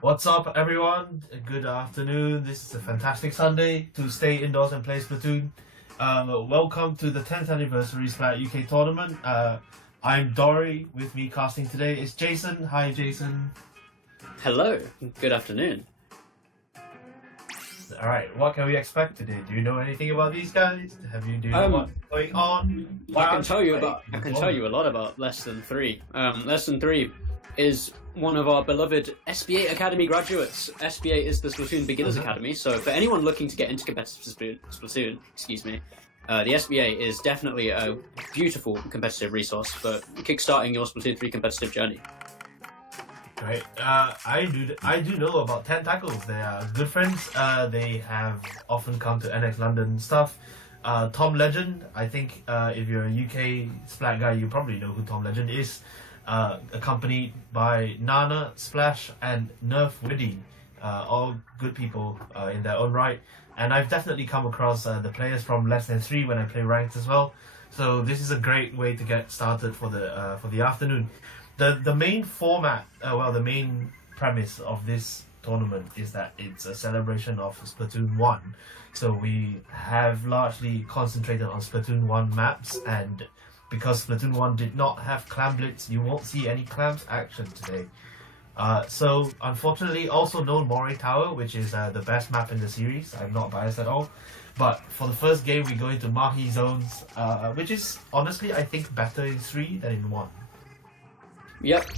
What's up, everyone? Good afternoon. This is a fantastic Sunday to stay indoors and play Splatoon. Welcome to the 10th anniversary Splat UK tournament. I'm Dory. With me casting today is Jason. Hi, Jason. Hello. Good afternoon. All right. What can we expect today? Do you know anything about these guys? Do you know what's going on? I can tell you a lot about Less Than 3. Less Than 3 is one of our beloved SB8 Academy graduates. SB8 is the Splatoon Beginners Academy, so for anyone looking to get into competitive Splatoon, the SB8 is definitely a beautiful competitive resource for kickstarting your Splatoon 3 competitive journey. Right. I do know about Tentacles. They are good friends. They have often come to NX London stuff. Tom Legend, I think if you're a UK Splat guy, you probably know who Tom Legend is. Accompanied by Nana, Splash, and Nerf Widdy. All good people in their own right. And I've definitely come across the players from Less Than 3 when I play ranked as well. So this is a great way to get started for the afternoon. The main format, the main premise of this tournament is that it's a celebration of Splatoon 1. So we have largely concentrated on Splatoon 1 maps, and because Splatoon 1 did not have Clam Blitz, you won't see any Clams action today. So unfortunately, also no Moray Tower, which is the best map in the series. I'm not biased at all. But for the first game, we go into Mahi zones, which is honestly, I think, better in 3 than in 1. Yep.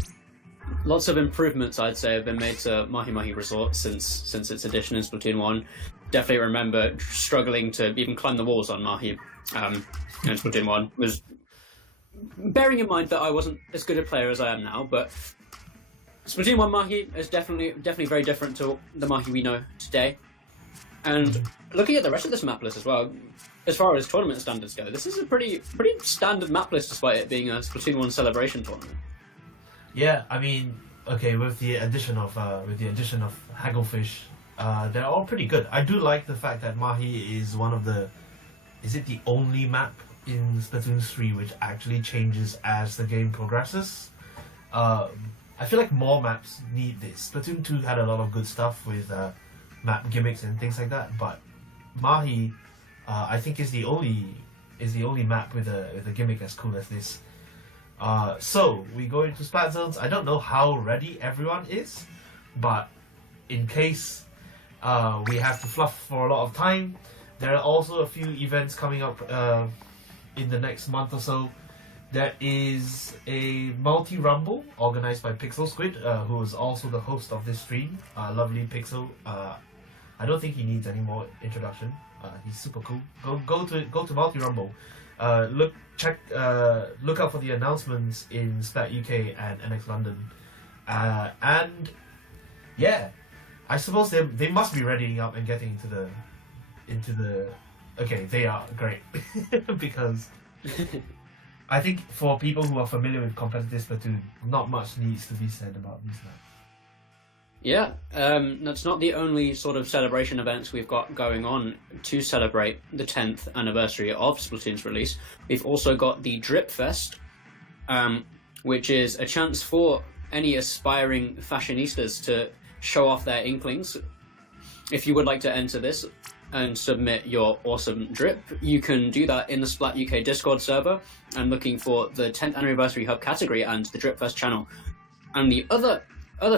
Lots of improvements, I'd say, have been made to Mahi Mahi Resort since its addition in Splatoon 1. Definitely remember struggling to even climb the walls on Mahi in Splatoon 1. Was bearing in mind that I wasn't as good a player as I am now, but Splatoon 1 Mahi is definitely very different to the Mahi we know today. And looking at the rest of this map list as well, as far as tournament standards go, this is a pretty standard map list despite it being a Splatoon 1 celebration tournament. Yeah, I mean, okay, with the addition of Hagglefish, they're all pretty good. I do like the fact that Mahi is the only map in Splatoon 3 which actually changes as the game progresses. I feel like more maps need this. Splatoon 2 had a lot of good stuff with map gimmicks and things like that, but Mahi, I think is the only map with a gimmick as cool as this. So we go into Splat Zones. I don't know how ready everyone is, but in case we have to fluff for a lot of time, there are also a few events coming up in the next month or so. There is a MULTIRUMBLE organized by Pixel Squid, who is also the host of this stream. Lovely Pixel. I don't think he needs any more introduction. He's super cool. Go to MULTIRUMBLE. Look out for the announcements in Splat UK and NX London, and yeah, I suppose they must be readying up and getting into the. Okay, they are great because I think for people who are familiar with competitive Splatoon, not much needs to be said about these maps. Yeah, that's not the only sort of celebration events we've got going on to celebrate the 10th anniversary of Splatoon's release. We've also got the DRIPFEST, which is a chance for any aspiring fashionistas to show off their inklings. If you would like to enter this and submit your awesome drip, you can do that in the Splat UK Discord server and looking for the 10th anniversary hub category and the DRIPFEST channel. And the other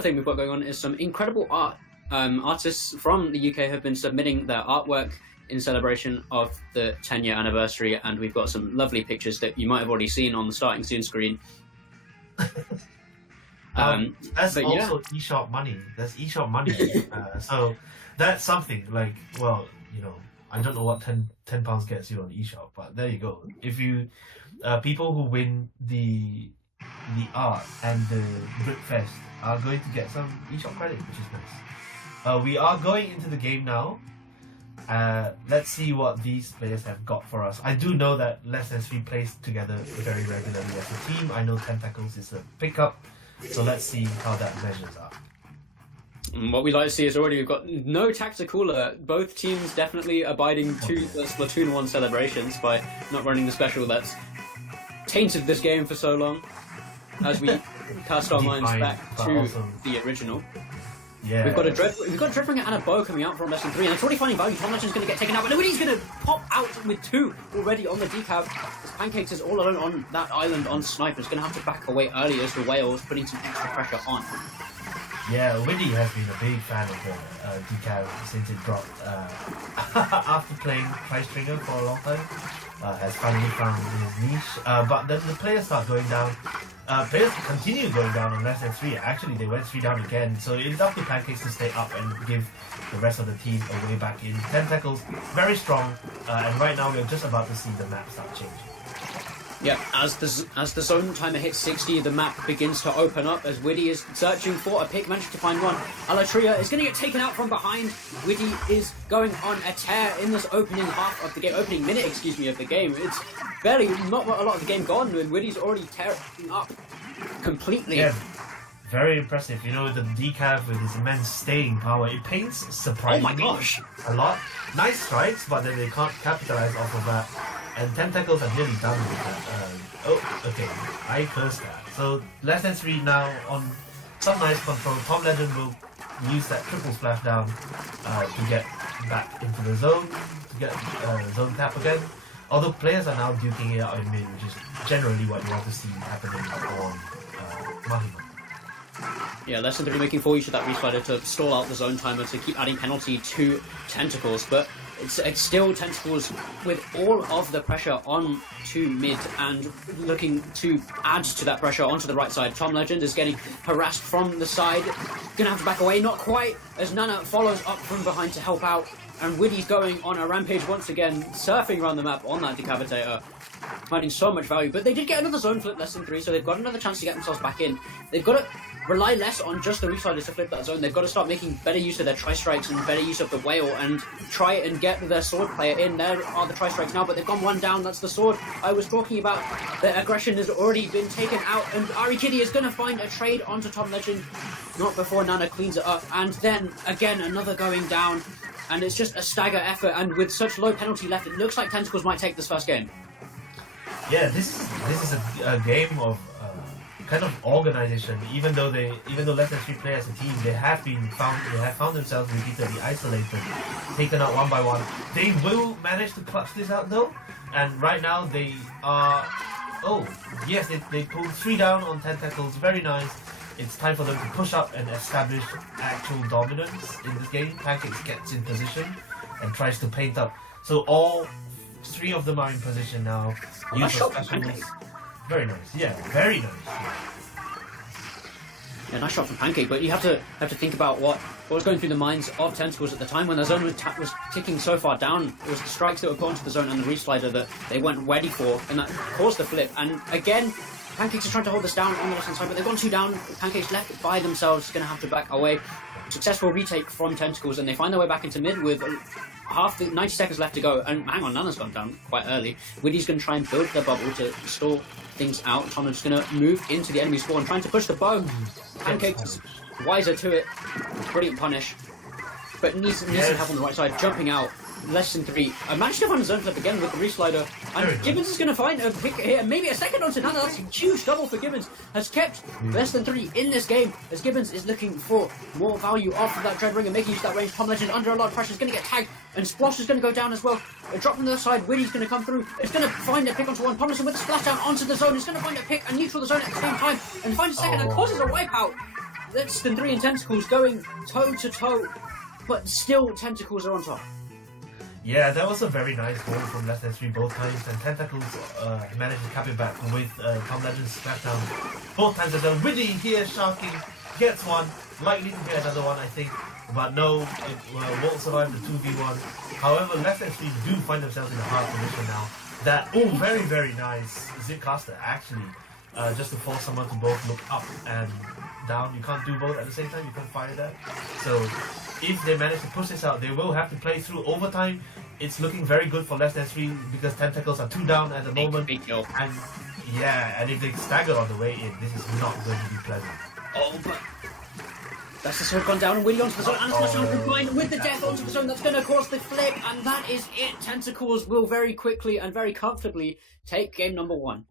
thing we've got going on is some incredible art. Artists from the UK have been submitting their artwork in celebration of the 10-year anniversary, and we've got some lovely pictures that you might have already seen on the starting soon screen. That's also eShop money. That's eShop money. So that's something like, well, I don't know what 10 pounds gets you on eShop, but there you go. If you people who win the art and the DRIPFEST are going to get some eShop credit, which is nice. We are going into the game now. Let's see what these players have got for us. I do know that Less Than 3 plays together very regularly as a team. I know Tentacles is a pickup, so let's see how that measures up. What we like to see is already we've got no tactical alert. Both teams definitely abiding to the Splatoon 1 celebrations by not running the special that's tainted this game for so long, as we cast our minds back to the original. Yeah. We've got a Driftringer and a Bow coming out from less than 3, and it's already finding value. Tom Legend's going to get taken out, but nobody's going to pop out with 2 already on the decav. Pancakes is all alone on that island on Sniper's going to have to back away early as the Whale is putting some extra pressure on. Yeah, Windy has been a big fan of the decal since it dropped after playing Price Stringer for a long time. Has finally found his niche. But then the players start going down. Players continue going down on less than 3. Actually, they went 3 down again. So it's up to Pancakes to stay up and give the rest of the team a way back in. Tentacles, very strong. And right now we're just about to see the map start changing. Yeah, as the zone timer hits 60, the map begins to open up as Widdy is searching for a pick, managed to find one. Alatria is going to get taken out from behind. Widdy is going on a tear in this opening minute, of the game. It's barely, not a lot of the game gone, and Widdy's already tearing up completely. Yeah, very impressive. You know, the decav with his immense staying power, it paints surprisingly a lot. Nice strikes, but then they can't capitalize off of that. And Tentacles are nearly done with that. Okay, I cursed that. So less than 3 now on some nice control. Tom Legend will use that triple splash down to get back into the zone, to get zone tap again. Although players are now duking it out in mid, which is generally what you want to see happening on Mahima. Yeah, less than 3 making full use of that reslider to stall out the zone timer to keep adding penalty to Tentacles, but it's still Tentacles with all of the pressure on to mid and looking to add to that pressure onto the right side. Tom Legend is getting harassed from the side, gonna have to back away, not quite, as Nana follows up from behind to help out, and Widdy's going on a rampage once again, surfing around the map on that Decapitator, finding so much value. But they did get another zone flip less than 3, so they've got another chance to get themselves back in. They've got to rely less on just the residers to flip that zone. They've got to start making better use of their tri-strikes and better use of the Whale and try and get their sword player in. There are the tri-strikes now, but they've gone 1 down. That's the sword I was talking about. Their aggression has already been taken out, and Ari Kitty is going to find a trade onto Tom Legend, not before Nana cleans it up. And then, again, another going down, and it's just a stagger effort, and with such low penalty left, it looks like Tentacles might take this first game. Yeah, this is a game of kind of organization. Even though less than 3 players a team, they have found themselves repeatedly isolated, taken out 1 by 1. They will manage to clutch this out though, and right now they are. Oh yes, they pulled 3 down on Tentacles. Very nice. It's time for them to push up and establish actual dominance in this game. Pancakes gets in position and tries to paint up. So all 3 of them are in position now. Use of specials. Very nice. Yeah, very nice. Yeah, nice shot from Pancake, but you have to think about what was going through the minds of Tentacles at the time when the zone was ticking so far down. It was the strikes that were put onto the zone and the reslider that they weren't ready for, and that caused the flip. And again, Pancakes are trying to hold this down on the left-hand side, but they've gone 2 down. Pancakes left by themselves, going to have to back away. Successful retake from Tentacles, and they find their way back into mid with half the 90 seconds left to go. And hang on, Nana's gone down quite early. Widdy's going to try and build their bubble to stall things out. Tom is going to move into the enemy spawn, trying to push the bow. Pancakes wiser to it. Brilliant punish. But needs some help on the right side, jumping out. Less than 3. I managed to find a zone flip again with the reslider. And Gibbons is going to find a pick here. Maybe a second onto Nana. That's a huge double for Gibbons. Has kept less than 3 in this game. As Gibbons is looking for more value after that Dread Ring and making use of that range. Tom Legend under a lot of pressure is going to get tagged. And Splosh is going to go down as well. A drop from the other side. Widdy's going to come through. It's going to find a pick onto one. Tomlinson with a splash down onto the zone. It's going to find a pick and neutral the zone at the same time. And finds a second and causes a wipeout. Less than 3 in Tentacles going toe to toe. But still Tentacles are on top. Yeah, that was a very nice goal from less than 3 both times, and Tentacles managed to cap it back with Tom Legend's smackdown both times as well. Widdy here sharking, gets 1, likely to get another one I think, but no, it won't survive the 2v1. However, less than 3 do find themselves in a hard position now. That, very very nice Zipcaster actually, just to force someone to both look up and down. You can't do both at the same time, you can't fire that. So if they manage to push this out, they will have to play through overtime. It's looking very good for less than 3 because Tentacles are 2 down at the moment. Big kill. And yeah, and if they stagger on the way in, this is not going to be pleasant. Oh, but that's the sword gone down and Widdy onto the zone, and Splash down combined with the death onto the zone. That's going to cause the flip, and that is it. Tentacles will very quickly and very comfortably take game number 1.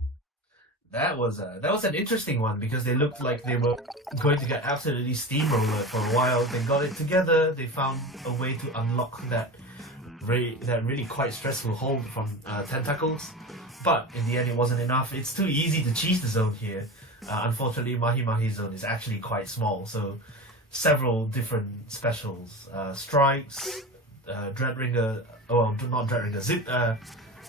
That was an interesting one because they looked like they were going to get absolutely steamrolled for a while. They got it together. They found a way to unlock that really quite stressful hold from Tentacles, but in the end it wasn't enough. It's too easy to cheese the zone here. Unfortunately, Mahi Mahi's zone is actually quite small, so several different specials, strikes, Dreadringer, well, not Dreadringer, Zip,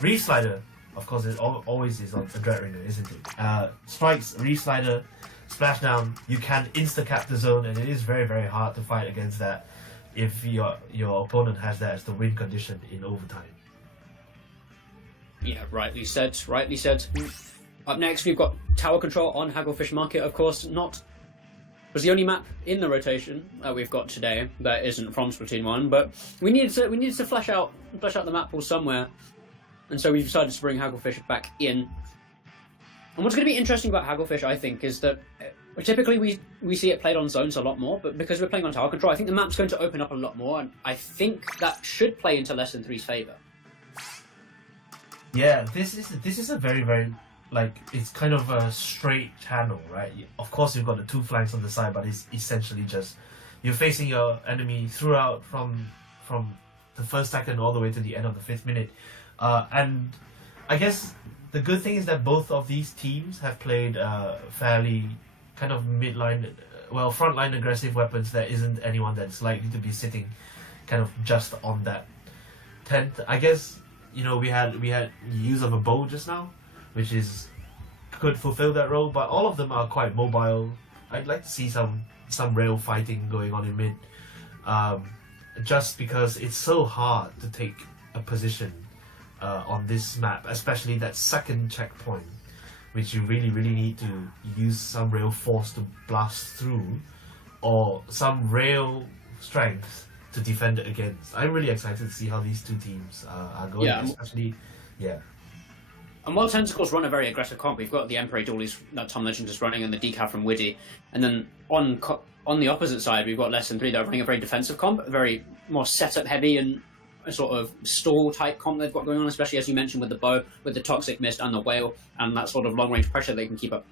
Re-Slider. Of course, it always is on a Dreadringer, isn't it? Strikes, Re-Slider, Splashdown, you can insta-cap the zone, and it is very, very hard to fight against that if your opponent has that as the win condition in overtime. Yeah, rightly said, rightly said. Up next, we've got Tower Control on Hagglefish Market, of course, was the only map in the rotation that we've got today that isn't from Splatoon 1, but we needed to flesh out the map pool somewhere. And so we've decided to bring Hagglefish back in. And what's going to be interesting about Hagglefish, I think, is that typically we see it played on zones a lot more, but because we're playing on Tower Control, I think the map's going to open up a lot more, and I think that should play into Lesson 3's favour. Yeah, this is a very, very, like, it's kind of a straight channel, right? Of course, you've got the two flanks on the side, but it's essentially just you're facing your enemy throughout from the first second all the way to the end of the 5th minute. And I guess the good thing is that both of these teams have played fairly kind of midline, frontline aggressive weapons. There isn't anyone that's likely to be sitting kind of just on that tent. I guess, you know, we had use of a bow just now, which could fulfill that role, but all of them are quite mobile. I'd like to see some rail fighting going on in mid, just because it's so hard to take a position on this map, especially that second checkpoint, which you really need to use some rail force to blast through, or some rail strength to defend it against. I'm really excited to see how these two teams are going, especially, yeah. And while Tentacles run a very aggressive comp, we've got the Emperor Dualies that Tom Legend is running and the decal from Widdy. And then on the opposite side, we've got Lesson 3 that are running a very defensive comp, very more setup heavy and a sort of stall type comp they've got going on, especially as you mentioned with the bow, with the Toxic Mist and the Whale, and that sort of long range pressure they can keep up.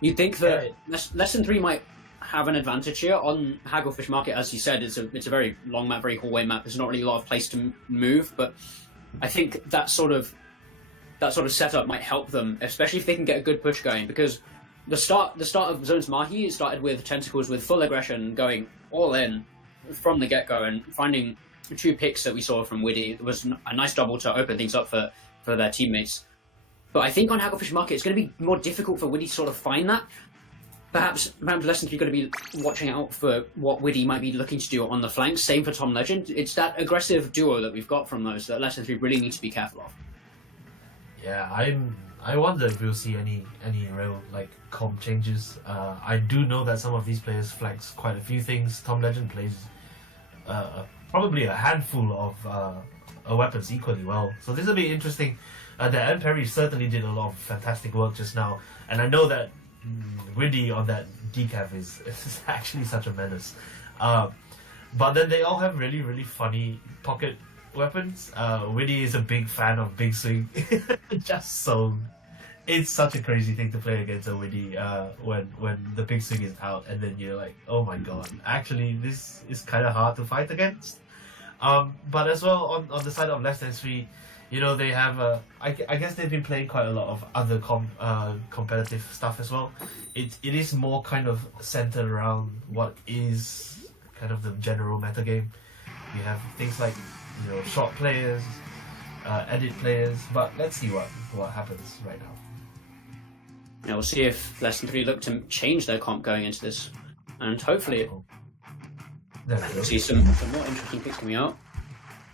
You'd think that Lesson 3 might have an advantage here on Hagglefish Market. As you said, it's a very long map, very hallway map. There's not really a lot of place to move, but I think that sort of setup might help them, especially if they can get a good push going, because the start of Zones Mahi started with Tentacles with full aggression going all in from the get-go, and finding 2 picks that we saw from Widdy was a nice double to open things up for their teammates. But I think on Hagglefish Market it's going to be more difficult for Widdy to sort of find that. Perhaps Lesson 3 going to be watching out for what Widdy might be looking to do on the flanks. Same for Tom Legend. It's that aggressive duo that we've got from those that Lesson 3 really need to be careful of. Yeah, I wonder if we'll see any real like comp changes. I do know that some of these players flex quite a few things. Tom Legend plays probably a handful of weapons equally well, so this will be interesting. The Perry certainly did a lot of fantastic work just now, and I know that Widdy on that decaf is actually such a menace. But then they all have really funny pocket weapons. Widdy is a big fan of Big Swing. Just so, it's such a crazy thing to play against a Widdy when the Big Swing is out, and then you're like, oh my god, actually this is kind of hard to fight against. But as well on the side of Lesson 3, you know, they have I guess they've been playing quite a lot of other competitive stuff as well. It is more kind of centered around what is kind of the general meta game. You have things like, you know, short players, edit players, but let's see what happens right now. Yeah, we'll see if Lesson 3 look to change their comp going into this, and hopefully we'll see some more interesting picks coming out.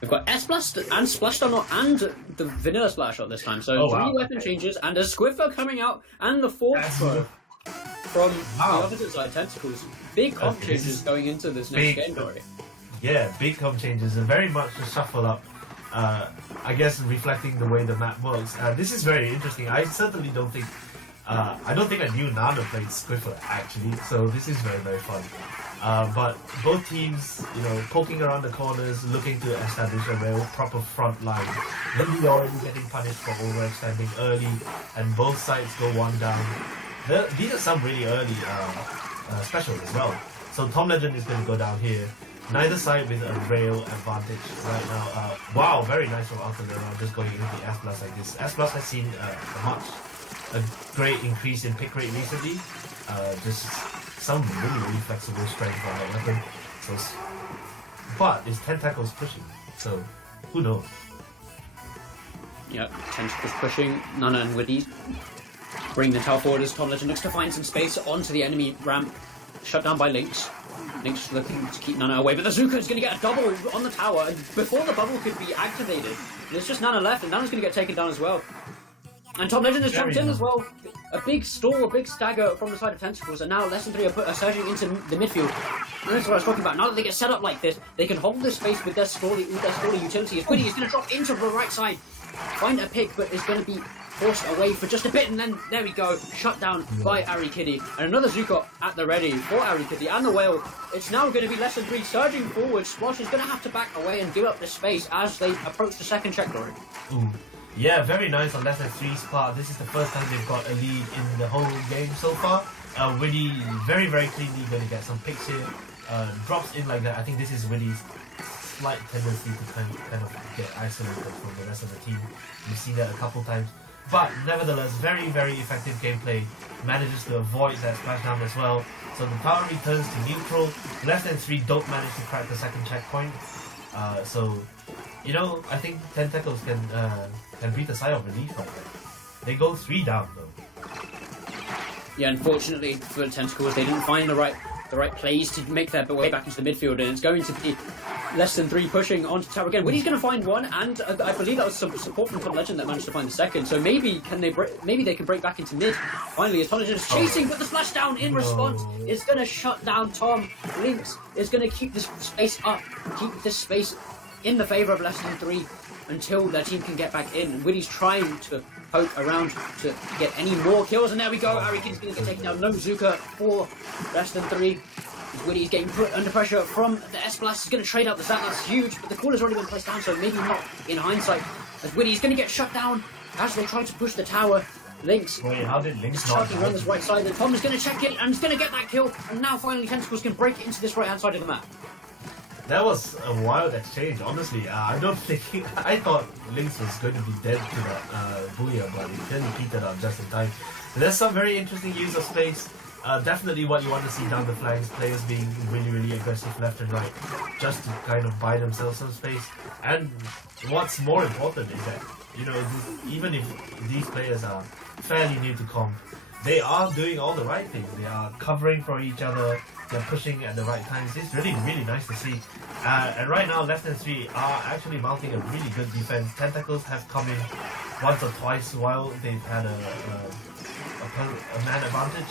We've got S-Blast and Splashdown and the Vanilla Splash Shot this time, so 3 weapon changes and a Squiffer coming out and the 4th throw from the opposite side, Tentacles. Big comp changes going into this next game, Dory. Yeah, big comp changes and very much a shuffle up. I guess reflecting the way the map works. This is very interesting. I certainly don't think I knew Nana played Squiffer actually, so this is very fun. But both teams, poking around the corners, looking to establish a real proper front line. Lily already getting punished for overextending early, and both sides go one down. These are some really early specials as well. So Tom Legend is going to go down here. Neither side with a rail advantage right now. Wow, very nice from Altalera just going into the S Plus like this. S Plus has seen a great increase in pick rate recently. Just some really flexible strength on that weapon. But it's Tentacles pushing, so who knows? Yep, Tentacles pushing. Nana and Woody bring the tower forward as Tom Legend looks to find some space onto the enemy ramp. Shut down by Lynx. Lynx looking to keep Nana away, but the Zuka is going to get a double on the tower before the bubble could be activated. There's just Nana left, and Nana's going to get taken down as well. And Tom Legend has jumped in as well. A big stall, a big stagger from the side of Tentacles, and now Lesson 3 are surging into the midfield. And that's what I was talking about. Now that they get set up like this, they can hold this space with their stally utility. As Woody is going to drop into the right side, find a pick, but is going to be forced away for just a bit, and then there we go, shut down by Ari Kitty. And another Zuko at the ready for Ari Kitty and the Whale. It's now going to be Lesson 3 surging forward. Splosh is going to have to back away and give up the space as they approach the second checkpoint. Yeah, very nice on Lesson 3's part. This is the first time they've got a lead in the whole game so far. Widdy very, very cleanly going to get some picks here. Drops in like that. I think this is Widdy's slight tendency to kind of get isolated from the rest of the team. We've seen that a couple times. But nevertheless, very, very effective gameplay. Manages to avoid that splashdown as well. So the tower returns to neutral. Lesson 3 don't manage to crack the second checkpoint. I think Tentacles can breathe a sigh of relief right there. They go 3 down though. Yeah, unfortunately for the Tentacles, they didn't find the right plays to make their way back into the midfield, and it's going to be Lesson 3 pushing onto tower again. Woody's going to find one, and I believe that was some support from Tom Legend that managed to find the second. So maybe they can break back into mid. Finally, as Tom Legend is chasing, but the splashdown in response is going to shut down Tom. Lynx is going to keep this space up, keep this space in the favour of Lesson 3 until their team can get back in. And Woody's trying to poke around to get any more kills, and there we go. Ari Kitty's going to get taken down. No Zuka for Lesson 3. Woody's getting put under pressure from the S-Blast. He's going to trade out the Zap. That's huge, but the call has already been placed down, so maybe not in hindsight. As Woody's going to get shut down as they try to push the tower. Lynx. Wait, how did Lynx not chucking on this right side, and Tom is going to check it, and he's going to get that kill, and now finally Tentacles can break it into this right-hand side of the map. That was a wild exchange, honestly. I thought Lynx was going to be dead to that Booyah, but he didn't keep it up just in time. There's some very interesting use of space. Definitely what you want to see down the flanks, players being really, really aggressive left and right, just to kind of buy themselves some space. And what's more important is that, even if these players are fairly new to comp, they are doing all the right things. They are covering for each other, they're pushing at the right times. It's really, really nice to see. And right now, Lesson 3 are actually mounting a really good defense. Tentacles have come in once or twice while they've had a man advantage.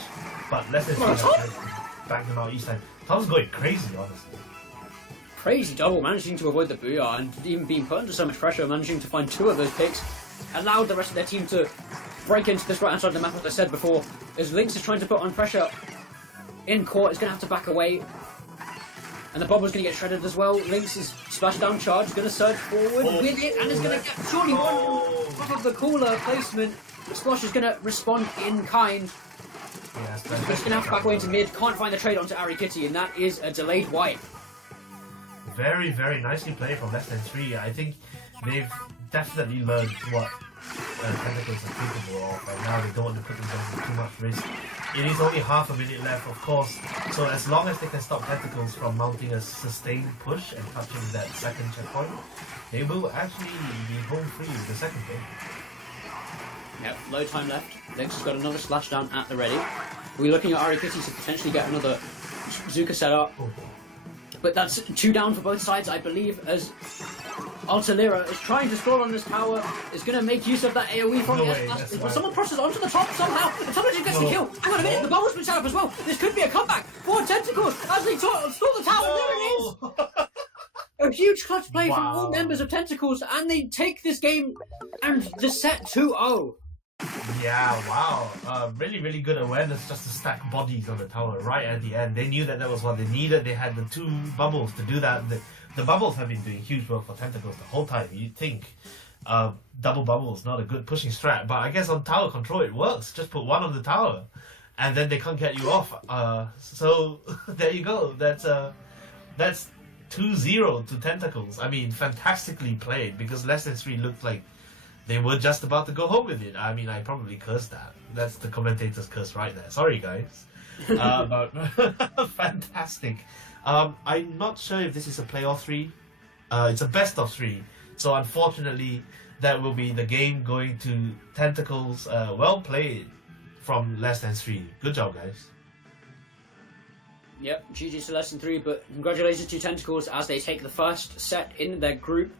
But Lesson 3 have backed them out each time. Tom's going crazy, honestly. Crazy double, managing to avoid the Booyah and even being put under so much pressure, managing to find 2 of those picks, allowed the rest of their team to break into this right-hand side of the map, as I said before, as Lynx is trying to put on pressure in court. Is going to have to back away, and the Bobble's going to get shredded as well. Lynx's splashdown charge is going to surge forward with it, and is going to get surely one off of the cooler placement. Splosh is going to respond in kind. He's going to have to back away into mid, can't find the trade onto Ari Kitty, and that is a delayed wipe. Very, very nicely played from Lesson 3. I think they've definitely learned what Tentacles are capable of, and now they don't want to put themselves in too much risk. It is only half a minute left, of course, so as long as they can stop Tentacles from mounting a sustained push and touching that second checkpoint, they will actually be home free with the second game. Yep, low time left. Lynx has got another splashdown at the ready. We're looking at Ari Kitty to potentially get another Zuka set up. But that's 2 down for both sides, I believe, as Altalera is trying to stall on this tower, is going to make use of that AoE from the S-Blast. But someone crosses onto the top somehow, and someone gets the kill. Hang on a minute, the bubble's been set up as well. This could be a comeback for Tentacles as they stall the tower. There it is! A huge clutch play from all members of Tentacles, and they take this game and the set 2-0. Yeah, wow. Really, really good awareness just to stack bodies on the tower right at the end. They knew that was what they needed. They had the two bubbles to do that. The bubbles have been doing huge work for Tentacles the whole time. You'd think double bubble is not a good pushing strat, but I guess on tower control it works. Just put one on the tower, and then they can't get you off. So there you go. That's 2-0 to Tentacles. I mean, fantastically played because less than 3 looked like they were just about to go home with it. I mean, I probably cursed that. That's the commentator's curse right there. Sorry, guys. But fantastic. I'm not sure if this is a playoff 3. It's a best of 3. So unfortunately, that will be the game going to Tentacles. Well played from less than 3. Good job, guys. Yep, GG to less than 3, but congratulations to Tentacles as they take the first set in their group.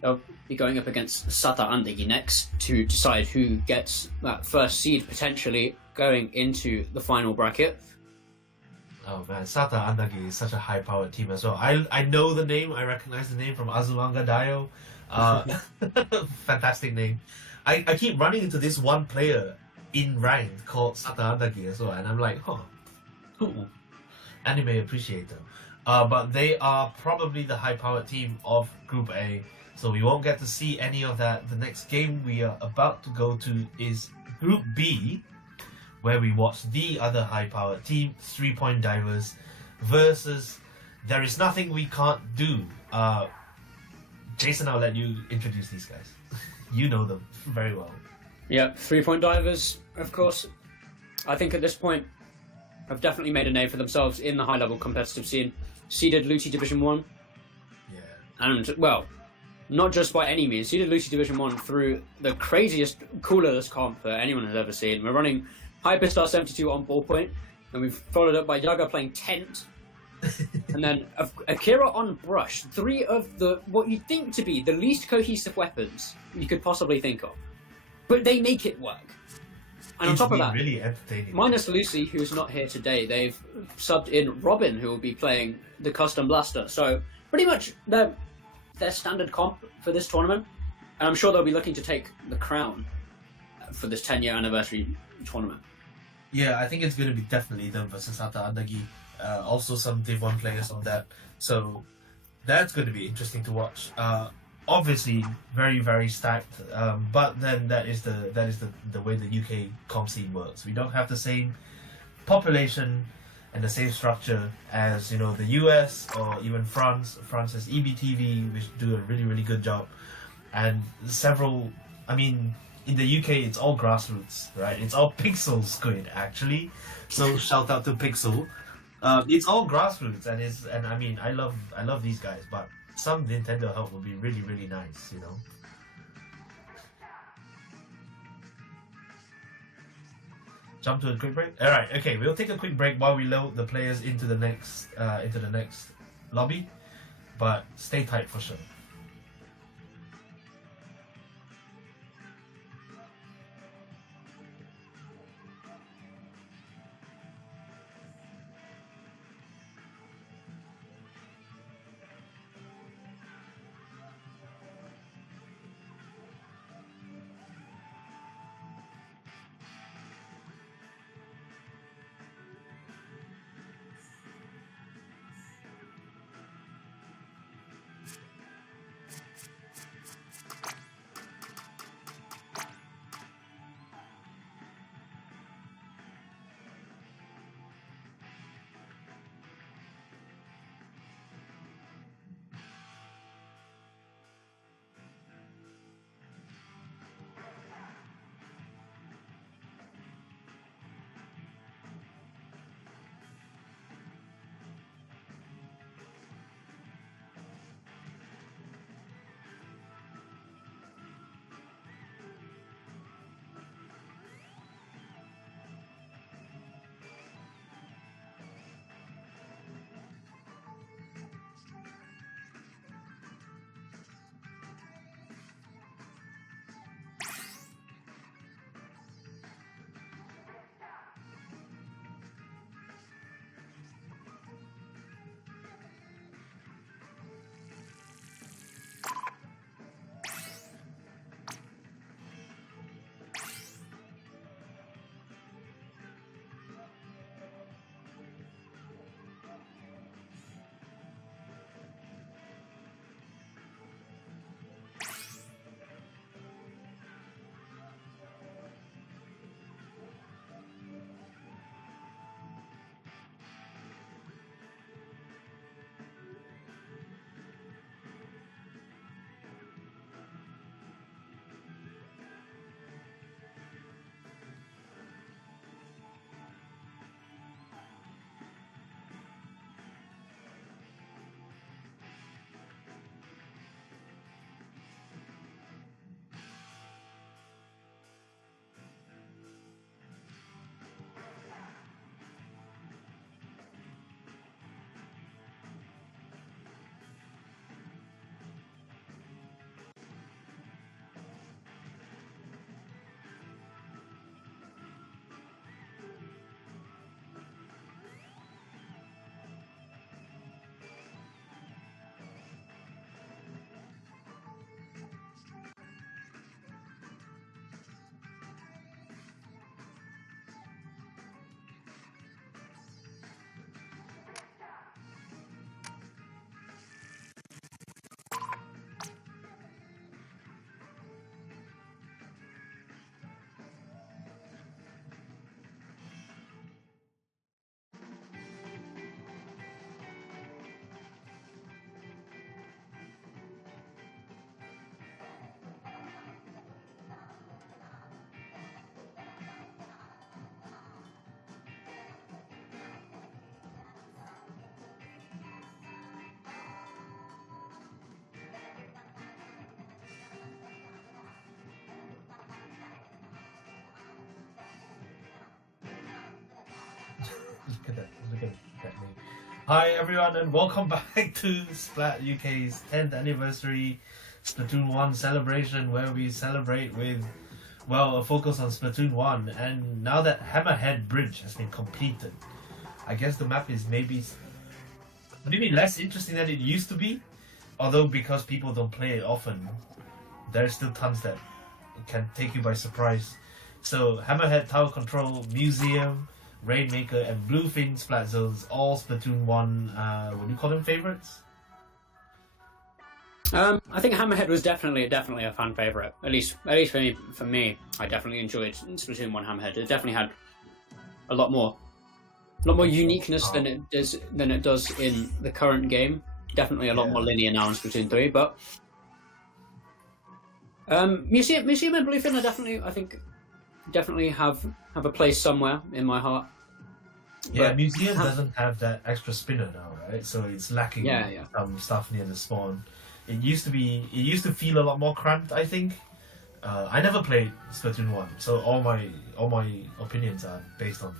They'll be going up against Sata Andegi next to decide who gets that first seed potentially going into the final bracket. Oh man, Sata Andagi is such a high-powered team as well. I know the name, I recognize the name from Azumanga Daioh. Fantastic name. I keep running into this one player in ranked called Sata Andagi as well, and I'm like, cool. Anime appreciator. But they are probably the high-powered team of Group A. So we won't get to see any of that. The next game we are about to go to is Group B, where we watch the other high-powered team, 3 Point Divers, versus There Is Nothing We Can't Do. Jason, I'll let you introduce these guys. You know them very well. Yep, 3 Point Divers, of course. I think at this point, have definitely made a name for themselves in the high-level competitive scene. Seeded Luti Division 1. Yeah. And, well, not just by any means. Seeded Lucy Division 1 through the craziest, coolest comp that anyone has ever seen. We're running Hyperstar 72 on ballpoint, and we've followed up by Yaga playing Tent, and then Akira on Brush. 3 of the what you'd think to be the least cohesive weapons you could possibly think of. But they make it work. And on top of that, really entertaining. Minus Lucy, who's not here today, they've subbed in Robin, who will be playing the Custom Blaster. So pretty much their standard comp for this tournament, and I'm sure they'll be looking to take the crown for this 10-year anniversary tournament. Yeah, I think it's going to be definitely them versus Sata Andagi. Also some Div 1 players on that. So that's going to be interesting to watch. Obviously, very, very stacked. But then that is the way the UK comp scene works. We don't have the same population and the same structure as the US or even France. France has EBTV, which do a really, really good job, and several. I mean, in the UK, it's all grassroots, right? It's all Pixel Squid actually. So shout out to Pixel. It's all grassroots, and I mean, I love these guys, but some Nintendo help would be really, really nice, Jump to a quick break. All right, okay. We'll take a quick break while we load the players into the next lobby, but stay tight for sure. Look at that. Look at that name. Hi everyone and welcome back to Splat UK's 10th anniversary Splatoon 1 celebration, where we celebrate with, well, a focus on Splatoon 1. And now that Hammerhead Bridge has been completed, I guess the map is maybe less interesting than it used to be. Although because people don't play it often, there's still tons that can take you by surprise. So Hammerhead Tower Control, Museum, Rainmaker, and Bluefin Splat Zones, all Splatoon 1, what do you call them, favorites? I think Hammerhead was definitely a fan favorite. At least for me, I definitely enjoyed Splatoon 1 Hammerhead. It definitely had a lot more uniqueness than it does in the current game. Definitely a lot more linear now in Splatoon 3, but Museum and Bluefin I think definitely have a place somewhere in my heart. Yeah, but Museum doesn't have that extra spinner now, right? So it's lacking stuff near the spawn. It used to feel a lot more cramped, I think. I never played Splatoon 1, so all my opinions are based on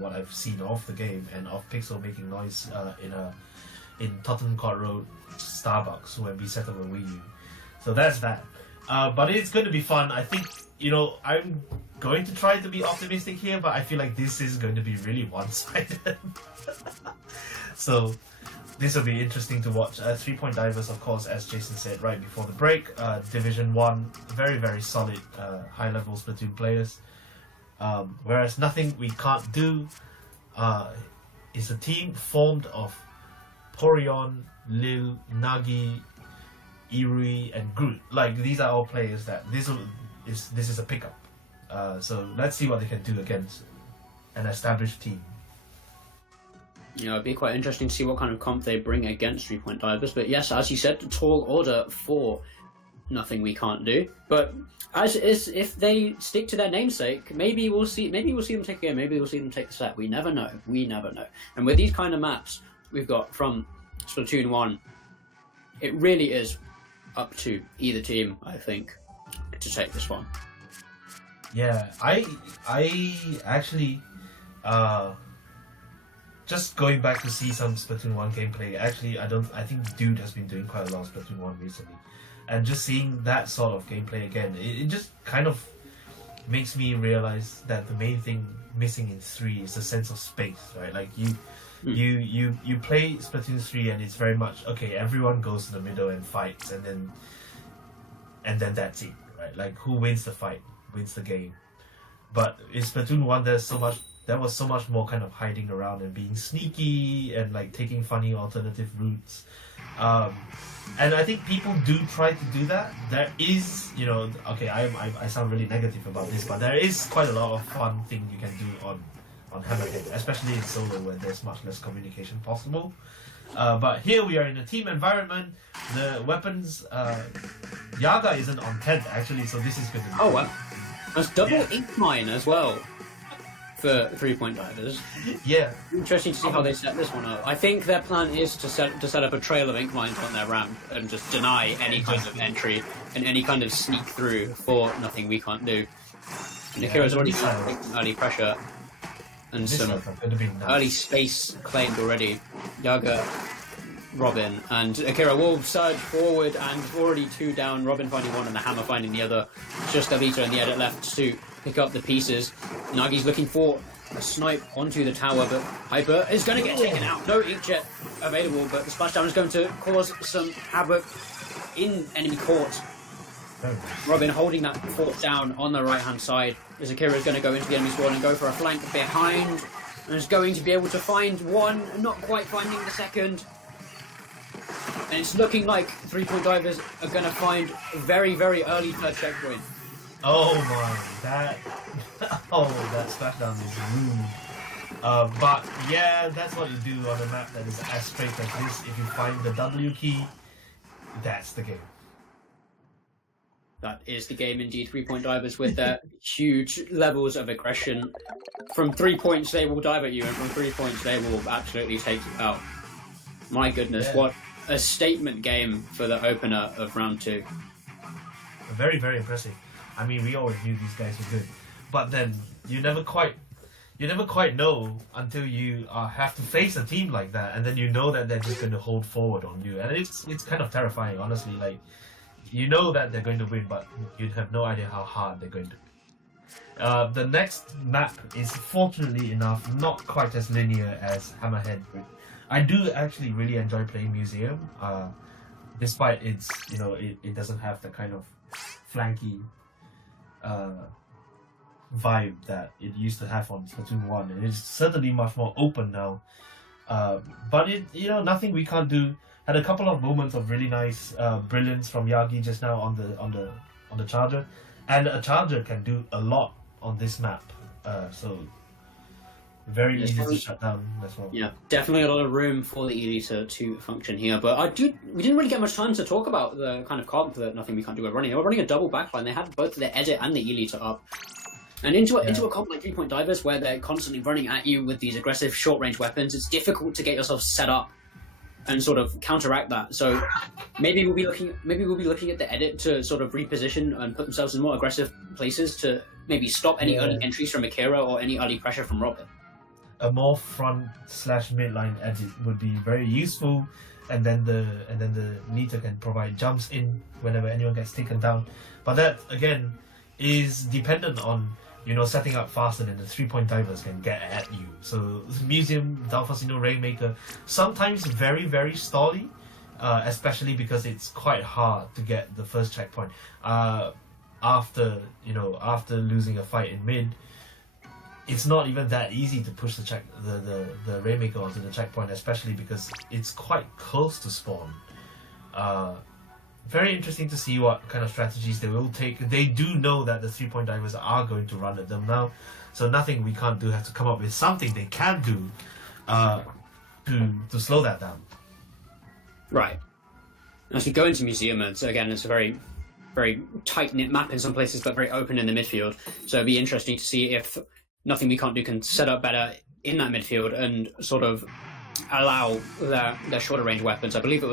what I've seen of the game and of Pixel making noise in Tottenham Court Road Starbucks when we set up a Wii U. So that's that. But it's going to be fun. I think, I'm going to try to be optimistic here, but I feel like this is going to be really one-sided. So this will be interesting to watch. 3-point divers, of course, as Jason said right before the break. Division 1, very, very solid high-level Splatoon players. Whereas Nothing We Can't Do is a team formed of Porion, Lil, Nagi, Irui, and Groot. Like, these are all players that this is a pickup. So let's see what they can do against an established team. It'd be quite interesting to see what kind of comp they bring against 3-point divers. But yes, as you said, a tall order for Nothing We Can't Do. But as is, if they stick to their namesake, maybe we'll see them take a game. Maybe we'll see them take the set. We never know. And with these kind of maps we've got from Splatoon 1, it really is up to either team, I think, to take this one. Yeah, I actually, just going back to see some Splatoon 1 gameplay, actually I think Dude has been doing quite a lot of Splatoon 1 recently. And just seeing that sort of gameplay again, it just kind of makes me realize that the main thing missing in 3 is a sense of space, right? Like you play Splatoon 3 and it's very much, okay, everyone goes to the middle and fights, and then that's it, right? Like, who wins the fight wins the game. But in Splatoon 1 there was so much more kind of hiding around and being sneaky and like taking funny alternative routes. And I think people do try to do that. There is, okay, I sound really negative about this, but there is quite a lot of fun thing you can do on Hammerhead, especially in solo where there's much less communication possible. But here we are in a team environment. The weapons, Yaga isn't on 10th actually, so this is going to be... Oh well, there's double ink mine as well for 3-point divers. Yeah. Interesting to see how they set this one up. I think their plan is to set up a trail of ink mines on their ramp and just deny any kind of entry and any kind of sneak through for Nothing We Can't Do. And Akira's already got early pressure and some early space claimed already. Yaga, Robin, and Akira will surge forward, and already 2 down. Robin finding one and the Hammer finding the other. Just Davita and the edit left to pick up the pieces. Nagi's looking for a snipe onto the tower, but Hyper is going to get taken out. No inkjet available, but the splashdown is going to cause some havoc in enemy court. Robin holding that fort down on the right-hand side as Akira is going to go into the enemy spawn and go for a flank behind, and is going to be able to find one, not quite finding the second. And it's looking like 3-point divers are going to find a very, very early third checkpoint. Oh my, that splashdown is rude. But yeah, that's what you do on a map that is as straight as this. If you find the W key, that's the game. That is the game indeed. 3-point divers with their huge levels of aggression. From 3 points they will dive at you, and from 3 points they will absolutely take you out. My goodness, what a statement game for the opener of round 2. Very, very impressive. I mean, we always knew these guys were good, but then you never quite you never quite know until you have to face a team like that, and then you know that they're just going to hold forward on you, and it's kind of terrifying, honestly. Like, you know that they're going to win, but you have no idea how hard they're going to. The next map is fortunately enough not quite as linear as Hammerhead. I do actually really enjoy playing Museum, despite its it doesn't have the kind of flanky vibe that it used to have on Splatoon 1. It is certainly much more open now. But it nothing we can't do. Had a couple of moments of really nice brilliance from Yagi just now on the charger, and a charger can do a lot on this map. So very easy to shut down as well. Yeah, definitely a lot of room for the E-liter to function here. But we didn't really get much time to talk about the kind of comp that Nothing We Can't Do were running. They were running a double backline. They had both the edit and the E-liter up. And into a comp like 3-point divers, where they're constantly running at you with these aggressive short-range weapons, it's difficult to get yourself set up and sort of counteract that. So maybe we'll be looking at the edit to sort of reposition and put themselves in more aggressive places to maybe stop any early entries from Akira or any early pressure from Robin. A more front/midline edit would be very useful, and then the meter can provide jumps in whenever anyone gets taken down. But that again is dependent on setting up faster than the 3-point divers can get at you. So Museum, Dalfasino, Rainmaker, sometimes very, very stally, especially because it's quite hard to get the first checkpoint. After losing a fight in mid, it's not even that easy to push the Rainmaker onto the checkpoint, especially because it's quite close to spawn. Very interesting to see what kind of strategies they will take. They do know that the 3-point divers are going to run at them now, so Nothing We Can't Do have to come up with something they can do to slow that down. Right. As we go into Museum, it's a very, very tight-knit map in some places, but very open in the midfield. So it'd be interesting to see if Nothing We Can't Do can set up better in that midfield and sort of allow their shorter range weapons. I believe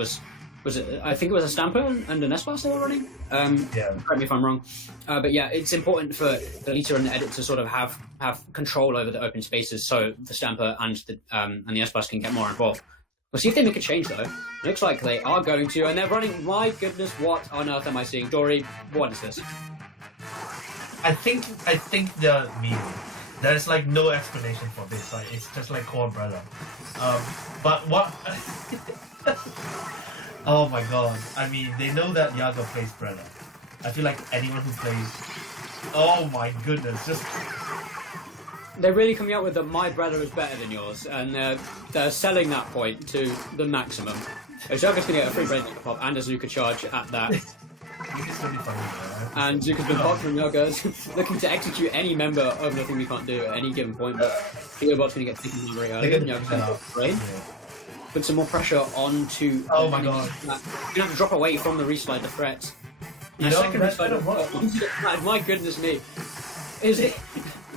I think it was a Stamper and an S-Blast they were running. Correct me if I'm wrong. But yeah, it's important for the leader and the edit to sort of have control over the open spaces, so the Stamper and the S-Blast can get more involved. We'll see if they make a change though. Looks like they are going to, and they're running. My goodness, what on earth am I seeing? Dory, what is this? I think they're mean. There's like no explanation for this. Like, it's just like core umbrella. But what? Oh my god. I mean, they know that Yago plays Brella. I feel like anyone who plays... Oh my goodness, just... They're really coming out with the my Brella is better than yours, and they're selling that point to the maximum. Yaga's going to get a free brain pop and a Zuka charge at that. It's really funny, right? And Zuka's been blocked from Yaga, looking to execute any member of Nothing We Can't Do at any given point, but Theobot's going to get taken very early. Yaga's going to get brain. Put some more pressure onto... Oh my god. You're going to have to drop away from the reslide, the threat. Second reslide my goodness me. Is it...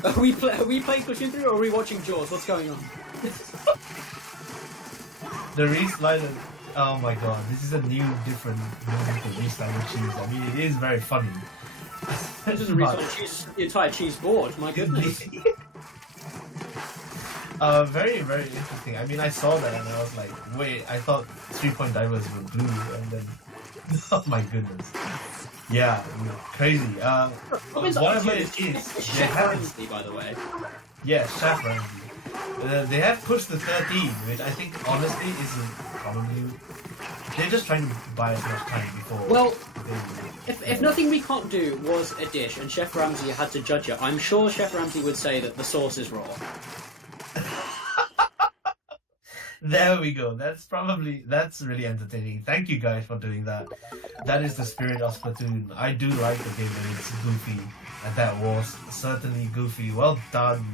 Are we playing Splatoon 3 or are we watching Jaws? What's going on? The reslide... Oh my god, this is a new, different movement to reslide with cheese. I mean, it is very funny. It doesn't reslide the entire cheese board, my goodness. Very, very interesting. I mean, I saw that and I was like, wait, I thought 3-point divers were blue, and then... Oh my goodness. Yeah, crazy. Whatever it is, Chef Ramsey, by the way. Yeah, Chef Ramsey. They have pushed the 13, which I think honestly isn't probably... They're just trying to buy as much time before... Well, if Nothing We Can't Do was a dish and Chef Ramsey had to judge it, I'm sure Chef Ramsey would say that the sauce is raw. There we go. That's really entertaining. Thank you guys for doing that. That is the spirit of Splatoon. I do like the game when it's goofy, and that was certainly goofy. Well done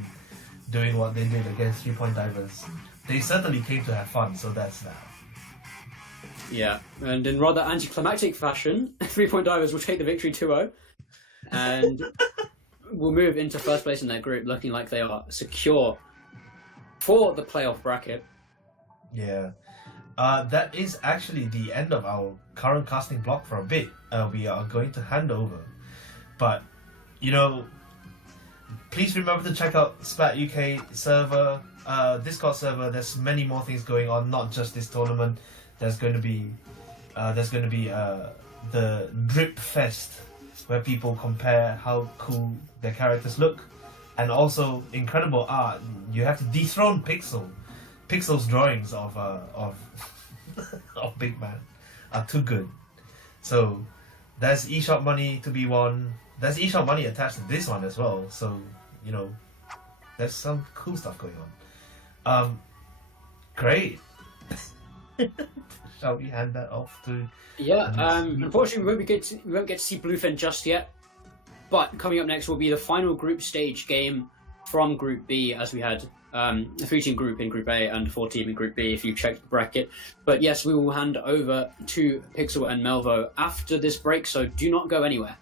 doing what they did against 3-point divers. They certainly came to have fun, so that's that. Yeah, and in rather anticlimactic fashion, 3-point divers will take the victory 2-0, and will move into first place in their group, looking like they are secure for the playoff bracket. Yeah, that is actually the end of our current casting block for a bit. We are going to hand over, but please remember to check out Splat UK server, Discord server. There's many more things going on, not just this tournament. There's going to be the DRIPFEST, where people compare how cool their characters look, and also incredible art. You have to dethrone Pixel's drawings of of Big Man are too good. So there's eShop money to be won. There's eShop money attached to this one as well. So you know, there's some cool stuff going on. Great. Shall we hand that off to? Yeah. Unfortunately, we won't get to see Bluefin just yet. But coming up next will be the final group stage game from Group B, as we had a 3-team group in Group A and a 4-team in Group B, if you checked the bracket. But yes, we will hand over to Pixel and Melvo after this break, so do not go anywhere.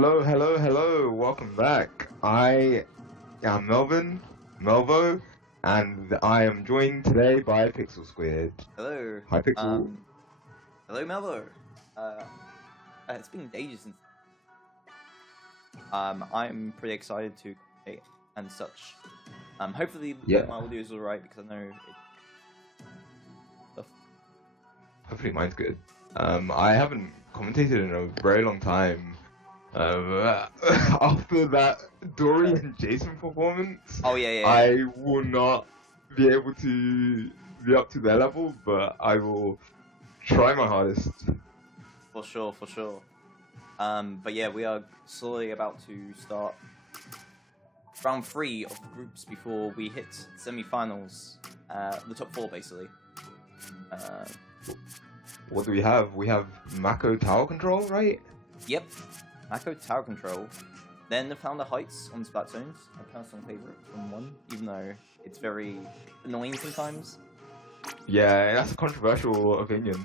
Hello, hello, hello. Welcome back. I am Melvo, and I am joined today by Pixel Squid. Hello. Hi, Pixel. Hello, Melvo. It's been ages since. I'm pretty excited to play and such. Hopefully Yeah. my audio is alright because I know. Hopefully mine's good. I haven't commentated in a very long time. After that Dory and Jason performance, Oh yeah. I will not be able to be up to their level, but I will try my hardest. For sure. But yeah, we are slowly about to start round 3 of the groups before we hit semi-finals. The top 4 basically. What do we have? We have Mako Tower Control, right? Yep. Mako Tower Control. Then the Founder Heights on Splatoon, a personal favourite from 1, even though it's very annoying sometimes. Yeah, that's a controversial opinion.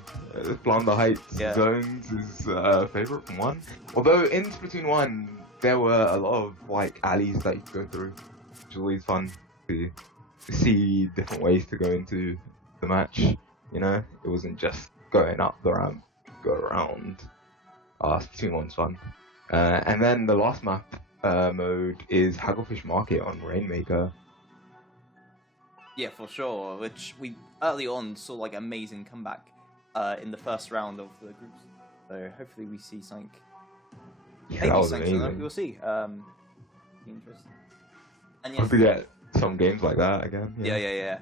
Flounder Heights Yeah. Zones is favorite from 1. Although in Splatoon 1, there were a lot of like alleys that you could go through, which is always fun to see different ways to go into the match. You know, it wasn't just going up the ramp, go around. Splatoon 1's fun. And then the last map mode is Hagglefish Market on Rainmaker. Yeah, for sure. Which we early on saw like amazing comeback in the first round of the groups. So hopefully we see something. Yeah, Maybe that was something. amazing. We'll see. Interesting. And Hope we get some games like that again. Yeah.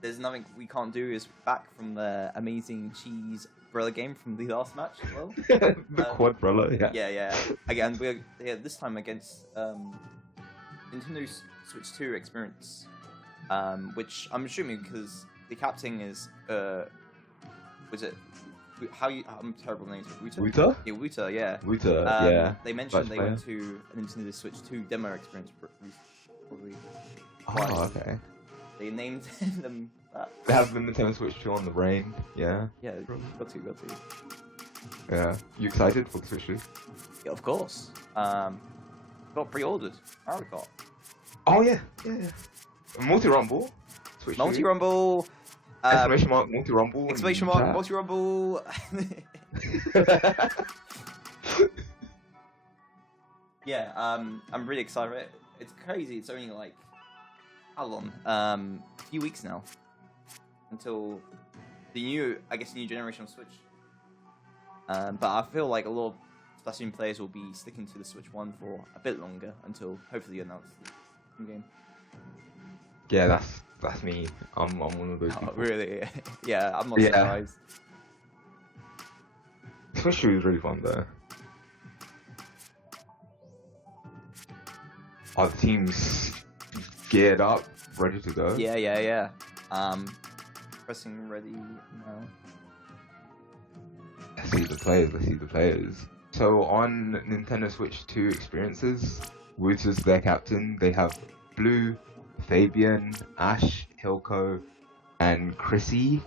There's nothing we can't do is back from the amazing cheese umbrella game from the last match as well. The Quadrella, yeah. Yeah. Again, we're this time against Nintendo Switch 2 experience, which I'm assuming because the captain is was it how you? I'm terrible names. Wuta? Wuta? Yeah, Wuta. Yeah. Wuta, yeah. They mentioned Vice they went to a Nintendo Switch 2 demo experience probably. Oh, okay. They named them that. They have the Nintendo Switch 2 on the brain, yeah. Yeah, got to. Yeah. You excited for the Switch 2? Yeah, of course. Got pre-ordered. Mario Kart. Oh, yeah. Multi-Rumble. Switch 2. Multi-Rumble. Exclamation mark, Multi-Rumble. Exclamation mark, Multi-Rumble. Yeah, I'm really excited for it. It's crazy. It's only like how long? A few weeks now until the new generation of Switch. But I feel like a lot of Splatoon players will be sticking to the Switch 1 for a bit longer until hopefully you announce the game. Yeah, that's me. I'm one of those people. Really? Yeah, I'm not surprised. Switch 2 is really fun though. Are the teams geared up, ready to go? Yeah. Pressing ready now. Let's see the players. So on Nintendo Switch 2 experiences, Wooter's their captain. They have Blue, Fabian, Ash, Hilko, and Chrissy.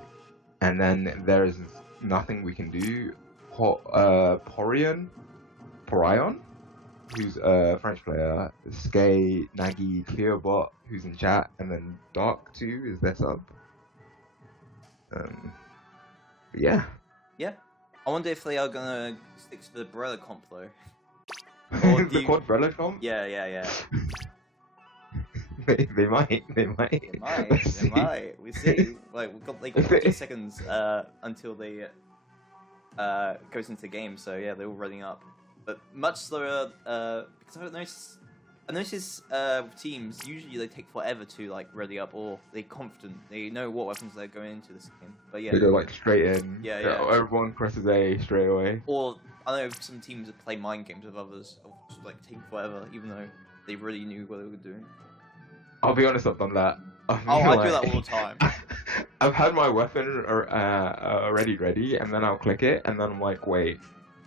And then there is nothing we can do. Porion, who's a French player, Skay, Nagi, Clearbot, who's in chat, and then Dark 2 is their sub. Yeah. I wonder if they are gonna stick to the Brella comp though. The Quadrella comp? Yeah. They might. They might. We see. Like they got 40 seconds until they goes into the game. So yeah, they're all running up, but much slower. Because I notice teams usually they take forever to like ready up, or they're confident. They know what weapons they're going into this game. But yeah, they go like straight in. Yeah. Everyone presses A straight away. Or I know some teams that play mind games with others, of just like taking forever, even though they really knew what they were doing. I'll be honest, I've done that. I do that all the time. I've had my weapon already ready, and then I'll click it, and then I'm like, wait,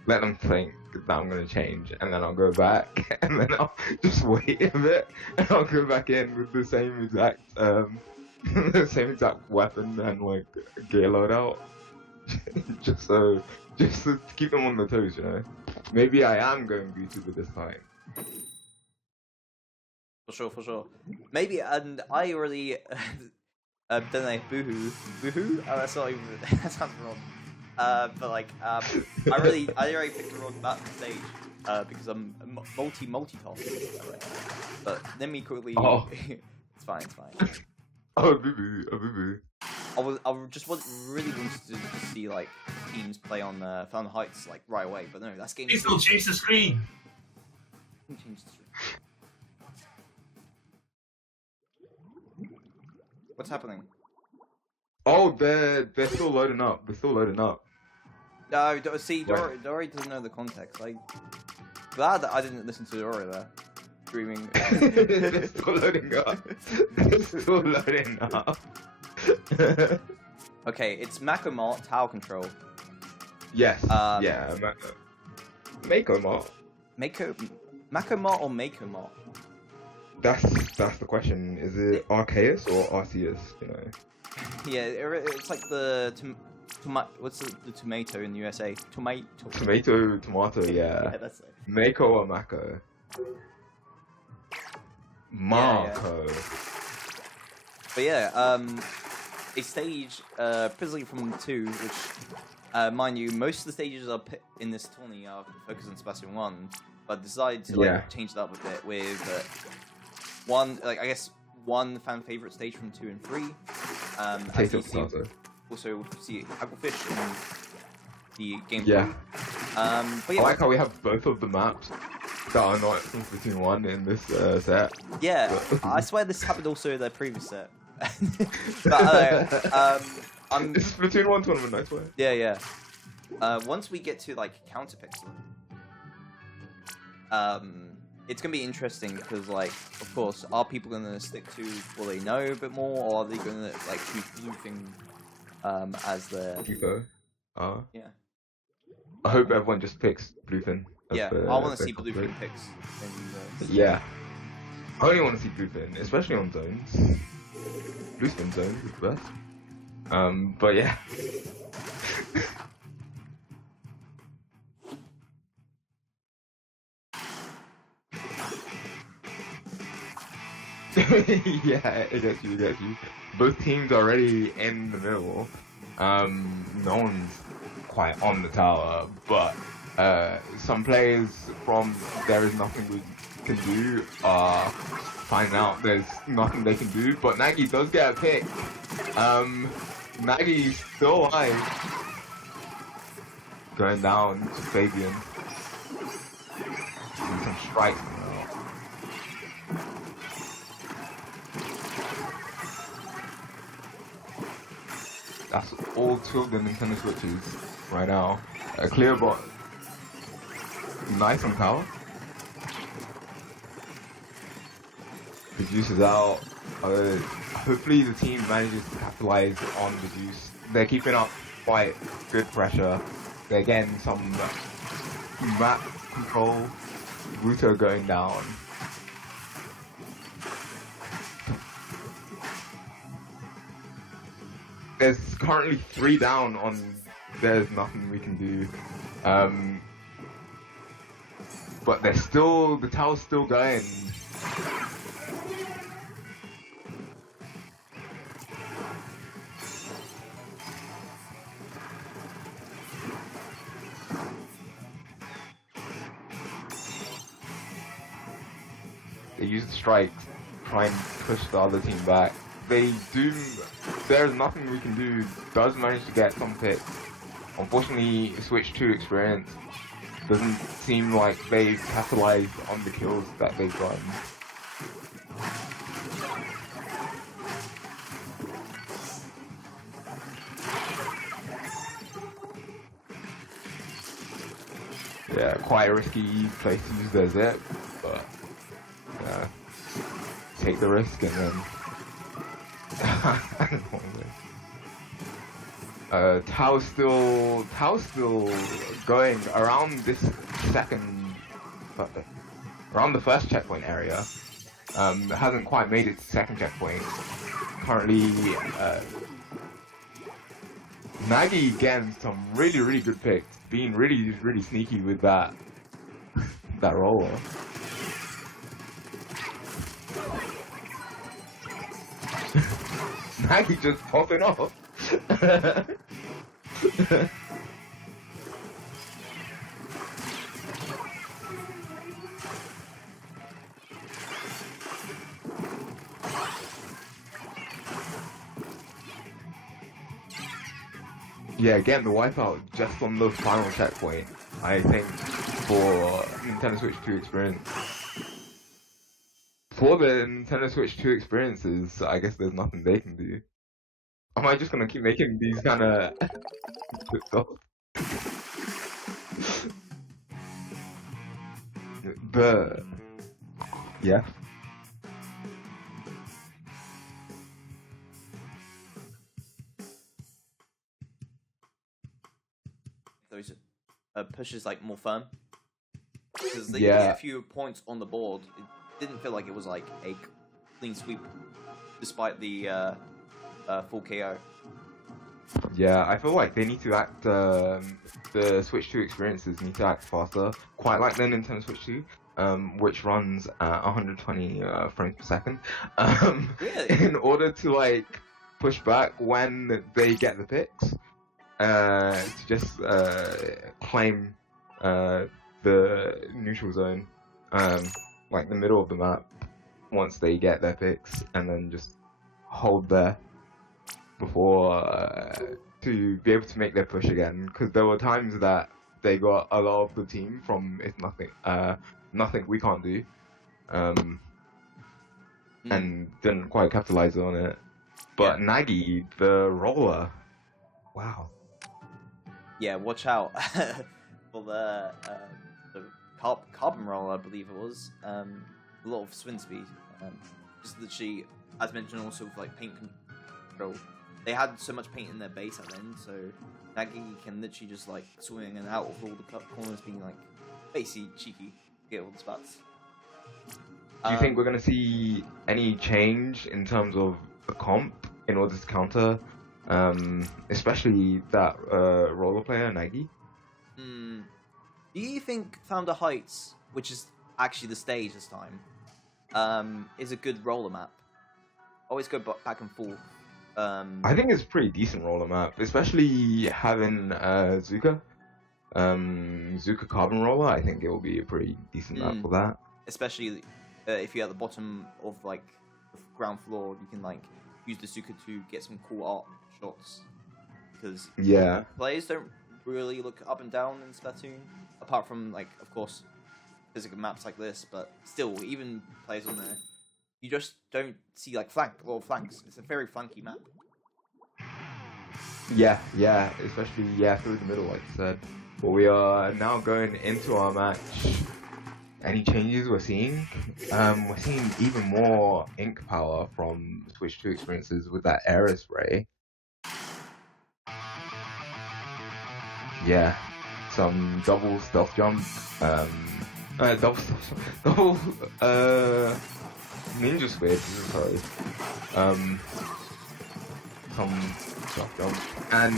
let them think that I'm gonna change, and then I'll go back, and then I'll just wait a bit, and I'll go back in with the same exact weapon and like gear loadout. just to keep them on their toes, you know. Maybe I am going YouTuber this time. For sure. Maybe, and I already don't know, boohoo. Oh, that's not even that sounds wrong. But like, I already picked the wrong map stage because I'm multitasking. But let me quickly. Oh. It's fine. Oh, boo. I just really wanted to see like teams play on Fun Heights like right away, but no, that's game. Please don't change the screen. What's happening? Oh, they're still loading up. No, see, Dory doesn't know the context. Like, glad that I didn't listen to Dory there. Screaming. They're still loading up. Okay, it's Macomart Tower Control. Yes. Yeah. Macomart. Macomart or Macomart? That's the question. Is it Arceus or Arceus? You know. Yeah, it's like the what's the tomato in the USA? Tomato. Tomato. Yeah. Yeah, that's it. Mako or Mako? Marco. Yeah. But yeah, a stage, principally from 2, which, mind you, most of the stages are in this tourney are focused on Splatoon 1, but I decided to change it up a bit with one fan favorite stage from 2 and 3. Also see Hagglefish in the game. Yeah. But yeah, I like how we have both of the maps that are not from Splatoon 1 in this set. Yeah, I swear this happened also in the previous set. But I'm It's Splatoon 1 tournament, I swear. Yeah. Once we get to like counterpixel, it's gonna be interesting because like, of course, are people gonna stick to what they know a bit more, or are they gonna like choose bluefin as their Hugo. Yeah. I hope everyone just picks bluefin. Yeah, I want to see bluefin picks. Yeah. I only want to see bluefin, especially on zones. Bluefin zones is the best. But yeah. Yeah, I get you. Both teams are already in the middle. No one's quite on the tower, but some players from There Is Nothing We Can Do are finding out there's nothing they can do, but Nagy does get a pick. Nagy's still alive. Going down to Fabian. And some strikes now. That's all 2 of the Nintendo Switches right now. A clear bot. Nice on tower. Reduces out. Hopefully the team manages to capitalize on the juice. They're keeping up quite good pressure. They're getting some map control. Ruto going down. There's currently 3 down on There's Nothing We Can Do. But they're still, the tower's still going. They use the strike to try and push the other team back. They do, There's Nothing We Can Do does manage to get some picks. Unfortunately, Switch 2 experience doesn't seem like they've capitalized on the kills that they've gotten. Yeah, quite a risky place to use their zip, but yeah, take the risk and then Tao's still going around this around the first checkpoint area. Hasn't quite made it to second checkpoint. Currently, Maggie getting some really good picks, being really sneaky with that roller. Maggie just popping off. Yeah, getting the wipeout just on the final checkpoint, I think, for Nintendo Switch 2 experience. For the Nintendo Switch 2 experiences, I guess there's nothing they can do. Am I just gonna keep making these kind of clips off? But yeah. Those pushes like more firm because they Yeah. get a few points on the board. It didn't feel like it was like a clean sweep, despite the full KO. Yeah, I feel like they need to act, the Switch 2 experiences need to act faster, quite like the Nintendo Switch 2, which runs at 120 frames per second, Really? in order to, like, push back when they get the picks, to just, claim, the neutral zone, like the middle of the map, once they get their picks, and then just hold there before to be able to make their push again, because there were times that they got a lot of the team from It's Nothing We Can't Do, and didn't quite capitalize on it. But Yeah. Nagi, the roller, wow. Yeah, watch out for the carbon roll, I believe it was. A lot of swing speed. Just literally, as mentioned, also with like paint control. They had so much paint in their base at the end, so Nagi can literally just like swing in and out of all the corners, being like basically cheeky, get all the spots. Do you think we're gonna see any change in terms of the comp in order to counter, especially that roller player Nagi? Do you think Founder Heights, which is actually the stage this time, is a good roller map? Always go back and forth. I think it's a pretty decent roller map, especially having Zuka. Zuka Carbon Roller, I think it will be a pretty decent map for that. Especially if you're at the bottom of like the ground floor, you can like use the Zuka to get some cool art shots. Because Yeah. players don't really look up and down in Splatoon, apart from like, of course, physical maps like this. But still, even players on there, you just don't see like a lot of flanks. It's a very flanky map. Yeah, especially through the middle, like I said. But we are now going into our match. Any changes we're seeing? We're seeing even more ink power from Switch 2 experiences with that air spray. Yeah, some double stealth jump, double ninja squid, sorry. Some stealth jump, and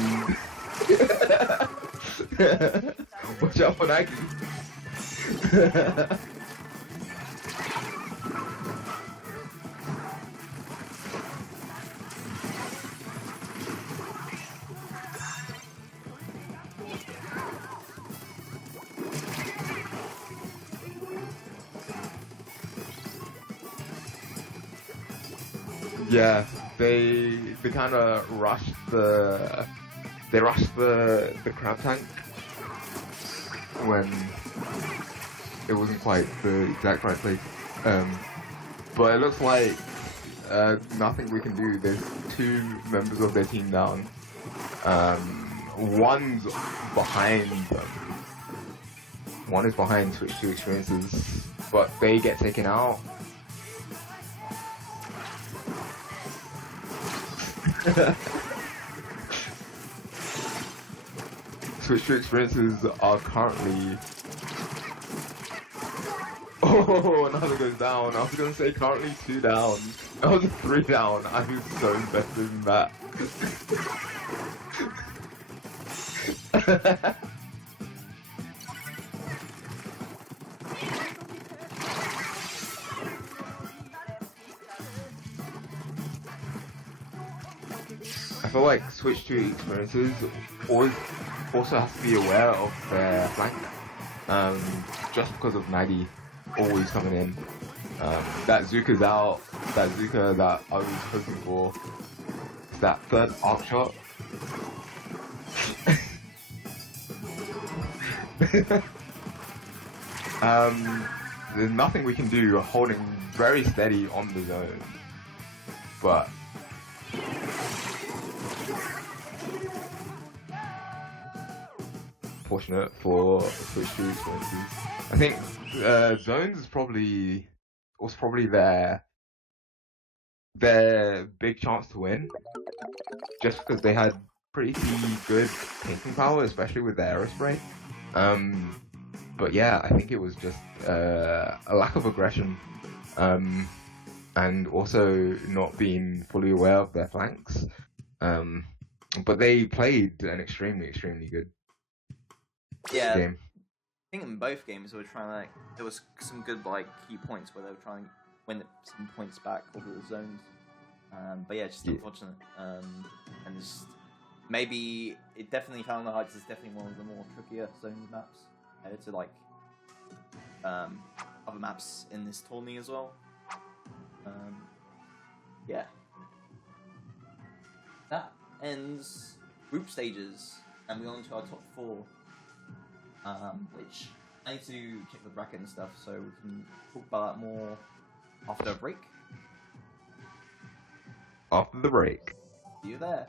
watch out for Nike. Yeah, they kind of rushed the crab tank when it wasn't quite the exact right place. But it looks like nothing we can do. There's two members of their team down. One's behind them. One is behind Switch 2 experiences, but they get taken out. Switch 2 experiences are currently... Oh, another goes down. I was gonna say currently 2 down. I was 3 down. I was so invested in that. I feel like Switch 2 experiences always also have to be aware of their flank. Just because of Maggie always coming in. That Zuka's out, that Zuka that I was hoping for. It's that third arc shot. There's nothing we can do holding very steady on the zone. But fortunate for Switch 2 experiences. I think zones was probably their big chance to win, just because they had pretty good taking power, especially with the aerospray. But yeah, I think it was just a lack of aggression, and also not being fully aware of their flanks. But they played an extremely good Yeah, game. I think in both games they were trying to, like, there was some good like key points where they were trying to win some points back over the zones. But yeah, just unfortunate. And just maybe it definitely Found the Heights is definitely one of the more trickier zones maps compared to like other maps in this tourney as well. Yeah. That ends group stages, and we're on to our top 4. Which I need to check the bracket and stuff, so we can talk about that more after a break. After the break. See you there.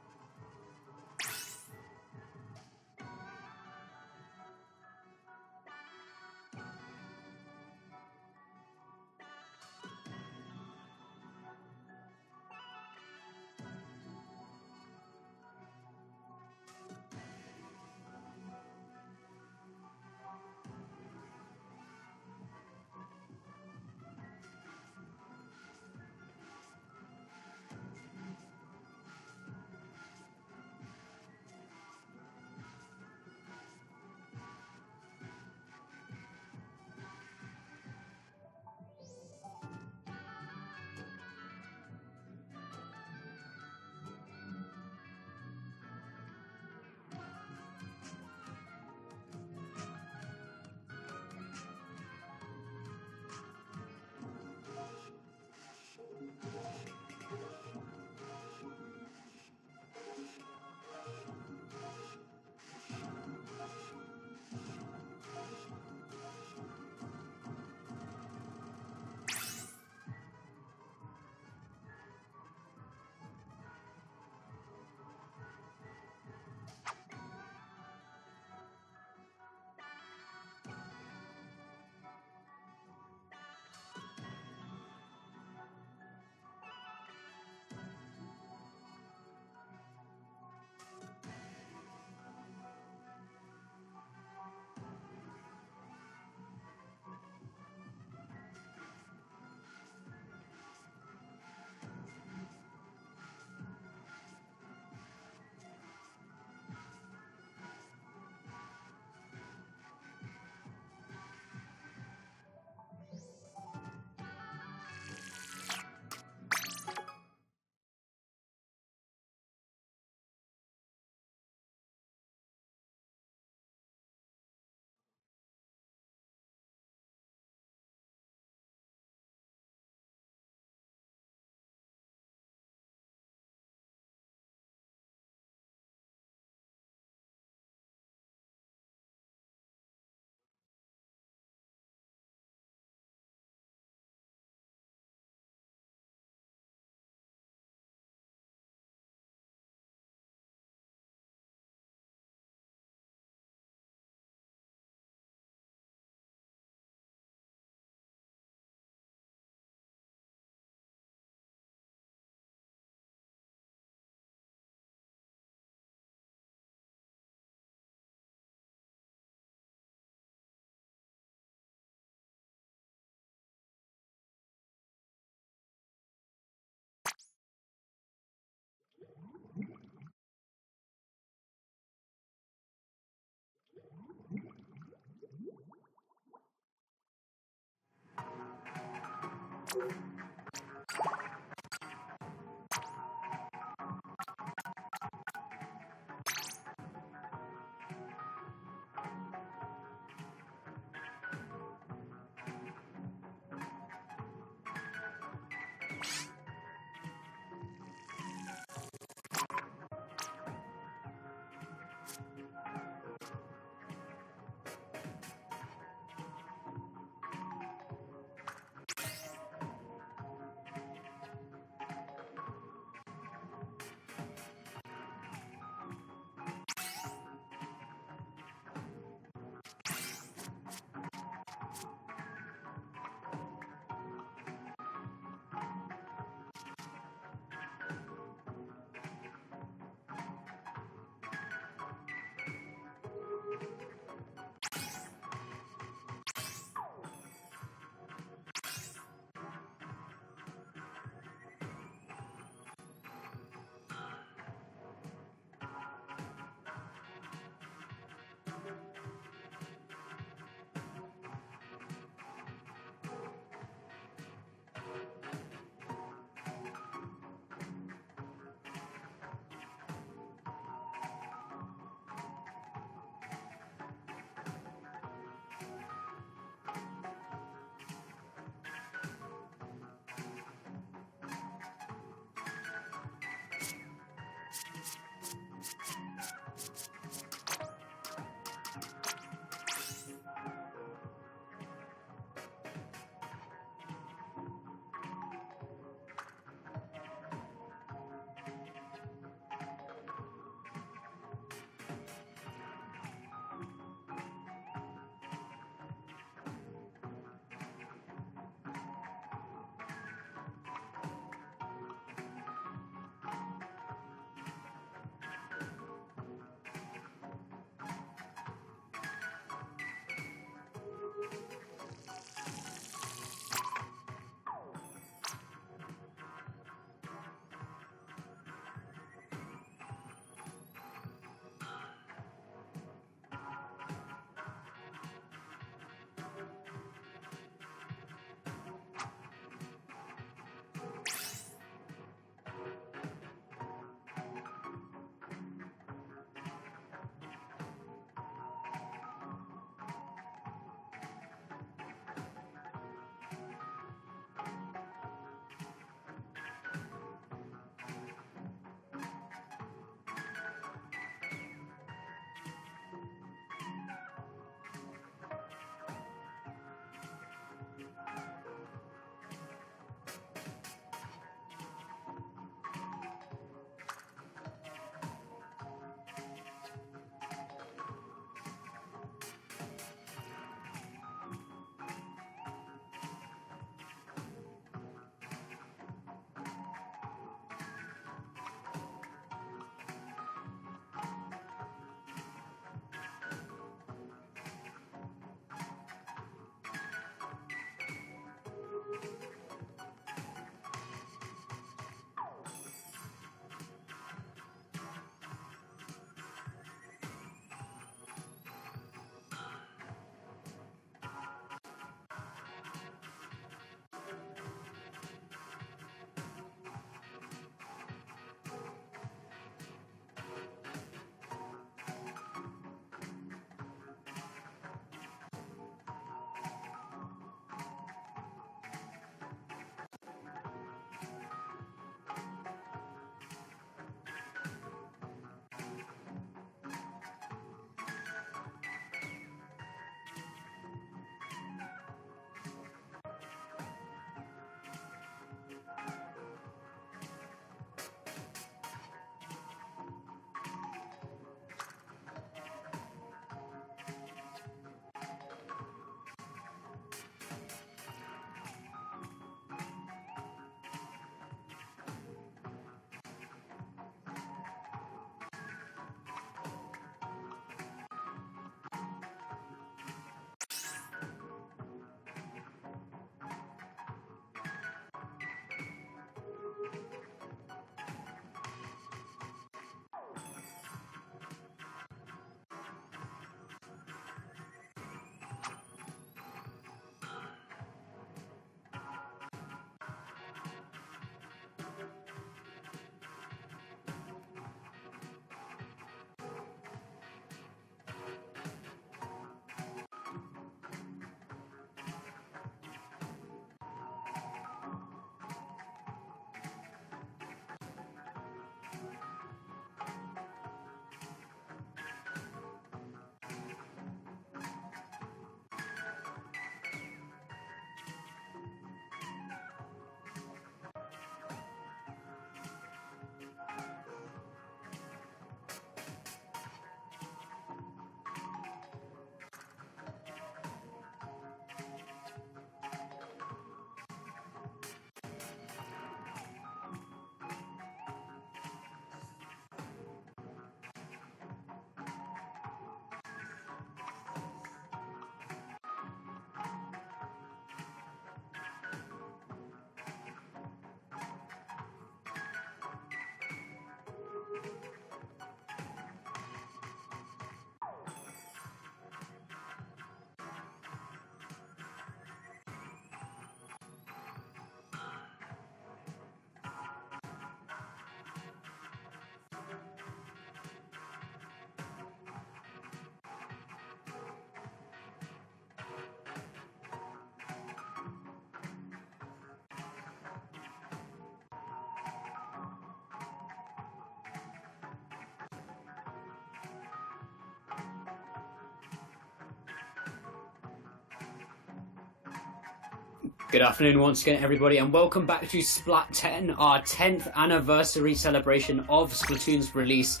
Good afternoon once again, everybody, and welcome back to Splat-Ten, our 10th anniversary celebration of Splatoon's release.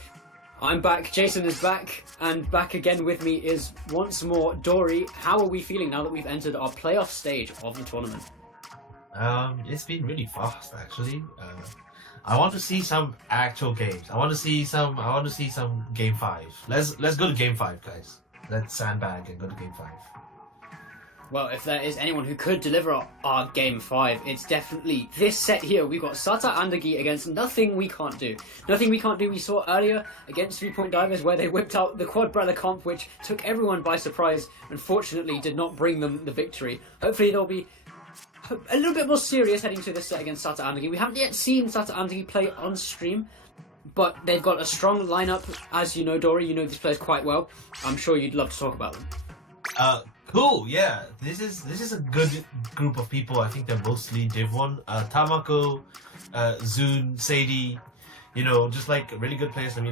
I'm back, Jason is back, and back again with me is once more Dory. How are we feeling now that we've entered our playoff stage of the tournament? It's been really fast actually. I want to see some actual games. I want to see some game 5. Let's go to game 5, guys. Let's sandbag and go to game 5. Well, if there is anyone who could deliver our game 5, it's definitely this set here. We've got Sata Andagi against Nothing We Can't Do. Nothing We Can't Do we saw earlier against 3 Point Divers, where they whipped out the Quadbrella comp, which took everyone by surprise. Unfortunately, did not bring them the victory. Hopefully they'll be a little bit more serious heading to this set against Sata Andagi. We haven't yet seen Sata Andagi play on stream, but they've got a strong lineup. As you know, Dory, you know these players quite well. I'm sure you'd love to talk about them. Cool, yeah. This is a good group of people. I think they're mostly Div 1. Tamako, Zune, Sadie, you know, just like really good players. Let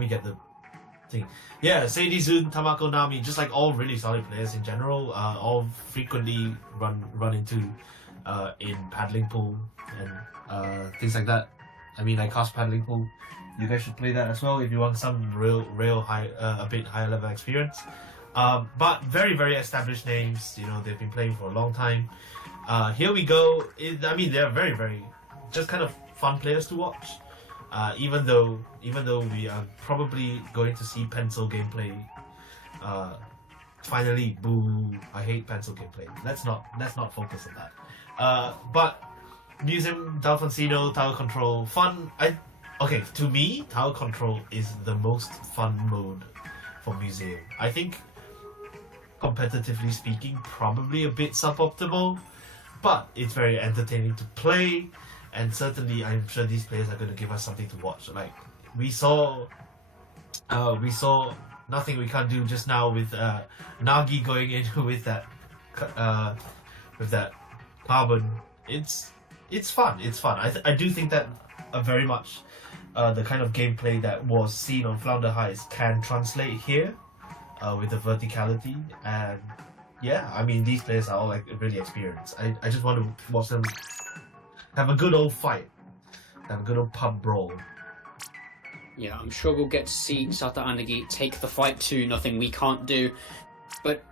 me get the thing. Yeah, Sadie, Zune, Tamako, Nami, just like all really solid players in general. All frequently run into in paddling pool and things like that. I mean, I cast paddling pool. You guys should play that as well if you want some real high, a bit higher level experience. But very, very established names. You know, they've been playing for a long time. Here we go. I mean, they're very, very just kind of fun players to watch. Even though we are probably going to see pencil gameplay. Finally, boo! I hate pencil gameplay. Let's not focus on that. But Museum, D'Alfonsino, Tower Control, fun. Okay, to me, Tower Control is the most fun mode for Museum. I think, competitively speaking, probably a bit suboptimal, but it's very entertaining to play, and certainly I'm sure these players are going to give us something to watch. Like we saw Nothing We Can't Do just now with Nagi going in with that carbon. It's fun. I do think that very much the kind of gameplay that was seen on Flounder Heights can translate here with the verticality, and yeah, I mean these players are all like really experienced. I just want to watch them have a good old fight, have a good old pub brawl. Yeah, I'm sure we'll get to see Sata Andagi take the fight to Nothing We Can't Do, but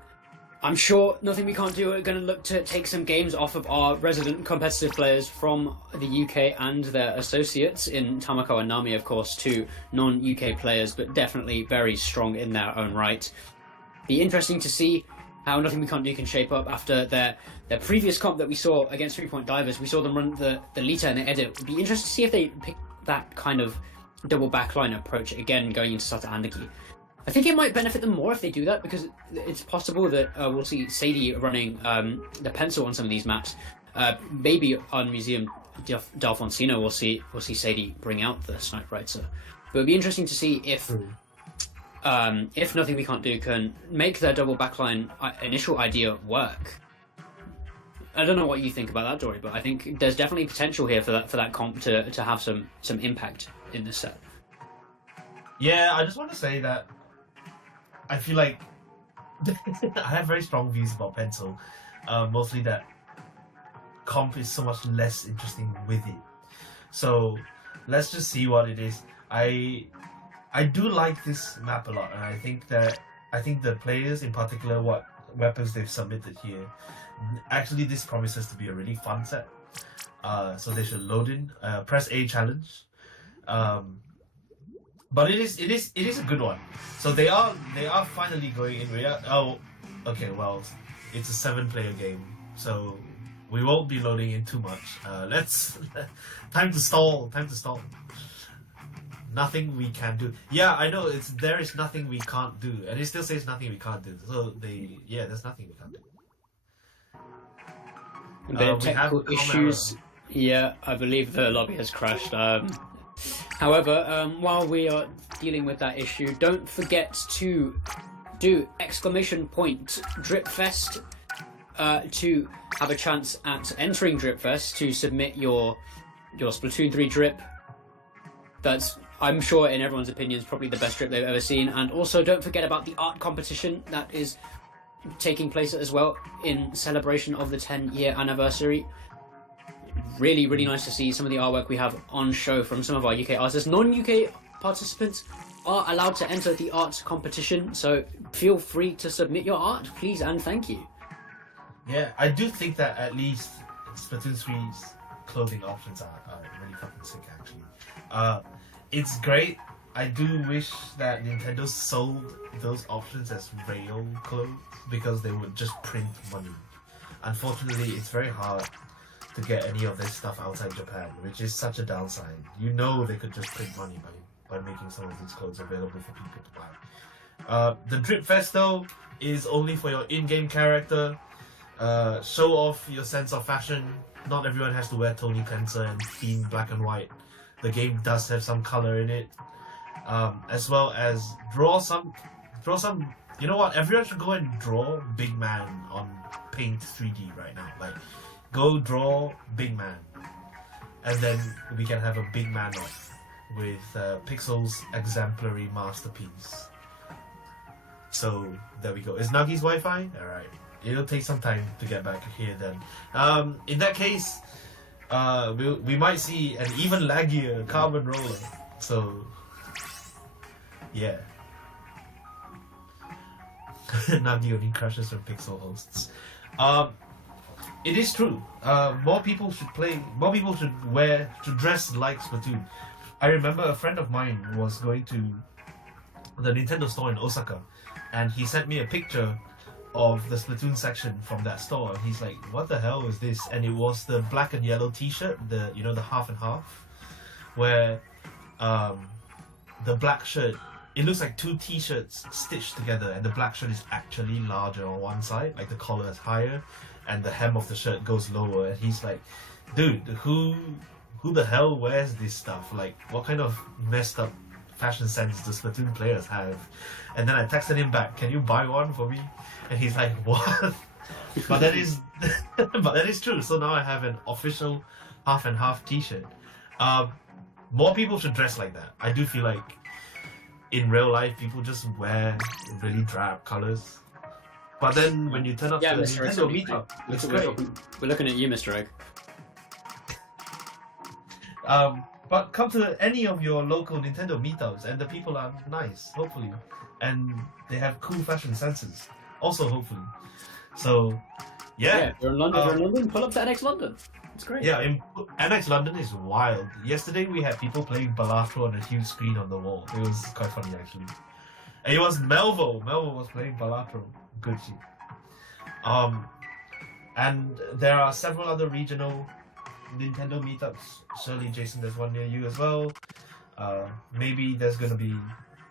I'm sure Nothing We Can't Do are going to look to take some games off of our resident competitive players from the UK and their associates in Tamako and Nami, of course, two non-UK players, but definitely very strong in their own right. Be interesting to see how Nothing We Can't Do can shape up after their previous comp that we saw against 3 Point Divers. We saw them run the Lita and the Edit. It'd be interesting to see if they pick that kind of double backline approach again going into Sata Andagi. I think it might benefit them more if they do that, because it's possible that we'll see Sadie running the pencil on some of these maps. Maybe on Museum D'Alfonsino we'll see Sadie bring out the Sniper Rider. But it'd be interesting to see if Nothing We Can't Do can make their double backline initial idea work. I don't know what you think about that, Dory, but I think there's definitely potential here for that comp to have some impact in this set. Yeah, I just want to say that I feel like I have very strong views about pencil. Mostly that comp is so much less interesting with it. So let's just see what it is. I do like this map a lot, and I think the players in particular, what weapons they've submitted here, actually this promises to be a really fun set. So they should load in, press A challenge. But it is a good one. So they are finally going in. Okay. Well, it's a 7-player game, so we won't be loading in too much. Let's time to stall. Nothing we can do. Yeah, I know. There is nothing we can't do, and it still says nothing we can't do. So there's nothing we can't do. A bit of technical issues. Yeah, I believe the lobby has crashed. However, while we are dealing with that issue, don't forget to do !DRIPFEST to have a chance at entering DRIPFEST to submit your Splatoon 3 drip. That's, I'm sure, in everyone's opinion, is probably the best drip they've ever seen. And also, don't forget about the art competition that is taking place as well in celebration of the 10-year anniversary. Really, really nice to see some of the artwork we have on show from some of our UK artists. Non-UK participants are allowed to enter the art competition, so feel free to submit your art, please and thank you. Yeah, I do think that at least Splatoon 3's clothing options are really fucking sick, actually. It's great. I do wish that Nintendo sold those options as real clothes, because they would just print money. Unfortunately, it's very hard to get any of this stuff outside Japan, which is such a downside. You know they could just print money by making some of these clothes available for people to buy. The DRIPFEST, though, is only for your in-game character. Show off your sense of fashion. Not everyone has to wear Tony Kenser and theme black and white. The game does have some color in it. As well as draw some. You know what? Everyone should go and draw Big Man on Paint 3D right now. Like, go draw Big Man, and then we can have a Big Man off with Pixel's exemplary masterpiece. So there we go. Is Nagi's Wi-Fi? All right. It'll take some time to get back here then. In that case, we might see an even laggier carbon roller. So yeah. Nagi only crashes from Pixel hosts. It is true. More people should play. More people should dress like Splatoon. I remember a friend of mine was going to the Nintendo store in Osaka, and he sent me a picture of the Splatoon section from that store. And he's like, "What the hell is this?" And it was the black and yellow T-shirt, the half and half, where the black shirt. It looks like two T-shirts stitched together, and the black shirt is actually larger on one side, like the collar is higher, and the hem of the shirt goes lower. And he's like, "Dude, who the hell wears this stuff? Like, what kind of messed up fashion sense do Splatoon players have?" And then I texted him back, "Can you buy one for me?" And he's like, "What?" But that is true. So now I have an official half and half T-shirt. More people should dress like that. I do feel like in real life, people just wear really drab colors. But then when you turn up to the Mr. Nintendo meetup, it's great. We're looking at you, Mr. Egg. But come to any of your local Nintendo meetups, and the people are nice, hopefully, and they have cool fashion senses, also hopefully. So, yeah. If you're in London, pull up to NX London. It's great. Yeah, NX London is wild. Yesterday we had people playing Balatro on a huge screen on the wall. It was quite funny actually. And it was Melvo. Melvo was playing Balatro. Good shit. And there are several other regional Nintendo meetups. Surely, Jason, there's one near you as well. Maybe there's gonna be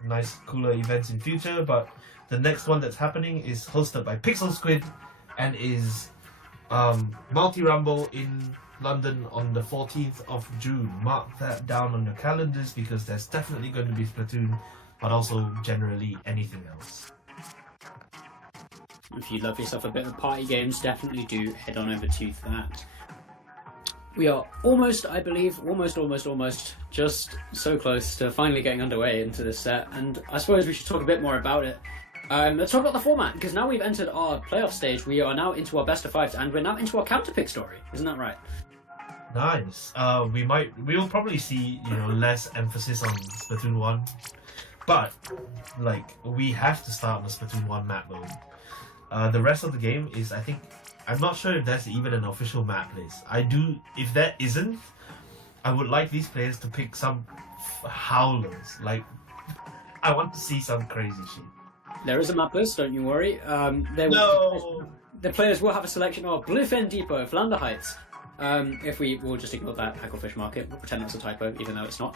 nice, cooler events in future. But the next one that's happening is hosted by Pixel Squid, and is MULTIRUMBLE in London on the 14th of June. Mark that down on your calendars, because there's definitely going to be Splatoon, but also generally anything else. If you love yourself a bit of party games, definitely do head on over to that. We are almost, I believe, almost, just so close to finally getting underway into this set, and I suppose we should talk a bit more about it. Let's talk about the format, because now we've entered our playoff stage. We are now into our best of fives, and we're now into our counterpick story. Isn't that right? Nice. We will probably see, less emphasis on Splatoon 1, but we have to start on the Splatoon 1 map mode. The rest of the game is, I'm not sure if there's even an official map list. If there isn't, I would like these players to pick some howlers. I want to see some crazy shit. There is a map list, don't you worry. The players will have a selection of Bluefin Depot, Flander Heights. If we will just ignore that Hacklefish Market, we'll pretend that's a typo, even though it's not.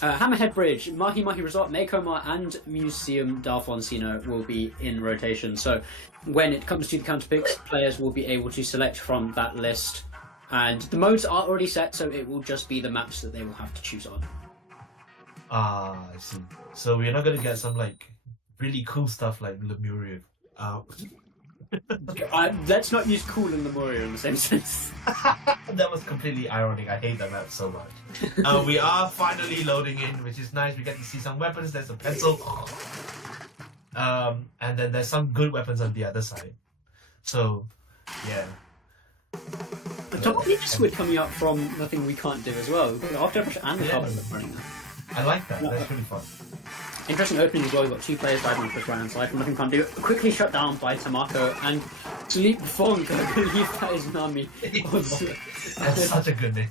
Hammerhead Bridge, Mahi Mahi Resort, Maycomar, and Museum d'Alfonsino will be in rotation. So when it comes to the counterpicks, players will be able to select from that list. And the modes are already set, so it will just be the maps that they will have to choose on. I see. So we're not gonna get some really cool stuff like Lemuria. Let's not use cool and Lemuria in the same sense. That was completely ironic. I hate that map so much. We are finally loading in, which is nice. We get to see some weapons. There's a pencil. and then there's some good weapons on the other side. So, yeah. On top of the squid coming up from Nothing We Can't Do as well. We've got the After Push and the Yeah. carbon running there. I like that. That's really fun. Interesting opening as well. We've got 2 players diving on push right hand side from Nothing Can't Do. Quickly shut down by Tamako and Sleep Funk. I believe that is Nami. That's such a good name.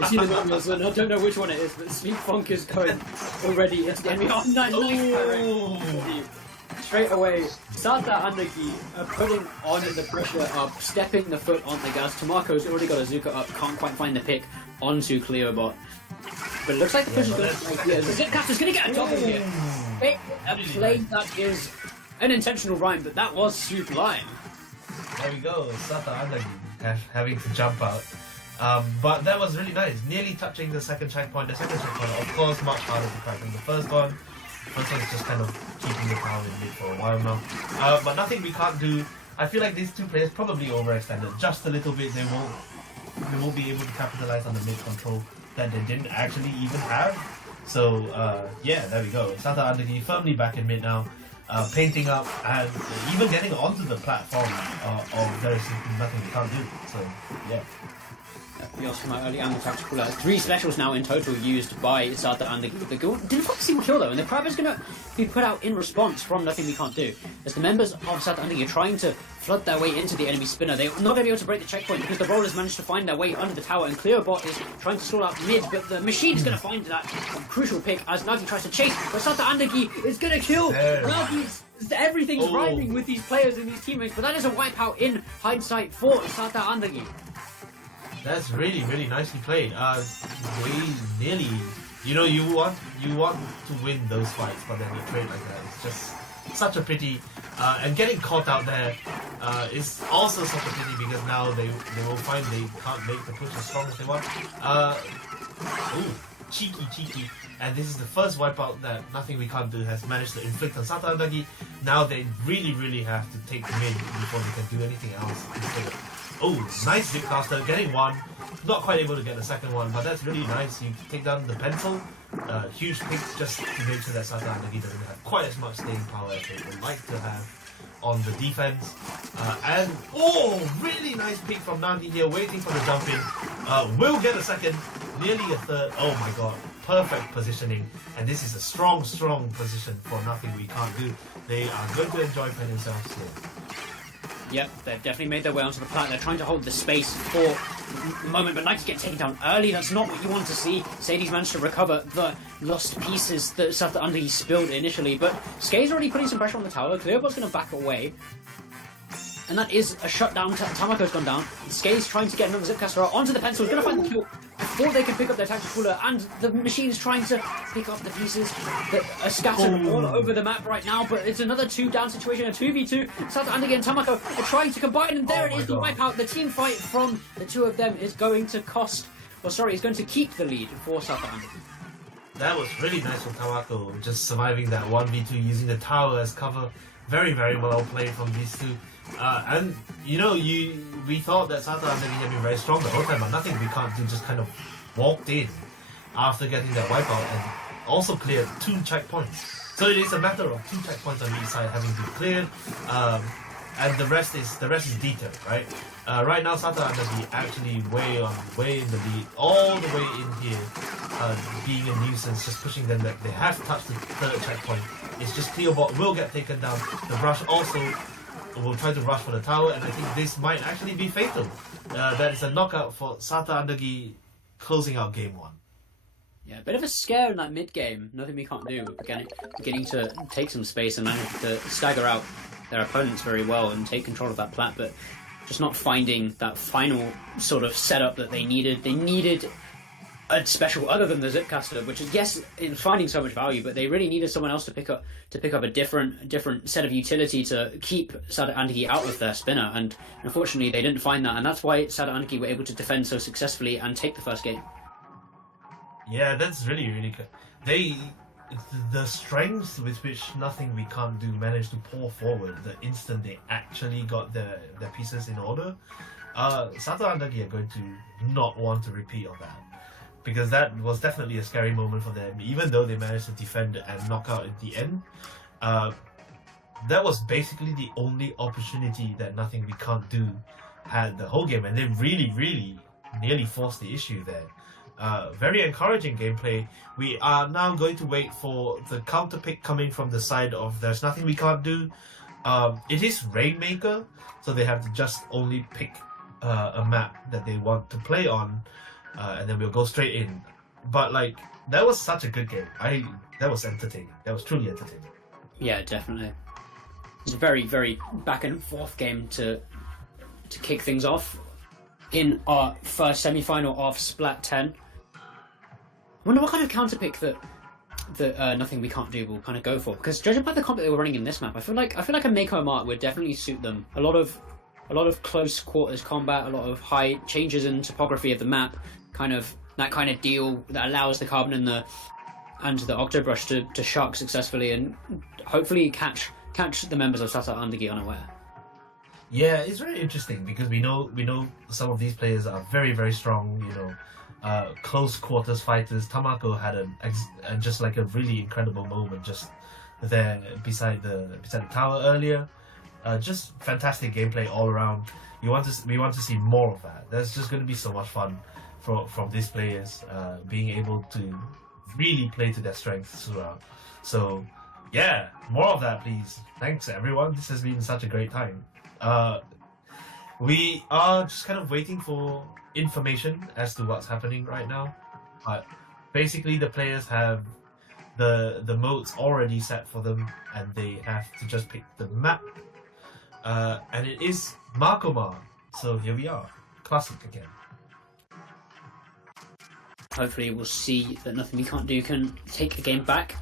It's either Nami or Zun. I don't know which one it is, but Sleep Funk is going already into the enemy. Oh, nice direct. Straight away, Sata Andagi putting on the pressure up, stepping the foot on the gas. Tamako's already got a Zuka up, can't quite find the pick onto Cleobot. But it looks like the push is going to make here. The Zipcaster's going to get a double here. A play that is an intentional rhyme, but that was sublime. There we go, Sata Andagi having to jump out. But that was really nice. Nearly touching the second checkpoint. The second checkpoint, of course, much harder to crack than the first one. First one's just kind of keeping the power in mid for a while now. But Nothing We Can't Do. I feel like these two players probably overextended just a little bit. They won't be able to capitalize on the mid control that they didn't actually even have. So yeah, there we go. Sata Andagi firmly back in mid now, painting up and even getting onto the platform of there is Nothing We Can't Do. So yeah. We also come out early and the tactical 3 specials now in total used by Sata Andagi. The didn't quite see kill though, and the crab is going to be put out in response from Nothing We Can't Do. As the members of Sata Andagi are trying to flood their way into the enemy spinner, they're not going to be able to break the checkpoint because the rollers managed to find their way under the tower, and Cleobot is trying to stall out mid, but the machine is going to find that crucial pick as Nagi tries to chase, but Sata Andagi is going to kill Nagi's. Everything's rhyming with these players and these teammates, but that is a wipeout in hindsight for Sata Andagi. That's really, really nicely played. We nearly, you want to win those fights, but then you trade like that. It's just such a pity. And getting caught out there is also such a pity because now they will find they can't make the push as strong as they want. Ooh, cheeky. And this is the first wipeout that Nothing We Can't Do has managed to inflict on Sata Andagi. Now they really, really have to take the mid before they can do anything else instead of. Oh, nice Zipcaster, getting one. Not quite able to get the second one, but that's really nice. You take down the pencil. Huge pick just to make sure that Sata Andagi doesn't have quite as much staying power as they would like to have on the defense. And, really nice pick from Nagi here, waiting for the jump in. Will get a second, nearly a third. Oh my god, perfect positioning. And this is a strong position for Nothing We Can't Do. They are going to enjoy playing themselves here. Yep, they've definitely made their way onto the plat. They're trying to hold the space for the moment, but Nike's getting taken down early. That's not what you want to see. Sadie's managed to recover the lost pieces, the stuff that Andagi spilled initially, but Skay's already putting some pressure on the tower. Cleobot's going to back away. And that is a shutdown. Tamako's gone down. Skay's trying to get another Zipcaster out onto the pencil. He's going to find the kill before they can pick up their tactical cooler. And the machine's trying to pick up the pieces that are scattered all over the map right now. But it's another 2-down situation, a 2v2. Sata Andagi and Tamako are trying to combine. And there it is, the wipeout. The team fight from the two of them is going to is going to keep the lead for Sata Andagi. That was really nice from Tamako, just surviving that 1v2 using the tower as cover. Very, very well played from these two. And we thought that Sata Andagi had been very strong the whole time, but Nothing We Can't Do just kind of walked in after getting that wipeout and also cleared 2 checkpoints. So it is a matter of 2 checkpoints on each side having been cleared, and the rest is detail, right? Right now Sata Andagi actually way in the lead, all the way in here, being a nuisance, just pushing them that they have touched the 3rd checkpoint. It's just Cleobot will get taken down. The rush also will try to rush for the tower, and I think this might actually be fatal. That is a knockout for Sata Andagi, closing out game 1. Yeah, a bit of a scare in that mid-game. Nothing We Can't Do. Beginning to take some space and manage to stagger out their opponents very well and take control of that plat, but just not finding that final sort of setup that they needed. They needed a special other than the Zipcaster, which is, yes, in finding so much value, but they really needed someone else to pick up a different set of utility to keep Sata Andagi out of their spinner, and unfortunately they didn't find that, and that's why Sata Andagi were able to defend so successfully and take the first game. Yeah, that's really, really good. The strength with which Nothing We Can't Do managed to pour forward the instant they actually got their pieces in order, Sata Andagi are going to not want to repeat on that. Because that was definitely a scary moment for them, even though they managed to defend and knock out at the end. that was basically the only opportunity that Nothing We Can't Do had the whole game, and they really nearly forced the issue there. Very encouraging gameplay. We are now going to wait for the counter pick coming from the side of There's Nothing We Can't Do. It is Rainmaker, so they have to just only pick a map that they want to play on, and then we'll go straight in. But like, that was such a good game. That was entertaining. That was truly entertaining. Yeah, definitely. It's a very back and forth game to kick things off in our first semi-final of Splat-Ten. I wonder what kind of counter pick that Nothing We Can't Do will kind of go for, because judging by the comp that they were running in this map, I feel like a Mako Mart would definitely suit them. A lot of close quarters combat, a lot of high changes in topography of the map, that kind of deal that allows the Carbon and the Octobrush to shark successfully and hopefully catch the members of Sata Andagi unaware. Yeah, it's very interesting because we know some of these players are very strong. Close quarters fighters. Tamako had just like a really incredible moment just there beside the tower earlier. Just fantastic gameplay all around. We want to see more of that. There's just going to be so much fun from these players being able to really play to their strengths throughout. So yeah, more of that, please. Thanks everyone. This has been such a great time. We are just kind of waiting for information as to what's happening right now. But basically, the players have the modes already set for them, and they have to just pick the map. And it is Makoma. So here we are, classic again. Hopefully, we'll see that Nothing We Can't Do can take a game back,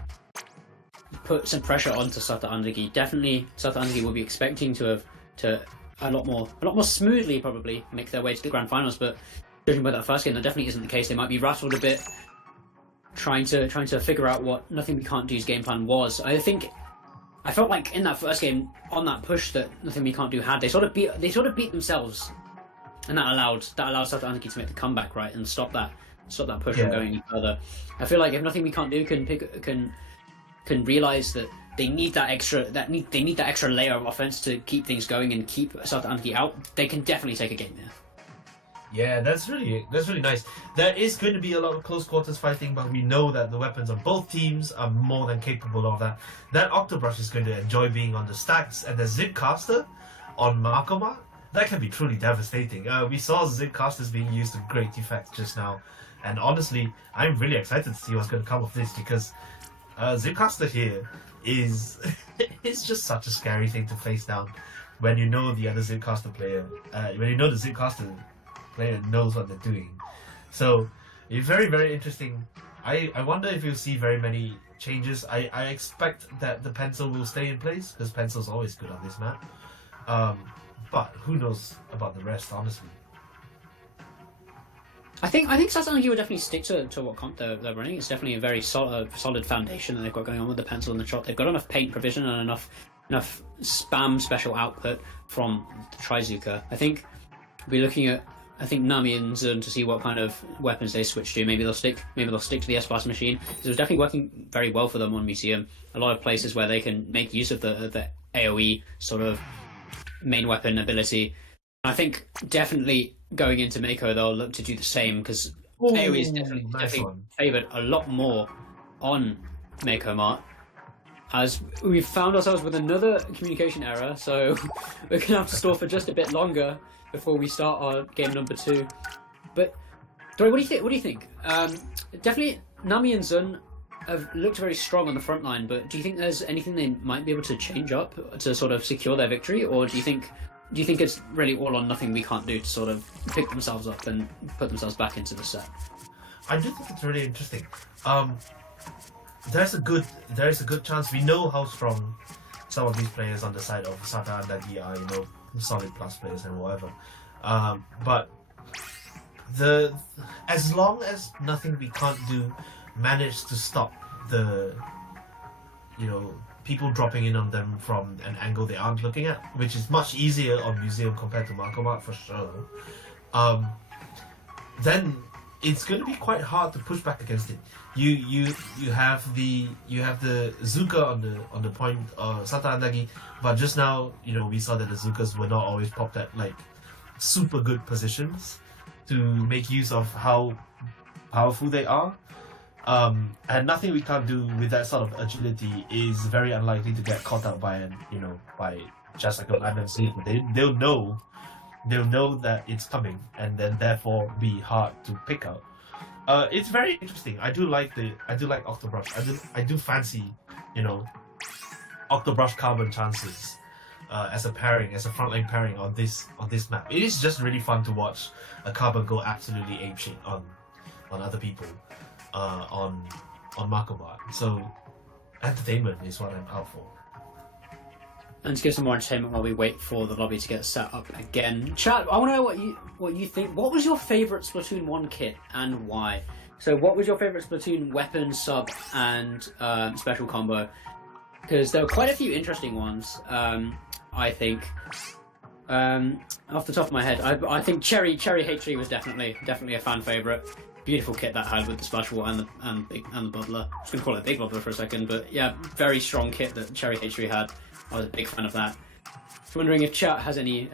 put some pressure onto Sata Andagi. Definitely, Sata Andagi will be expecting to a lot more smoothly probably make their way to the grand finals, but judging by that first game, that definitely isn't the case. They might be rattled a bit, trying to figure out what Nothing We Can't Do's game plan was. I felt like in that first game, on that push that Nothing We Can't Do had, they sort of beat themselves, and that allowed Sata Andagi to make the comeback, right, and stop that push from going any further. I feel like if Nothing We Can't Do can realize that they need that extra layer of offense to keep things going and keep Sata Andagi out, they can definitely take a game there. Yeah, that's really nice. There is going to be a lot of close quarters fighting, but we know that the weapons of both teams are more than capable of that. That Octobrush is going to enjoy being on the stacks, and the Zipcaster on Makoma, that can be truly devastating. We saw Zipcasters being used to great effect just now, and honestly, I'm really excited to see what's going to come of this, because Zipcaster here is it's just such a scary thing to face down when you know the other Zipcaster player, when you know the Zipcaster player knows what they're doing. So it's very interesting. I wonder if you'll see very many changes. I expect that the pencil will stay in place, because pencil's always good on this map. But who knows about the rest, honestly. I think Sata Andagi will definitely stick to what comp they're running. It's definitely a very solid foundation that they've got going on with the pencil and the chop. They've got enough paint provision and enough spam special output from the Trizuka. I think we'll be looking at Nami and Zun to see what kind of weapons they switch to. Maybe they'll stick to the S-Blast machine. It was definitely working very well for them on Museum. A lot of places where they can make use of the AoE sort of main weapon ability. I think definitely going into Mako they'll look to do the same, because AoE is definitely favoured a lot more on Mako Mart. As we've found ourselves with another communication error, so we're going to have to stall for just a bit longer before we start our game number 2. But Dory, what do you think? Definitely Nami and Zun have looked very strong on the front line, but do you think there's anything they might be able to change up to sort of secure their victory, or do you think it's really all or nothing we can't do to sort of pick themselves up and put themselves back into the set? I do think it's really interesting. There's a good chance. We know how strong some of these players on the side of Sata Andagi are, solid plus players and whatever. But as long as Nothing We Can't Do manage to stop the people dropping in on them from an angle they aren't looking at, which is much easier on Museum compared to Makoma for sure, then it's going to be quite hard to push back against it. You have the Zuka on the point Sata Andagi, but just now we saw that the Zukas were not always popped at like super good positions to make use of how powerful they are. And nothing we can't do with that sort of agility is very unlikely to get caught out by by just like a random sleeper. They'll know that it's coming, and then therefore be hard to pick out. It's very interesting. I do like Octobrush. I do fancy, Octobrush Carbon chances as a pairing, as a frontline pairing on this map. It is just really fun to watch a Carbon go absolutely apeshit on other people on Makobar. So entertainment is what I'm out for. And to give some more entertainment while we wait for the lobby to get set up again. Chat, I want to know what you think. What was your favourite Splatoon 1 kit and why? So what was your favourite Splatoon weapon, sub, and special combo? Because there were quite a few interesting ones, I think. Off the top of my head, I think Cherry H3 was definitely a fan favourite. Beautiful kit that had with the splash wall and the bubbler. I was going to call it Big Bubbler for a second, but yeah, very strong kit that Cherry H3 had. I was a big fan of that. So wondering if chat has any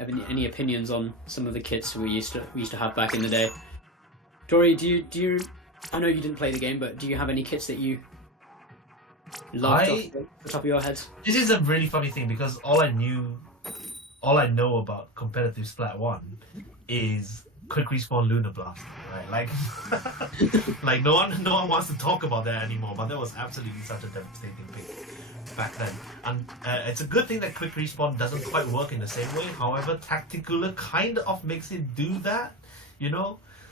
opinions on some of the kits we used to have back in the day. Tori, do you? I know you didn't play the game, but do you have any kits that you loved off the top of your head? This is a really funny thing because all I know about competitive Splat 1 is quick respawn Lunar Blast, right? Like no one wants to talk about that anymore, but that was absolutely such a devastating pick back then. And it's a good thing that quick respawn doesn't quite work in the same way. However, Tacticooler kind of makes it do that,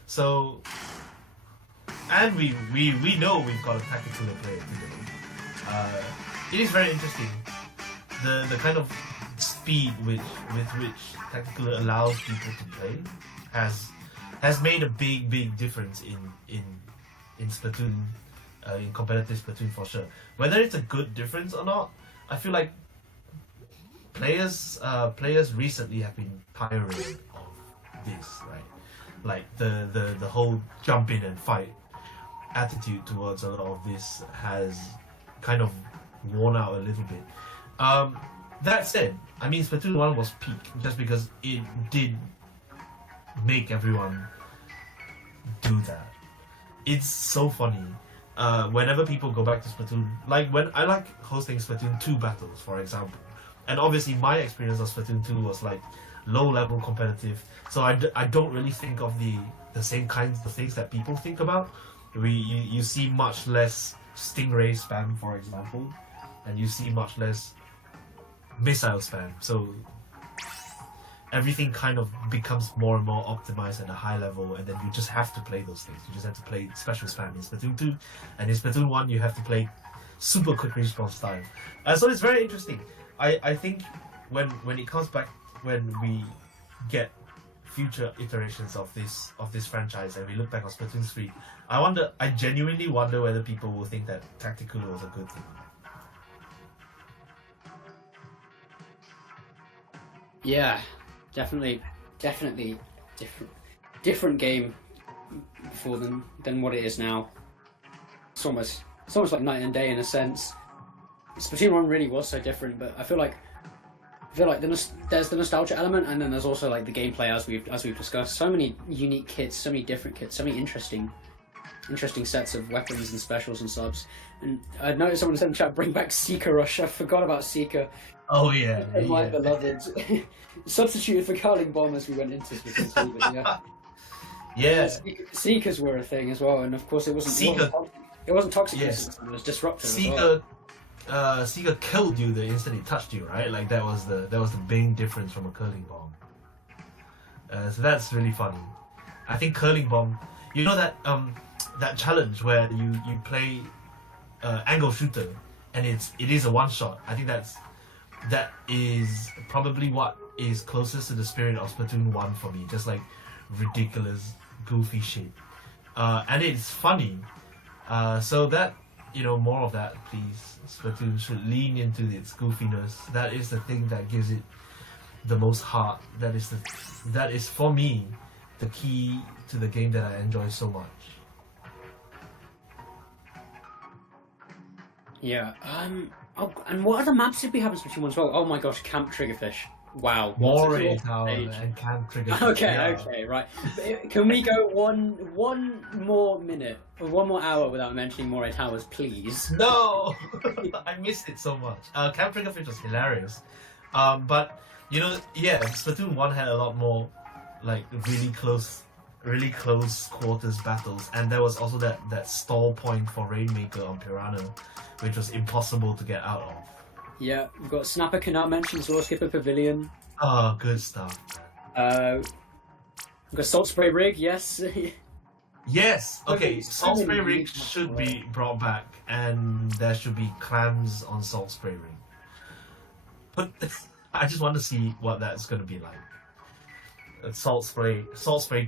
So, and we know we've got a Tacticooler player today. It is very interesting the kind of speed with which Tacticooler allows people to play has made a big difference in Splatoon. In competitive Splatoon for sure. Whether it's a good difference or not, I feel like players recently have been tiring of this, right? Like the whole jump in and fight attitude towards a lot of this has kind of worn out a little bit. That said, I mean Splatoon 1 was peak just because it did make everyone do that. It's so funny. Whenever people go back to Splatoon, like when I like hosting Splatoon 2 battles, for example, and obviously my experience of Splatoon 2 was like low-level competitive, so I don't really think of the same kinds of things that people think about. You see much less Stingray spam, for example, and you see much less missile spam, so everything kind of becomes more and more optimized at a high level, and then you just have to play those things. You just have to play special spam in Splatoon 2, and in Splatoon 1 you have to play super quick respawn style. So it's very interesting. I think when it comes back, when we get future iterations of this franchise and we look back on Splatoon 3, I genuinely wonder whether people will think that Tacticooler was a good thing. Yeah. Definitely different game for them than what it is now. It's almost like night and day in a sense. Splatoon 1 really was so different, but I feel like there's the nostalgia element, and then there's also like the gameplay as we've discussed. So many unique kits, so many different kits, so many interesting sets of weapons and specials and subs. And I noticed someone said in chat, bring back Seeker Rush. I forgot about Seeker. Oh yeah, My beloved. Substituted for Carling Bomb as we went into Splatoon 2, but yeah. Seekers were a thing as well, and of course it wasn't toxic. Yes. It was disruptive. Seeker killed you the instant it touched you, right? Like that was the big difference from a curling bomb. So that's really funny. I think curling bomb. You know that challenge where you play angle shooter and it is a one shot. I think that is probably what is closest to the spirit of Splatoon 1 for me. Just like ridiculous, goofy shit, and it's funny. So that more of that, please. Splatoon should lean into its goofiness. That is the thing that gives it the most heart. That is for me the key to the game that I enjoy so much. Yeah. Oh, and what other maps did we have in Splatoon 1 as well? Oh my gosh, Camp Triggerfish. Wow. More what's a cool Tower stage. and Camp Trigger. Okay, yeah. okay, right. Can we go one more minute or 1 more hour without mentioning Moray Towers, please? No, I missed it so much. Camp Triggerfish was hilarious, but you know, yeah, Splatoon 1 had a lot more like really close quarters battles, and there was also that stall point for Rainmaker on Piranha, which was impossible to get out of. Yeah, we've got Snapper Cannot mention Slow Skipper Pavilion. Oh, good stuff. We've got Salt Spray Rig, yes. Yes. Okay. Okay, Salt Spray so many Rig unique should maps, be brought back, and there should be clams on Salt Spray Rig. But I just want to see what that's going to be like. Salt spray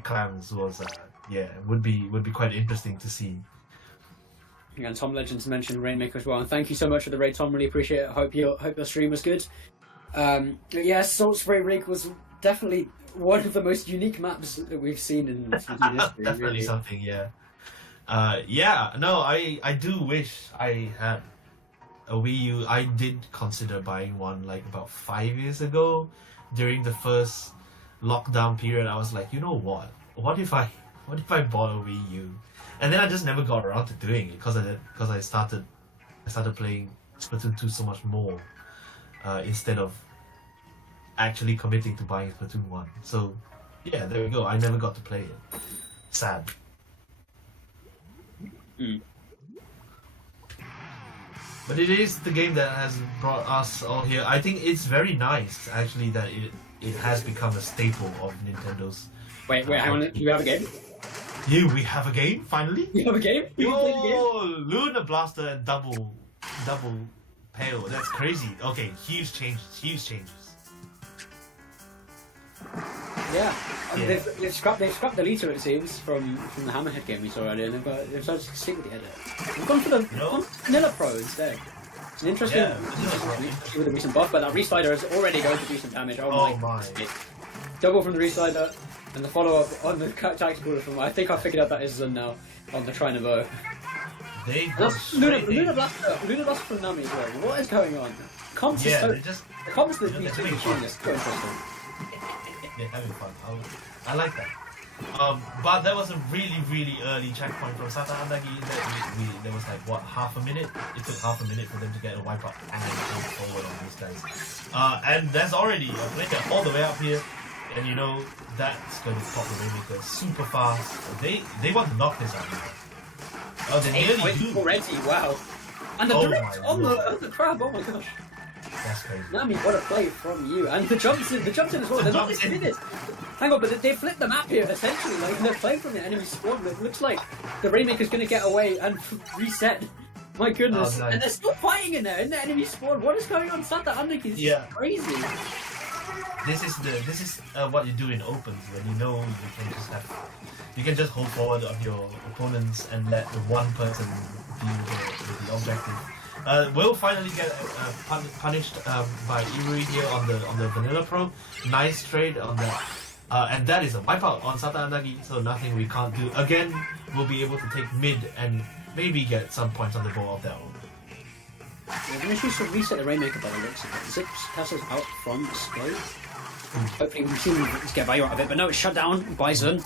clams was would be quite interesting to see. And Tom Legends mentioned Rainmaker as well. And thank you so much for the raid, Tom. Really appreciate it. Hope your stream was good. Yeah, Salt Spray Rig was definitely one of the most unique maps that we've seen in history. Definitely really. something, yeah. No, I do wish I had a Wii U. I did consider buying one like about 5 years ago during the first lockdown period. I was like, you know what? What if I bought a Wii U? And then I just never got around to doing it because I started playing Splatoon 2 so much more instead of actually committing to buying Splatoon 1. So yeah, there we go. I never got to play it. Sad. But it is the game that has brought us all here. I think it's very nice actually that it has become a staple of Nintendo's. Wait, hang on. Do you have a game? We have a game finally. You have a game? You played a game? Oh, Lunar Blaster and double Pale. That's crazy. Okay, huge changes. Yeah. Yeah. They've scrapped the leader, it seems, from the Hammerhead game we saw earlier, and they've decided to stick with the edit. They've gone for the Vanilla Pro instead. It's an interesting, with the recent buff, but that reslider is already going to do some damage. Oh my. Double from the reslider, and the follow-up on the tactical from, I think I figured out that is Zun now, on the Trinovo. They go Lunar Blaster from Nami as well. What is going on? Comps is so... The comps that these two machines is so interesting. They're having fun. I like that. But there was a really early checkpoint from Sata Andagi that there was like what, half a minute? It took half a minute for them to get a wipeout and jump forward on these guys. And there's already a player all the way up here, and you know that's going to pop the Rainmaker super fast. They want to knock this out. Oh, they nearly do already. Wow. And the drift on the crab. Oh my gosh. That's crazy. Nami, what a play from you. And the jumps in as well. They're not listening to this. Hang on, but they flipped the map here, essentially. Like, they're playing from the enemy spawn. It looks like the Rainmaker's going to get away and reset. My goodness. Oh, nice. And they're still fighting in there, in the enemy spawn. What is going on? Santa Andaki is crazy. This is what you do in opens when you know you can just hold forward on your opponents and let the one person deal with the objective. Will finally get punished by Irui here on the Vanilla Pro. Nice trade on that. And that is a wipeout on Sata Andagi, so nothing we can't do. Again, we'll be able to take mid and maybe get some points on the board of their own. We're going to reset the Rainmaker by the looks of it. Zip Castle's out front still. Hopefully we can get value out of it, but no, it's shut down by Zun.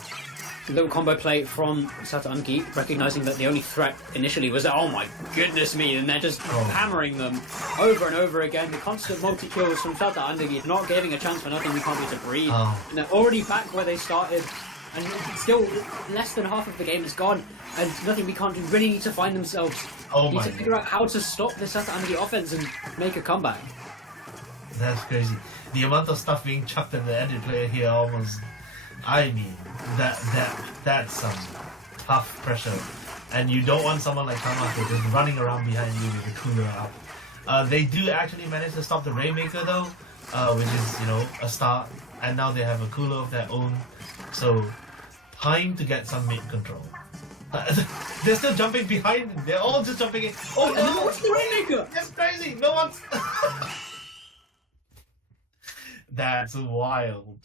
A little combo play from Sata Andagi, recognizing that the only threat initially was that, oh my goodness me, and they're just hammering them over and over again. The constant multi-kills from Sata Andagi, not giving a chance for nothing we can't do to breathe. And they're already back where they started, and still less than half of the game is gone, and nothing we can't do. Really need to find themselves. Need to figure out how to stop the Sata Andagi offense and make a comeback. That's crazy. The amount of stuff being chucked at the edit player here almost... I mean, that's some tough pressure. And you don't want someone like Tamako just running around behind you with a cooler up. They do actually manage to stop the Rainmaker though, which is, you know, a start. And now they have a cooler of their own. So, time to get some mid control. They're still jumping behind. They're all just jumping in. Oh no! What's the Rainmaker? That's crazy! No one's... That's wild.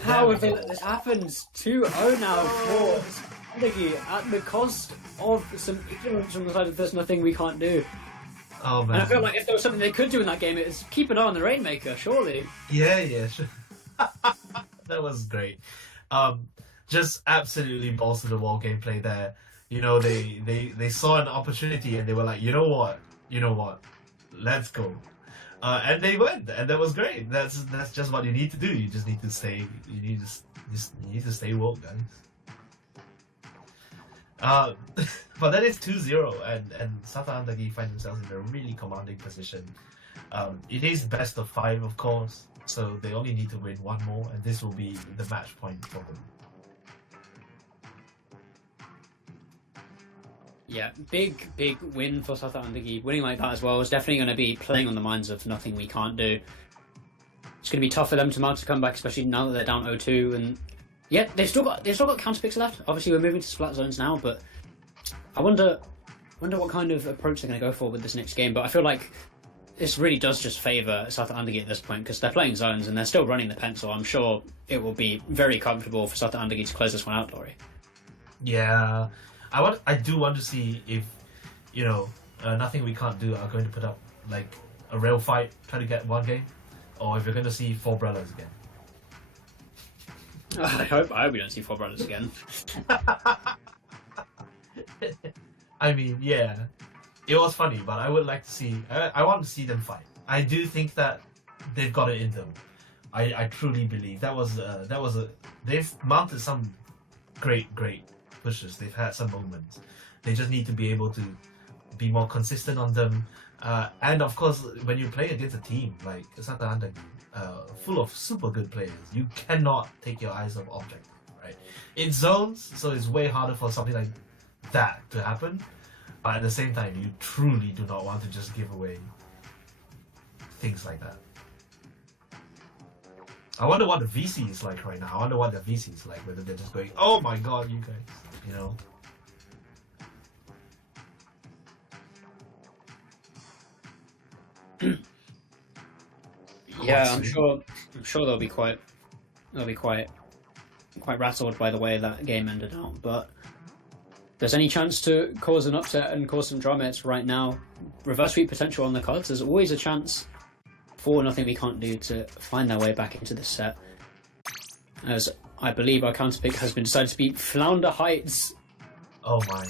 How have they let this happen? 2-0 now for Splat-Ten at the cost of some ignorance from the side of there's nothing we can't do. Oh man. And I feel like if there was something they could do in that game, it is keep an eye on the Rainmaker, surely. Yeah, sure. That was great. Just absolutely balls to the wall gameplay there. You know, they saw an opportunity and they were like, you know what, let's go. And they went, and that was great. That's just what you need to do. You just need to stay. You need to stay woke, guys. But that is 2-0, and Sata Andagi find themselves in a really commanding position. It is best of 5, of course, so they only need to win one more, and this will be the match point for them. Yeah, big win for Sata Andagi. Winning like that as well is definitely going to be playing on the minds of nothing we can't do. It's going to be tough for them to mount a comeback, especially now that they're down 0-2. And yeah, they've still got counter picks left. Obviously, we're moving to splat zones now, but I wonder what kind of approach they're going to go for with this next game. But I feel like this really does just favour Sata Andagi at this point because they're playing zones and they're still running the pencil. I'm sure it will be very comfortable for Sata Andagi to close this one out, Dory. Yeah. I do want to see if, nothing we can't do are going to put up like a real fight, try to get one game, or if you're going to see 4 brothers again. I hope we don't see 4 brothers again. I mean, yeah, it was funny, but I would like to see. I want to see them fight. I do think that they've got it in them. I truly believe they've mounted some great pushes. They've had some moments. They just need to be able to be more consistent on them. And of course, when you play against a team like Sata Andagi, full of super good players, you cannot take your eyes off objective, right? It's zones, so it's way harder for something like that to happen. But at the same time, you truly do not want to just give away things like that. I wonder what the VC is like right now. I wonder what the VC is like, whether they're just going, oh my god, you guys, Yeah, I'm sure they'll be quite rattled by the way that game ended out. But if there's any chance to cause an upset and cause some drama, it's right now. Reverse sweep potential on the cards. There's always a chance for nothing we can't do to find their way back into this set. As I believe our counter pick has been decided to be Flounder Heights. Oh my.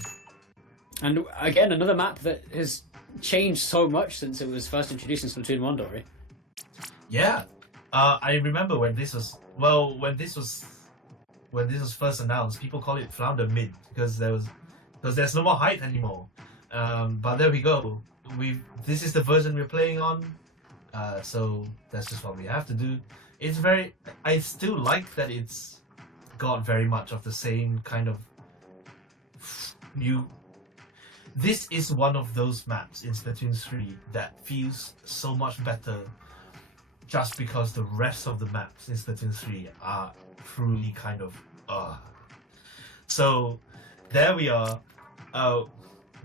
And again, another map that has changed so much since it was first introduced in Splatoon 1, Dory. Yeah. I remember when this was first announced, people call it Flounder Mid because there's no more height anymore. But there we go. This is the version we're playing on. So that's just what we have to do. I still like that it's got very much of the same kind of This is one of those maps in Splatoon 3 that feels so much better just because the rest of the maps in Splatoon 3 are truly kind of So there we are.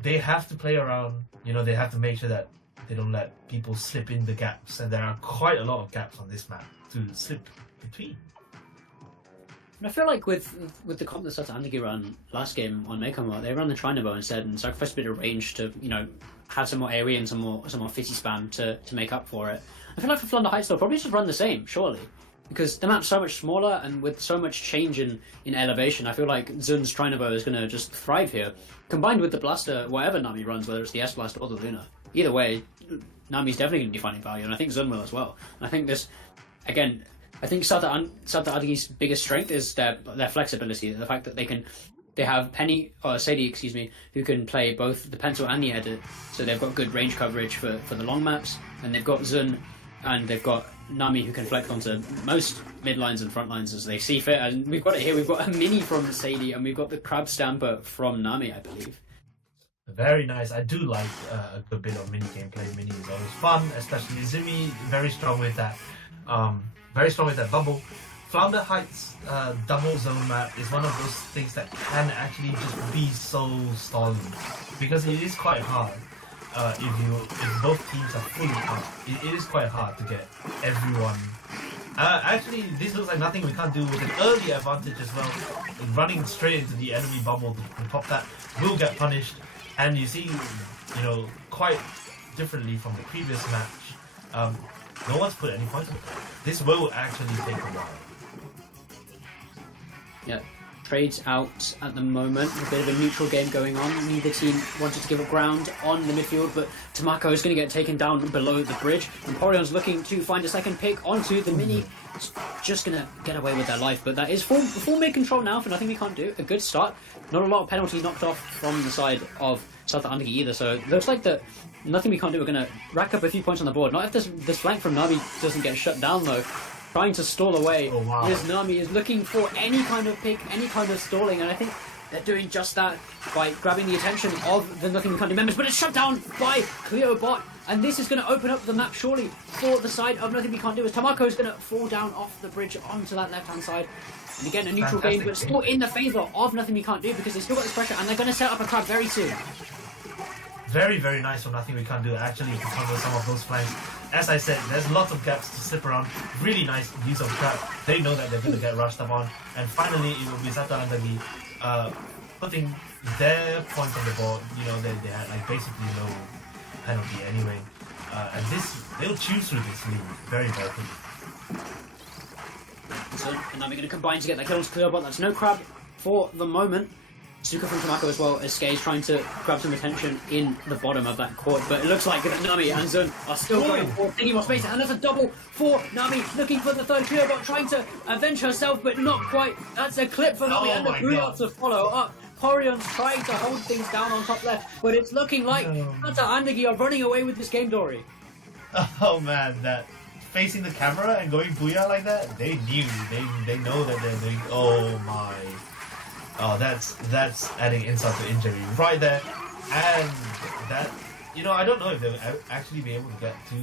They have to play around, they have to make sure that they don't let people slip in the gaps, and there are quite a lot of gaps on this map to slip between. And I feel like with the comp that Sata Andagi ran last game on Maycom, they ran the Trinabo instead and sacrificed a bit of range to, have some more area and some more fizzy spam to make up for it. I feel like for Flounder Heights they'll probably just run the same, surely. Because the map's so much smaller and with so much change in elevation, I feel like Zun's Trinabo is going to just thrive here. Combined with the Blaster, whatever Nami runs, whether it's the S-Blaster or the Luna. Either way, Nami's definitely going to be finding value, and I think Zun will as well. And I think this, again, I think Sata Andagi's biggest strength is their flexibility, the fact that they have Sadie, who can play both the pencil and the edit, so they've got good range coverage for the long maps, and they've got Zun and they've got Nami who can flex onto most mid lines and front lines as they see fit. And we've got it here, we've got a mini from Sadie and we've got the Crab Stamper from Nami, I believe. Very nice. I do like a good bit of mini gameplay. Mini is always fun, especially Zimmy, very strong with that. Bubble. Flounder Heights double zone map is one of those things that can actually just be so stalling, because it is quite hard. If both teams are fully up, it is quite hard to get everyone Actually, this looks like nothing we can't do with an early advantage as well. Running straight into the enemy bubble to pop that will get punished. And you see, you know, quite differently from the previous match, no one's put any points on it. This will actually take a while. Yeah, trades out at the moment. A bit of a neutral game going on. Neither team wanted to give up ground on the midfield, but Tamako is going to get taken down below the bridge. And Porion's looking to find a second pick onto the mini. Just going to get away with their life, but that is full mid control now for nothing we can't do. A good start. Not a lot of penalty knocked off from the side of South Andagi either, so it looks like that nothing we can't do. We're going to rack up a few points on the board. Not if this flank from Navi doesn't get shut down though. Trying to stall away. Oh, wow. This Nami is looking for any kind of pick, any kind of stalling, and I think they're doing just that by grabbing the attention of the Nothing We Can't Do members, but it's shut down by Cleobot, and this is going to open up the map surely for the side of Nothing We Can't Do, as Tamako is going to fall down off the bridge onto that left-hand side. And again, a neutral game, but still in the favour of Nothing We Can't Do because they still got this pressure, and they're going to set up a crab very soon. Very, very nice for Nothing We Can't Do actually to cover some of those flanks. As I said, there's lots of gaps to slip around. Really nice use of trap. They know that they're going to get rushed up on. And finally, it will be Sata Andagi putting their point on the board. You know, they had like basically no penalty anyway. And they'll choose through this lead very, very quickly. So, and now we're going to combine to get that kill onto Cleobot. That's no crab for the moment. Suka from Tamako as well as Skaze trying to grab some attention in the bottom of that court, but it looks like Nami and Zun are still going for taking more space, and that's a double for Nami, looking for the third Cleobot, trying to avenge herself, but not quite. That's a clip for Nami and the Booyah to follow up. Porion's trying to hold things down on top left, but it's looking like Sata Andagi are running away with this game, Dory. Oh man, that facing the camera and going Booyah like that, they knew, they know that they're doing, oh my. Oh, that's adding insult to injury right there, and that, you know, I don't know if they'll actually be able to get to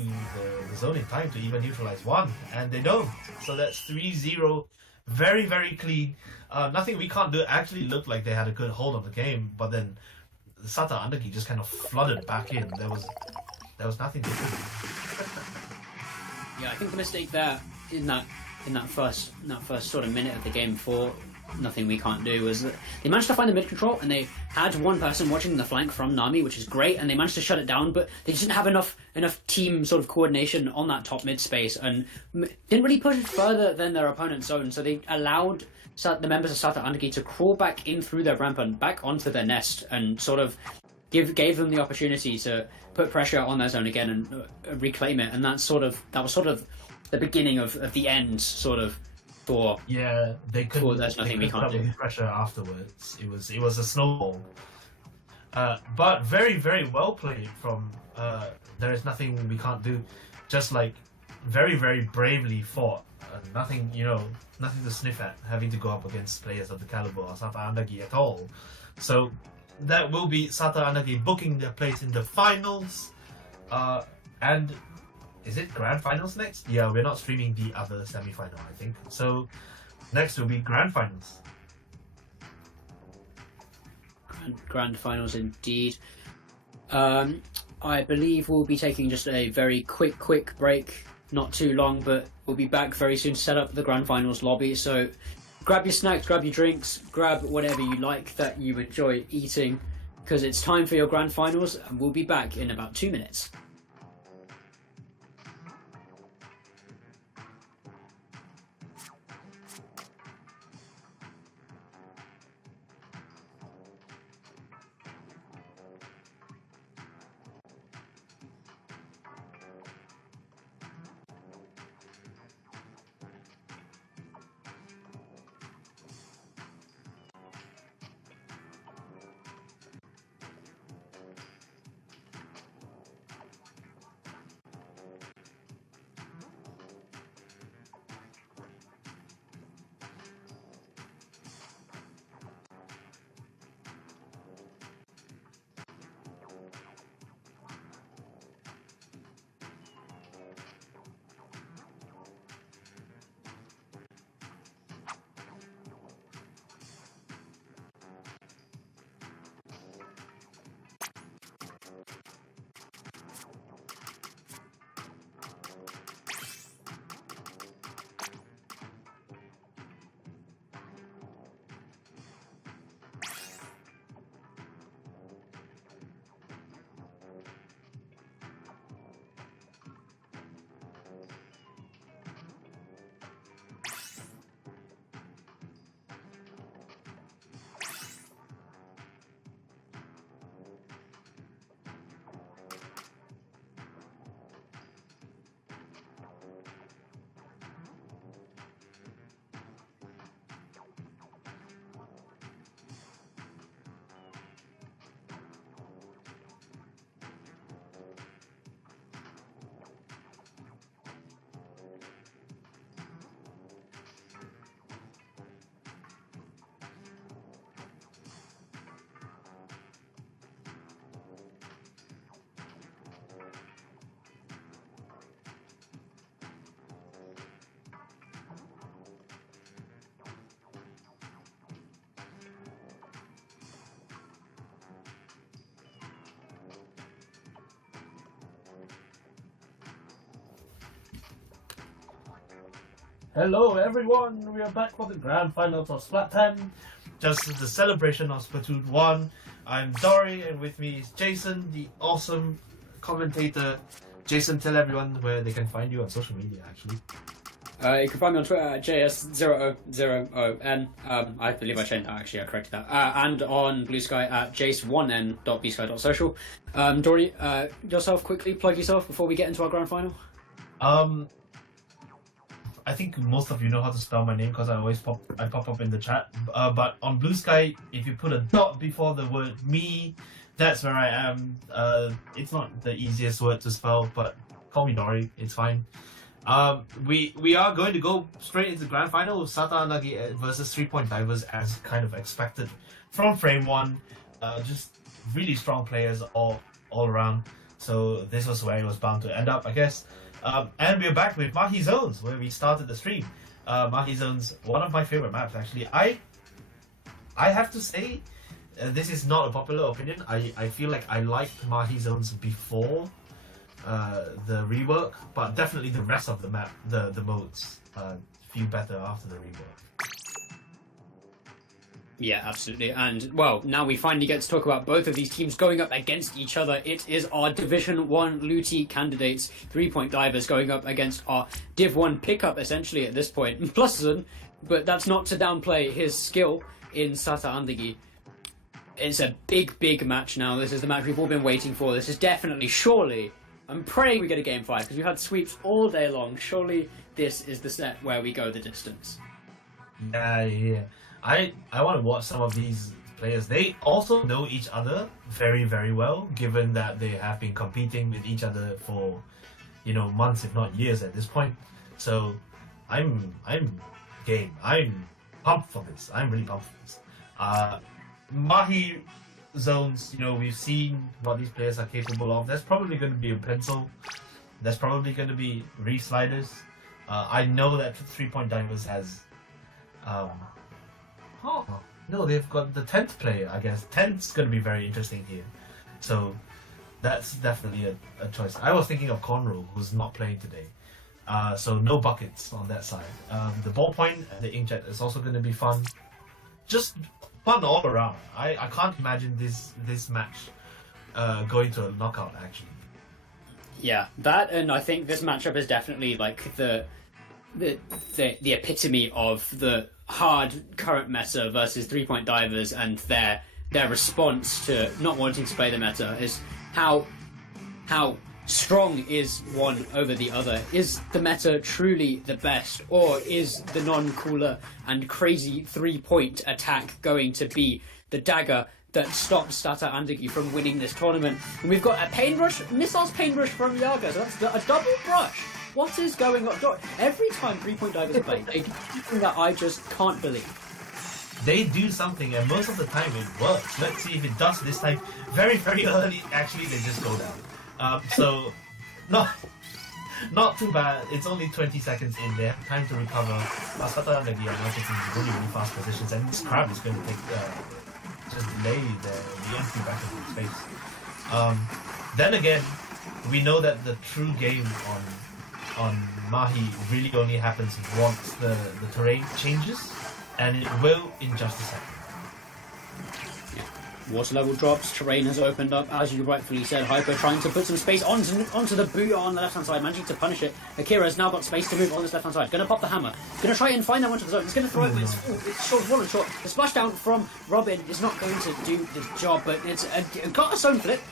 the zone in time to even neutralize one, and they don't. So that's 3-0, very, very clean. Nothing We Can't Do actually looked like they had a good hold on the game, but then Sata Andagi just kind of flooded back in. There was nothing to do. Yeah, I think the mistake there in that first sort of minute of the game for Nothing We Can't Do was that they managed to find the mid control, and they had one person watching the flank from Nami, which is great, and they managed to shut it down, but they just didn't have enough team sort of coordination on that top mid space, and didn't really push it further than their opponent's zone, so they allowed the members of Sata Andagi to crawl back in through their ramp and back onto their nest, and sort of gave them the opportunity to put pressure on their zone again and reclaim it, and that was sort of the beginning of the end, sort of. Yeah, they couldn't. There's nothing we can't do. Pressure afterwards. It was a snowball. But very, very well played from. There is nothing we can't do. Just like very, very bravely fought. Nothing to sniff at. Having to go up against players of the caliber of Sata Andagi at all. So that will be Sata Andagi booking their place in the finals. And. Is it Grand Finals next? Yeah, we're not streaming the other semi-final, I think. So, next will be Grand Finals. Grand Finals indeed. I believe we'll be taking just a very quick break. Not too long, but we'll be back very soon to set up the Grand Finals lobby. So, grab your snacks, grab your drinks, grab whatever you like that you enjoy eating, because it's time for your Grand Finals, and we'll be back in about 2 minutes. Hello everyone, we are back for the grand finals of Splat-Ten. Just the celebration of Splatoon 1. I'm Dory and with me is Jason, the awesome commentator. Jason, tell everyone where they can find you on social media actually. You can find me on Twitter at JS000N. I believe I changed that, actually, I corrected that. And on Blue Sky at jace1n.bsky.social. Dory, yourself, quickly plug yourself before we get into our grand final. I think most of you know how to spell my name because I pop up in the chat. But on Blue Sky, if you put a dot before the word me, that's where I am. It's not the easiest word to spell, but call me Dory. It's fine. We are going to go straight into the grand final with Sata Nagi versus 3-point divers as kind of expected from frame 1. Just really strong players all around. So this was where it was bound to end up, I guess. And we're back with Mahi Zones, where we started the stream. Mahi Zones, one of my favorite maps, actually. I have to say, this is not a popular opinion. I feel like I liked Mahi Zones before the rework, but definitely the rest of the map, the modes, feel better after the rework. Yeah, absolutely. And, well, now we finally get to talk about both of these teams going up against each other. It is our Division 1 Looty candidates, 3-point divers, going up against our Div 1 pickup, essentially, at this point. Plus Zun, but that's not to downplay his skill in Sata Andigi. It's a big, big match now. This is the match we've all been waiting for. This is definitely, surely, I'm praying we get a Game 5, because we've had sweeps all day long. Surely this is the set where we go the distance. Yeah. I want to watch some of these players. They also know each other very, very well, given that they have been competing with each other for, months, if not years at this point. So I'm game. I'm pumped for this. I'm really pumped for this. Mahi Zones, we've seen what these players are capable of. There's probably going to be a pencil. There's probably going to be re-sliders. I know that 3-point divers has... no, they've got the 10th player, I guess. 10th's going to be very interesting here. So that's definitely a choice. I was thinking of Conroe, who's not playing today. So no buckets on that side. The ballpoint and the inkjet is also going to be fun. Just fun all around. I can't imagine this match going to a knockout, actually. Yeah, that, and I think this matchup is definitely like the epitome of the hard current meta versus 3-point divers, and their response to not wanting to play the meta is how strong is one over the other. Is the meta truly the best, or is the non-cooler and crazy 3-point attack going to be the dagger that stops Sata Andigi from winning this tournament? And we've got a paintbrush, missiles paintbrush from Yaga, so that's a double brush. What is going on? Every time 3-point divers play, they do something that I just can't believe. They do something, and most of the time it works. Let's see if it does this time. Very, very early, actually, they just go down. So, not too bad. It's only 20 seconds in. They have time to recover. Sata and Nagi are now taking really, really fast positions, and this crab is going to take just delay the entry back into space. Then again, we know that the true game on Mahi really only happens once the terrain changes, and it will in just a second. Water level drops, terrain has opened up, as you rightfully said. Hyper trying to put some space onto the Booyah on the left-hand side, managing to punish it. Akira's now got space to move on this left-hand side. Going to pop the hammer. Going to try and find that one to the zone. He's going to throw it, but it's short, one and short. The splashdown from Robin is not going to do the job, but it's got a zone flip.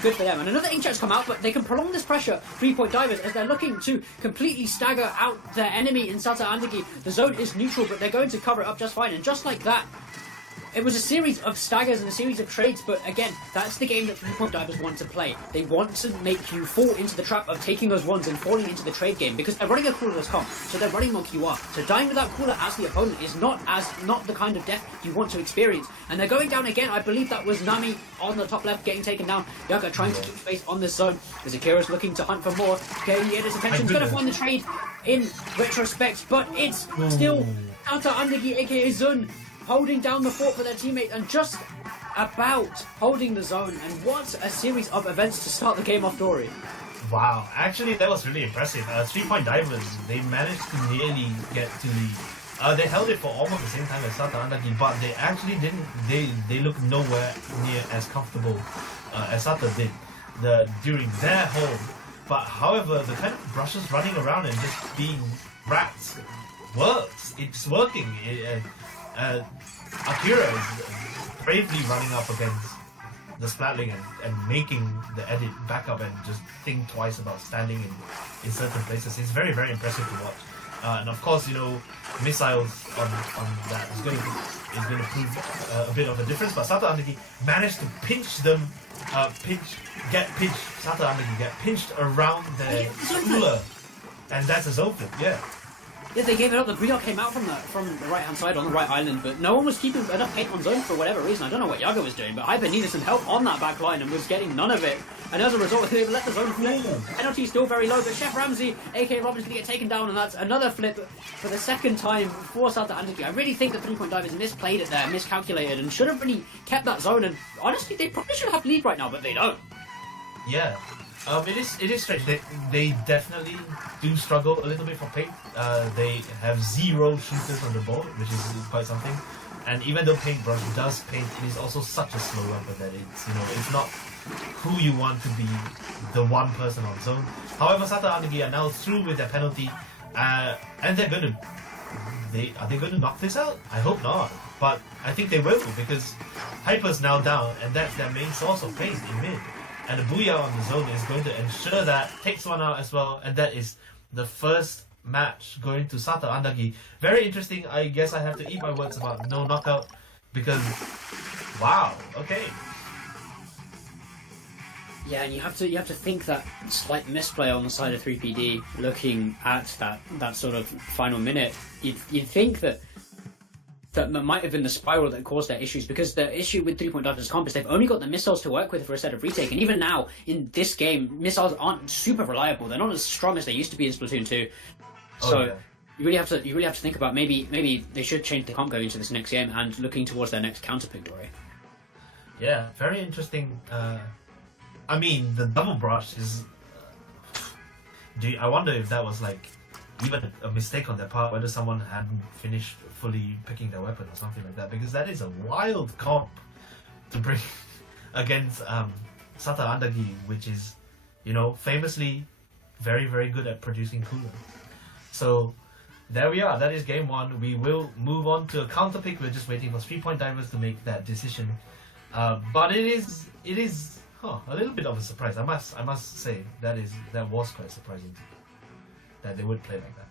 Good for them. And another inkjet's come out, but they can prolong this pressure. 3-point divers, as they're looking to completely stagger out their enemy in Sata Andigi. The zone is neutral, but they're going to cover it up just fine. And just like that, it was a series of staggers and a series of trades, but again, that's the game that 3-point divers want to play. They want to make you fall into the trap of taking those ones and falling into the trade game, because they're running a coolerless comp, so they're running more QR. So dying without cooler as the opponent is not the kind of death you want to experience. And they're going down again. I believe that was Nami on the top left getting taken down. Yaga trying to keep space on this zone. As Akira's looking to hunt for more. Getting his attention. He's going to find the trade in retrospect, but it's still Sata Andigi, aka Zun, holding down the fort for their teammate and just about holding the zone. And what a series of events to start the game off, Dory. Wow, actually that was really impressive. 3-point divers, they managed to nearly get to the. They held it for almost the same time as Sata Andagi, but they actually didn't. They looked nowhere near as comfortable as Sata did during their hold. But however, the kind of brushes running around and just being rats works. It's working. Akira is bravely running up against the Splatling and making the edit back up and just think twice about standing in certain places. It's very, very impressive to watch. And of course, you know, missiles on that is going to prove a bit of a difference. But Sata Andagi managed to pinch them, get pinched around their cooler, and that's a zone flip. Yeah. Yeah, they gave it up. The Briok came out from the right-hand side on the right island, but no one was keeping enough paint on zone for whatever reason. I don't know what Yaga was doing, but Hyper needed some help on that back line and was getting none of it. And as a result, they let the zone flip. Penalty still very low, but Chef Ramsey, aka Robin's going to get taken down, and that's another flip for the second time for Sata Andagi. I really think the 3-point divers misplayed it there, miscalculated, and should have really kept that zone. And honestly, they probably should have lead right now, but they don't. Yeah. It is strange. They definitely do struggle a little bit for paint. They have 0 shooters on the board, which is quite something. And even though Paintbrush does paint, it is also such a slow weapon that it's not who you want to be the one person on zone. However, Sata Andagi are now through with their penalty, and they're going to knock this out? I hope not, but I think they will, because Hyper's now down, and that's their main source of paint in mid. And the Booyah on the zone is going to ensure that takes one out as well, and that is the first match going to Sata Andagi. Very interesting. I guess I have to eat my words about no knockout, because wow, okay. Yeah, and you have to think that slight misplay on the side of 3PD, looking at that sort of final minute. You'd think that might have been the spiral that caused their issues, because the issue with 3-point divers comp is they've only got the missiles to work with for a set of retake, and even now in this game missiles aren't super reliable. They're not as strong as they used to be in Splatoon 2. So yeah. you really have to think about maybe they should change the comp going into this next game and looking towards their next counterpick glory. Yeah, very interesting. I mean, the double brush is. I wonder if that was like even a mistake on their part, whether someone hadn't finished fully picking their weapon or something like that, because that is a wild comp to bring against Sata Andagi, which is, famously very, very good at producing cooler. So there we are. That is game 1. We will move on to a counter pick. We're just waiting for 3-point divers to make that decision. But it is a little bit of a surprise. I must say that was quite surprising to me, that they would play like that.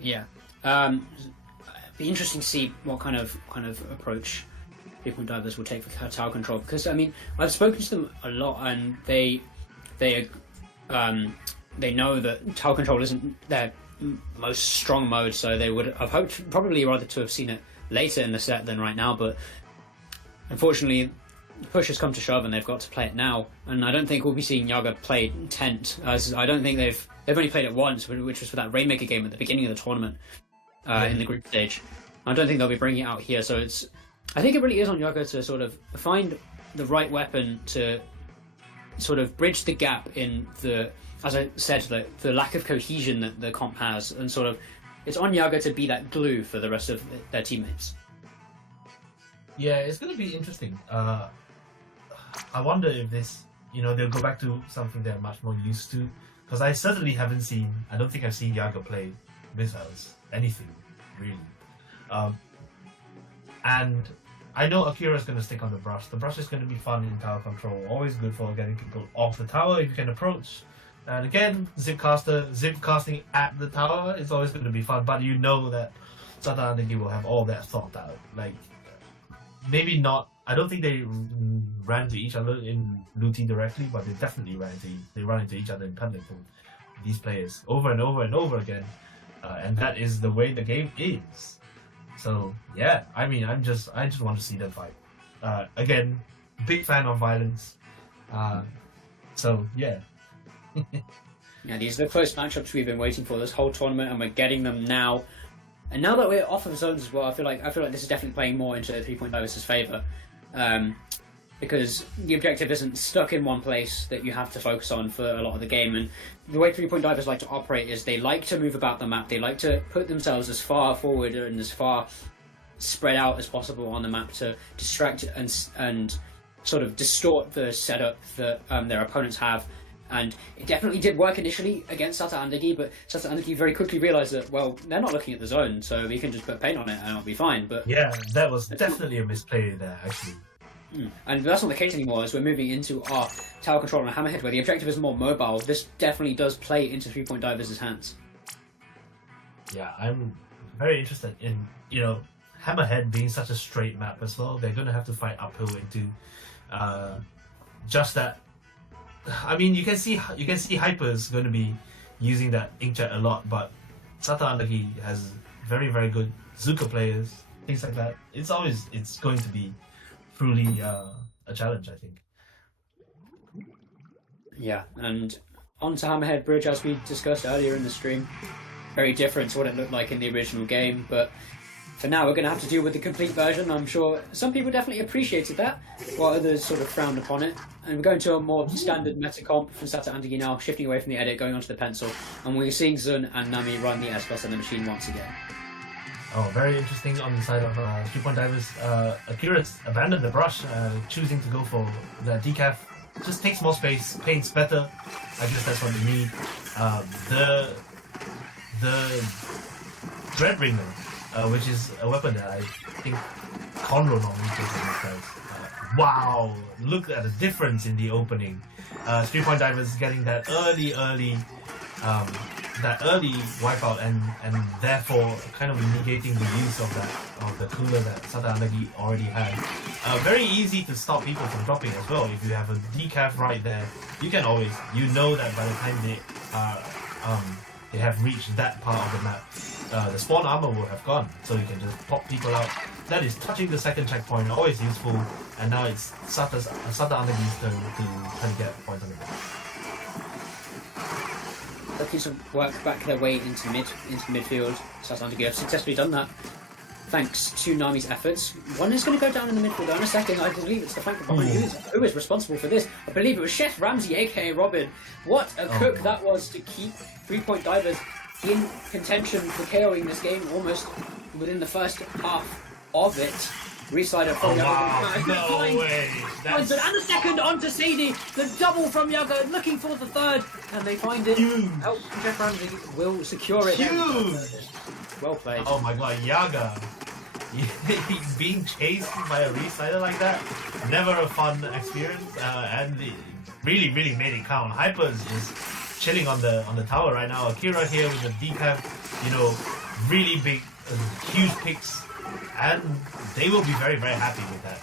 Yeah, be interesting to see what kind of approach 3-point divers will take for tower control, because I mean I've spoken to them a lot, and they know that tower control isn't their most strong mode, so they would have hoped probably rather to have seen it later in the set than right now, but unfortunately push has come to shove and they've got to play it now. And I don't think we'll be seeing Yaga play Tent, as I don't think they've only played it once, which was for that Rainmaker game at the beginning of the tournament in the group stage. I don't think they'll be bringing it out here, so I think it really is on Yaga to sort of find the right weapon to sort of bridge the gap in the, as I said, the lack of cohesion that the comp has, and sort of it's on Yaga to be that glue for the rest of their teammates. Yeah, it's going to be interesting. I wonder if they'll go back to something they're much more used to, because I certainly I don't think I've seen Yaga play missiles, anything, really. And I know Akira's going to stick on the brush. The brush is going to be fun in tower control, always good for getting people off the tower if you can approach. And again, zip casting at the tower is always going to be fun, but you know that Sata Andagi will have all that thought out. Like, maybe not. I don't think they ran to each other in Luti directly, but they definitely run into each other in public for these players over and over and over again, and that is the way the game is. So yeah, I mean, I just want to see them fight. Again, big fan of violence. So yeah. Yeah, these are the close matchups we've been waiting for this whole tournament, and we're getting them now. And now that we're off of zones as well, I feel like this is definitely playing more into 3-point divers' favour. because the objective isn't stuck in one place that you have to focus on for a lot of the game. And the way 3-point divers like to operate is they like to move about the map. They like to put themselves as far forward and as far spread out as possible on the map to distract and sort of distort the setup that their opponents have. And it definitely did work initially against Sata Andagi, but Sata Andagi very quickly realised that, well, they're not looking at the zone, so we can just put paint on it and it'll be fine. But yeah, that was definitely a misplay there, actually. And that's not the case anymore, as we're moving into our tower control and Hammerhead, where the objective is more mobile. This definitely does play into 3-point divers' hands. Yeah, I'm very interested in, Hammerhead being such a straight map as well. They're going to have to fight uphill into just that. I mean, you can see Hyper's going to be using that inkjet a lot, but Sata Andagi has very, very good Zuka players, things like that. It's going to be truly a challenge, I think. Yeah, and on to Hammerhead Bridge, as we discussed earlier in the stream. Very different to what it looked like in the original game, but for now we're going to have to deal with the complete version. I'm sure some people definitely appreciated that, while others sort of frowned upon it. And we're going to a more standard meta comp from Sata Andagi now, shifting away from the edit, going onto the pencil, and we're seeing Zun and Nami run the S+ on the machine once again. Oh, very interesting on the side of 3-point divers. Akira's abandoned the brush, choosing to go for the decaf. Just takes more space, paints better. I guess that's what we need. The Dreadbringer, which is a weapon that I think Conroe normally takes on these guys. Wow, look at the difference in the opening. 3-point divers getting that early wipeout and therefore kind of negating the use of the cooler that Sata Andagi already had. Very easy to stop people from dropping as well. If you have a decaf right there, you can always, that by the time they have reached that part of the map, the spawn armor will have gone, so you can just pop people out. That is touching the second checkpoint, always useful, and now it's Sata Andagi's turn to try to get points on the map. Looking to work back their way into midfield. Sata Andagi have successfully done that, thanks to Nami's efforts. One is going to go down in the midfield in a second. I believe it's the flanker behind who is responsible for this. I believe it was Chef Ramsey, aka Robin. What a cook that was to keep 3-point divers in contention for KOing this game almost within the first half of it. Reslider from Yaga. No way! And a second onto Sadie. The double from Yaga, looking for the third, and they find it. Oh, Jeff Ramsey will secure it. Huge! Well played. Oh my god, Yaga! He's being chased by a Reslider like that. Never a fun experience, and it really made it count. Hyper's just chilling on the tower right now. Akira here with the decaf, really big, huge picks. And they will be very, very happy with that.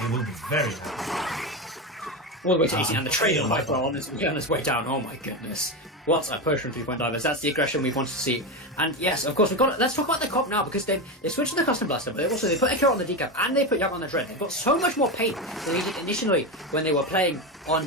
They will be very happy. All the way to 18 and the trail Viper on his way down. Oh my goodness. What a push from 3-point divers. That's the aggression we want to see. And yes, of course, let's talk about the comp now, because they switched to the custom blaster, but they put Akira on the decap and they put Yaga on the dread. They've got so much more paint than they did initially when they were playing on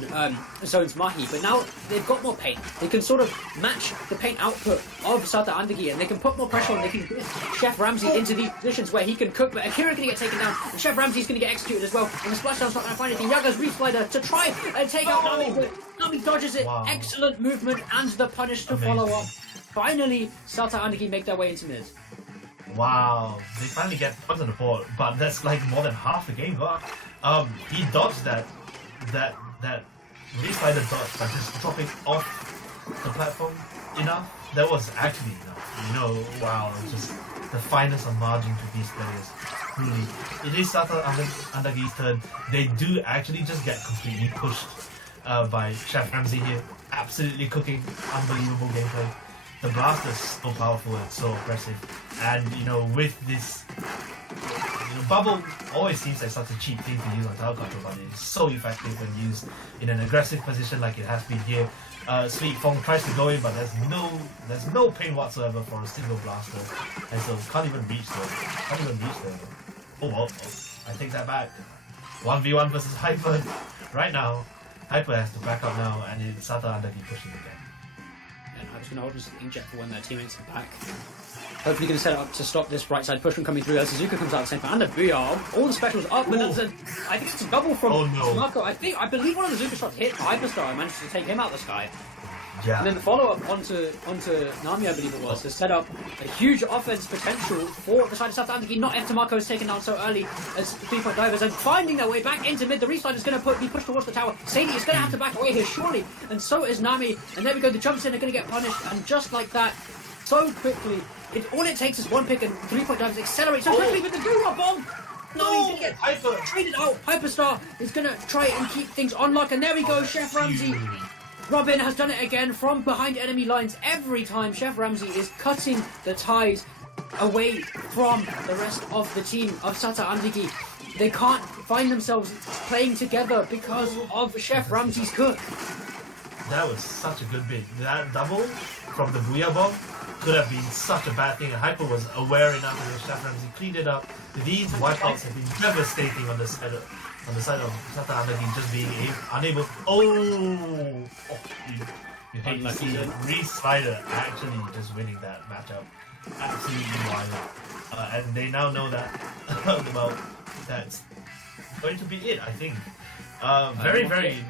Zone's Mahi, but now they've got more paint. They can sort of match the paint output of Sata Andagi, and they can put more pressure on. They can get Chef Ramsey into these positions where he can cook, but Akira's going to get taken down, and Chef Ramsey's going to get executed as well. And the splashdown's not going to find anything. Yaga's reslider to try and take out Nami, but Nami dodges it. Wow. Excellent movement and the punish to follow up. Finally, Sata Andagi make their way into mid. Wow, they finally get points on the board, but that's like more than half the game. He dodged that Reslider dodge by just dropping off the platform enough. That was actually enough. Wow, just the finest of margin to these players. Really, it is Sata Andagi's turn. They do actually just get completely pushed by Chef Ramsey here. Absolutely cooking, unbelievable gameplay. The blaster is so powerful and so aggressive, and with this, bubble always seems like such a cheap thing to use on tower control, but it's so effective when used in an aggressive position like it has been here. Sweet Fong tries to go in, but there's no pain whatsoever for a single blaster, and so can't even reach there. Oh well, I take that back. 1v1 versus Hyper right now. Hyper has to back up now, and it's Sata Andagi pushing again. and I was going to hold his inkjet for when their teammates are back. Hopefully going to set it up to stop this right side push from coming through. As Suzuka comes out at the same time, and the Booyah, all the specials up, but there's I think it's a double from Marco. I believe one of the Zuka shots hit Hyperstar and managed to take him out of the sky. Yeah. And then the follow-up onto Nami, I believe it was, to set up a huge offense potential for the side of South Atlantic. Not if Marco is taken down so early as 3-point divers and finding their way back into mid. The reside is going to be pushed towards the tower. Sadie is going to have to back away here, surely. And so is Nami. And there we go, the jumps in are going to get punished. And just like that, so quickly, all it takes is one pick and 3-point divers accelerate so quickly with the Guru bomb. No, he's going to get traded out. Hyperstar is going to try and keep things on lock. And there we go, Chef Ramsey. Robin has done it again from behind enemy lines. Every time Chef Ramsey is cutting the ties away from the rest of the team of Sata Andigi. They can't find themselves playing together because of Chef Ramsey's cook. That was such a good bit. That double from the Booyah bomb could have been such a bad thing. Hyper was aware enough that Chef Ramsey cleaned it up. These wipeouts have been devastating on the side of Sata Andagi, just being unable. You hate to see Reese Slider actually just winning that matchup. Absolutely wild. And they now know that about that's going to be it, I think.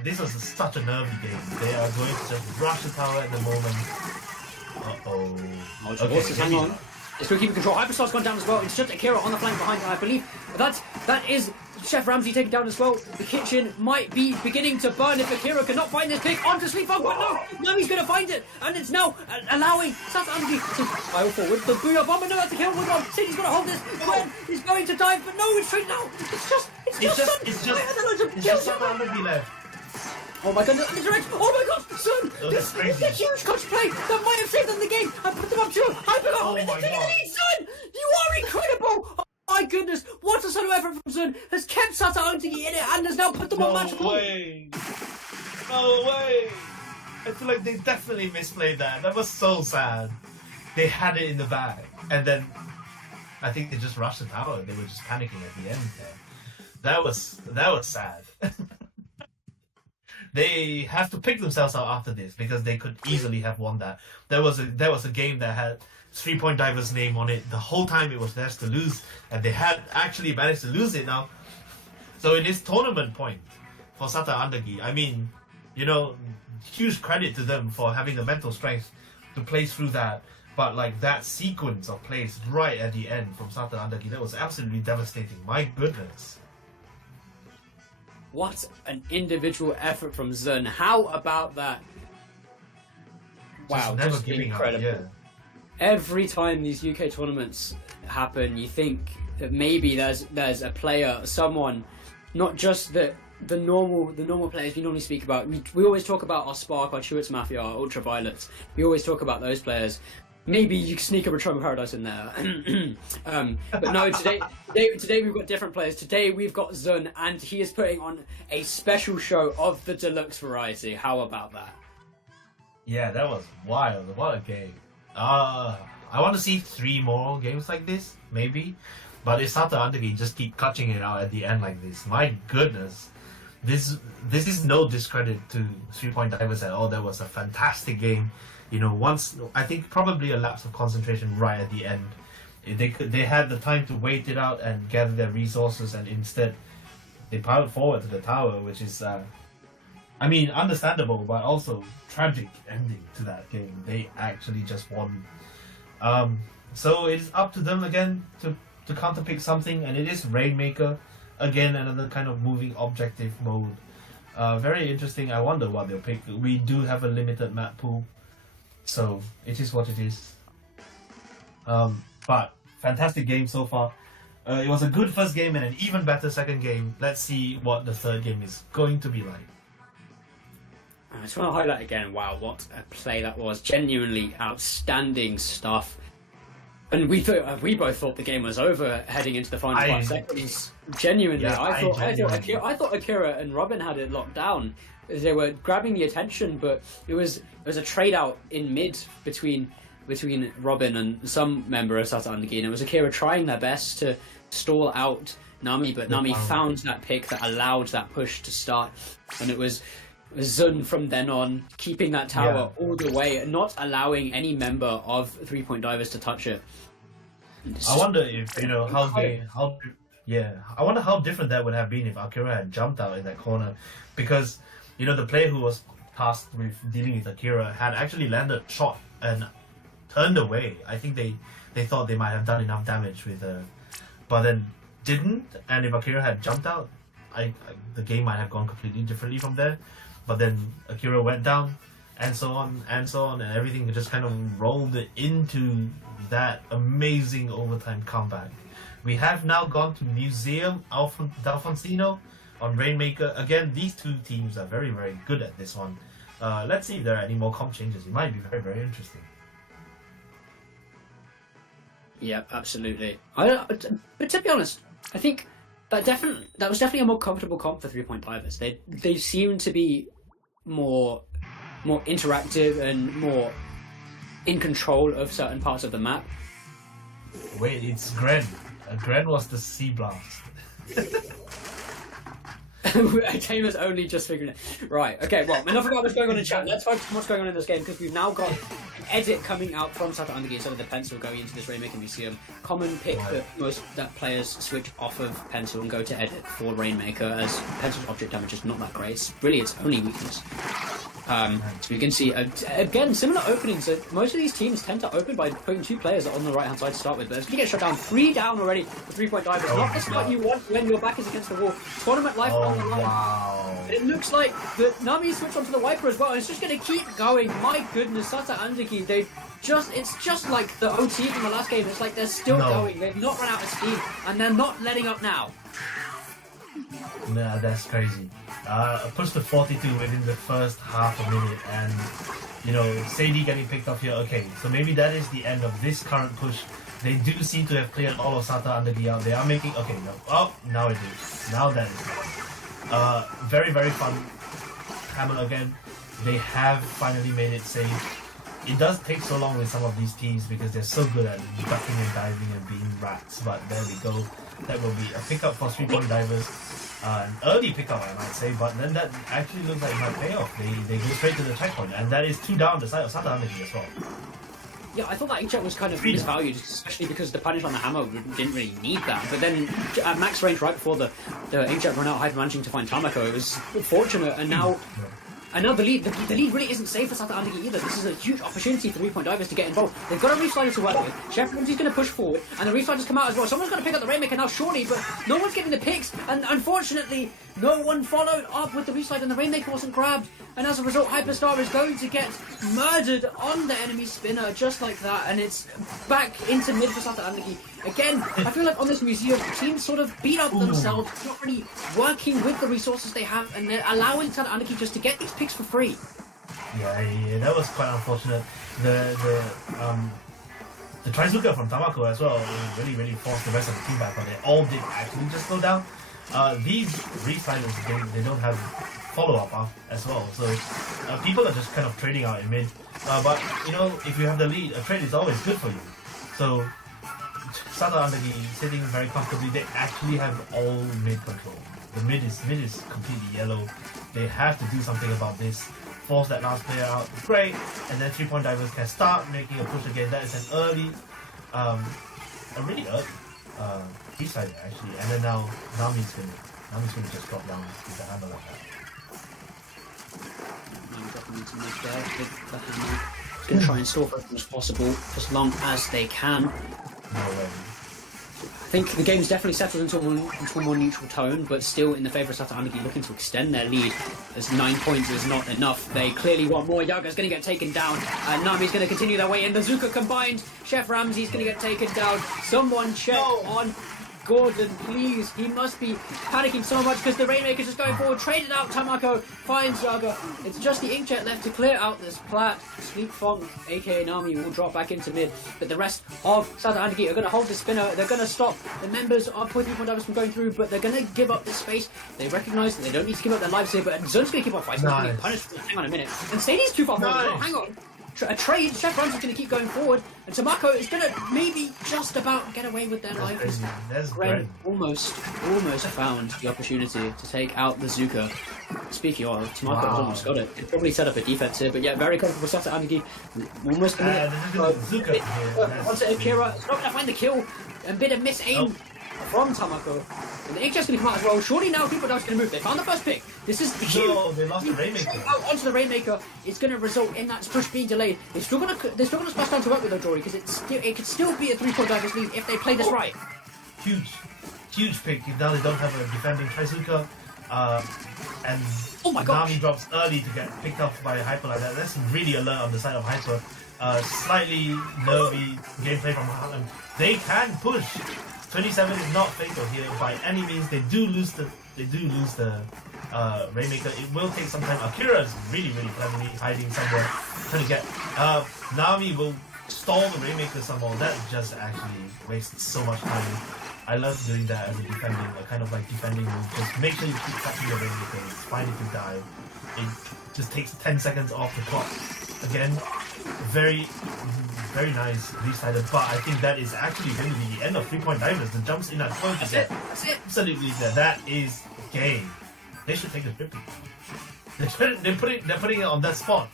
This was such a nervy game. They are going to just rush the tower at the moment. Okay, hang on. It's still keeping control. Hyperstar's gone down as well. It's just Akira on the flank behind. I believe that is Chef Ramsey taken down as well. The kitchen might be beginning to burn if Akira cannot find this pick onto Sleepfog, but no! Nami's going to find it, and it's now allowing Sata Andigi to file forward. The Booyah bomber, no, that's a kill. City's going to hold this. Gwen is going to dive, but no, it's straight now. It's just Sata Andagi left. Oh my goodness, oh my god, Sun! This is a huge clutch play that might have saved them the game. I put them up too. Oh my god. Sun! You are incredible! Oh my goodness, what a solo effort from Sun has kept Sata Andigi in it and has now put them on match No way! I feel like they definitely misplayed that. That was so sad. They had it in the bag, and then I think they just rushed the tower. They were just panicking at the end there. That was sad. They have to pick themselves out after this because they could easily have won that. There was a game that had 3-point Diver's name on it. The whole time it was theirs to lose, and they had actually managed to lose it now. So it is tournament point for Sata Andagi. I mean, huge credit to them for having the mental strength to play through that. But like that sequence of plays right at the end from Sata Andagi, that was absolutely devastating. My goodness. What an individual effort from Zun. How about that? Wow, just incredible. Yeah. Every time these UK tournaments happen, you think that maybe there's a player, someone, not just the normal players we normally speak about. We always talk about our Spark, our Chewits Mafia, our Ultraviolets. We always talk about those players. Maybe you can sneak a Return of Paradise in there. But no, today we've got different players. Today we've got Zun, and he is putting on a special show of the deluxe variety. How about that? Yeah, that was wild. What a game. I want to see 3 more games like this, maybe. But if Sata Andagi just keep clutching it out at the end like this, my goodness. This is no discredit to 3-point Divers at all. That was a fantastic game. Once I think probably a lapse of concentration right at the end. They had the time to wait it out and gather their resources, and instead they powered forward to the tower, which is understandable, but also tragic ending to that game. They actually just won. So it's up to them again to counterpick something, and it is Rainmaker again, another kind of moving objective mode. Very interesting. I wonder what they'll pick. We do have a limited map pool. So it is what it is. But fantastic game so far. It was a good first game and an even better second game. Let's see what the third game is going to be like. I just want to highlight again, wow, what a play that was. Genuinely outstanding stuff. And we both thought the game was over heading into the final 5 seconds. Genuinely, yeah, I thought Akira and Robin had it locked down. They were grabbing the attention, but it was a trade out in mid between Robin and some member of Sata Andagi, and it was Akira trying their best to stall out Nami, but Nami found that pick that allowed that push to start, and it was Zun from then on, keeping that tower all the way, not allowing any member of 3-point divers to touch it. I wonder if I wonder how different that would have been if Akira had jumped out in that corner, because the player who was tasked with dealing with Akira had actually landed shot and turned away. I think they thought they might have done enough damage with but then didn't. And if Akira had jumped out, the game might have gone completely differently from there. But then Akira went down, and so on, and everything just kind of rolled into that amazing overtime comeback. We have now gone to Museum D'Alfonsino on Rainmaker. Again, these two teams are very, very good at this one. Let's see if there are any more comp changes. It might be very, very interesting. Yeah, absolutely. But to be honest, I think that was definitely a more comfortable comp for 3-point divers. They seem to be more interactive and more in control of certain parts of the map. Wait, it's Gren. Gren was the Sea Blast. Tamer's only just figuring it. Right, okay, well, enough about what's going on in chat. Let's focus on what's going on in this game, because we've now got an edit coming out from Sata Undergi instead of the pencil going into this Rainmaker Museum. Common pick that players switch off of pencil and go to edit for Rainmaker, as pencil's object damage is not that great. It's really its only weakness. So you can see, again, similar openings. So most of these teams tend to open by putting 2 players on the right-hand side to start with, but it's going to get shut down. 3 down already for 3-point divers. Not the start you want when your back is against the wall. Tournament life on the line. Wow. It looks like the Nami switched onto the Wiper as well, and it's just going to keep going. My goodness, Sata Andiki, it's just like the OT from the last game. It's like they're still going. They've not run out of steam, and they're not letting up now. Nah, that's crazy. Pushed to 42 within the first half a minute, and Sadie getting picked up here. Okay, so maybe that is the end of this current push. They do seem to have cleared all of Sata Andagi out. They are making now it is. Now that is very, very fun. Hammer again. They have finally made it safe. It does take so long with some of these teams because they're so good at ducking and diving and being rats, but there we go. That will be a pickup for 3-point divers. An early pickup, I might say, but then that actually looks like it might pay off. They go straight to the checkpoint, and that is 2 down the side of Sata Andagi as well. Yeah, I thought that inkjet was kind of misvalued, especially because the punish on the hammer didn't really need that. But then at max range, right before the inkjet ran out, Hyper managing to find Tamako, it was fortunate, and now the lead really isn't safe for Sata Andagi either. This is a huge opportunity for 3-point divers to get involved. They've got a Reef Slider to work with. Chef Ramsey's going to push forward, and the Reef Sliders come out as well. Someone's going to pick up the Rainmaker now, surely, but no one's getting the picks, and unfortunately, no one followed up with the Reef Slider, and the Rainmaker wasn't grabbed. And as a result, Hyperstar is going to get murdered on the enemy spinner, just like that, and it's back into mid for Sata Andagi. Again, I feel like on this museum, teams sort of beat up themselves, not really working with the resources they have, and they're allowing Sata Andagi just to get these picks for free. Yeah, that was quite unfortunate. The Trizuka from Tamako as well really, really forced the rest of the team back, but they all did actually just go down. These Reef-Sliders, they don't have follow-up as well, so people are just kind of trading out in mid. But, if you have the lead, a trade is always good for you. So, Sata Andagi sitting very comfortably, they actually have all mid control. The mid is completely yellow. They have to do something about this. Force that last player out, great, and then 3-point divers can start making a push again. That is an early, a really early Reef-Slider actually, and then now Nami's gonna just drop down with the hammer like that. Going to try and stall for as much as possible, for as long as they can. No way. I think the game's definitely settled into a more neutral tone, but still in the favour of Sata Andagi, looking to extend their lead, as 9 points is not enough. They clearly want more. Yaga's going to get taken down, and Nami's going to continue their way in. The Zuka combined. Chef Ramsey's going to get taken down. Someone check on Gordon, please. He must be panicking so much because the Rainmaker's just going forward. Traded out. Tamako finds Yaga. It's just the inkjet left to clear out this plat. Sleep Fong, aka Nami, will drop back into mid. But the rest of Sata Andagi are going to hold the spinner. They're going to stop the members of 3-point divers from going through, but they're going to give up this space. They recognise that they don't need to give up their lives here, but Zone's going to keep on fighting. Nice. Punished. Hang on a minute. And Sadie's too far forward. Nice. Hang on. a trade. Chevron's going to keep going forward, and Tamako is going to maybe just about get away with their life. Crazy. That's Ren great. almost found the opportunity to take out the Zuka. Speaking of, Tamako has almost got it. He'd probably set up a defense here, but yeah, very comfortable set to Anagi. Almost going Zuka here. onto Akira. It's not going to find the kill. A bit of miss-aim from Tamako. And the HS's going to come out as well. Surely now Cooper Dog's going to move. They found the first pick. This is the cue. No, they lost the Rainmaker. Out onto the Rainmaker. It's going to result in that push being delayed. They're still going to splash down to work with their Jory because it could still be a 3-point diverse lead if they play this right. Huge pick. Now they don't have a defending Trizuka. And Oh my gosh. Nami drops early to get picked up by Hyper like that. That's really alert on the side of Hyper. Slightly nervy gameplay from Harlem. They can push. 27 is not fatal here by any means. They do lose the Rainmaker. It will take some time. Akira is really cleverly hiding somewhere, trying to get. Nami will stall the Rainmaker somehow. That just actually wastes so much time. I love doing that as a kind of like defending move. Just make sure you keep touching the Rainmaker. It's fine if you die. It just takes 10 seconds off the clock. Again, very nice decided, but I think that is actually going to be the end of 3-point divers. The jumps in at 12%. That's it. Absolutely, that is game. They should take the 50. They're putting it on that spot.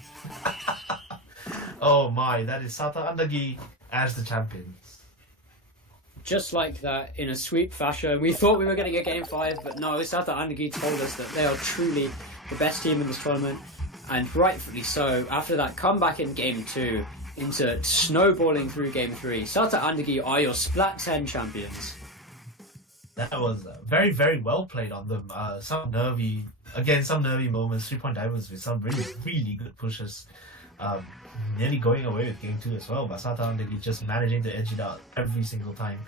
Oh my, that is Sata Andagi as the champions. Just like that, in a sweep fashion. We thought we were getting a game 5, but no, Sata Andagi told us that they are truly the best team in this tournament, and rightfully so. After that comeback in game 2, into snowballing through game 3, Sata Andagi are your Splat-Ten champions. That was very well played on them. Some nervy moments, 3-point divers with some really good pushes. Nearly going away with game 2 as well, but Sata Andagi just managing to edge it out every single time.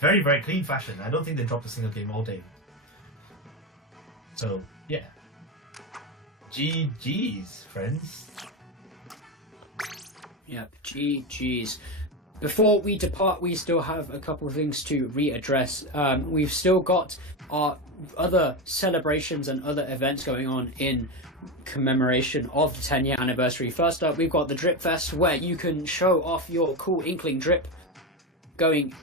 Very clean fashion. I don't think they dropped a single game all day. So yeah, GG's friends. Yep, GG's. Before we depart, we still have a couple of things to readdress. We've still got our other celebrations and other events going on in commemoration of the 10-year anniversary. First up, we've got the DRIPFEST, where you can show off your cool Inkling drip going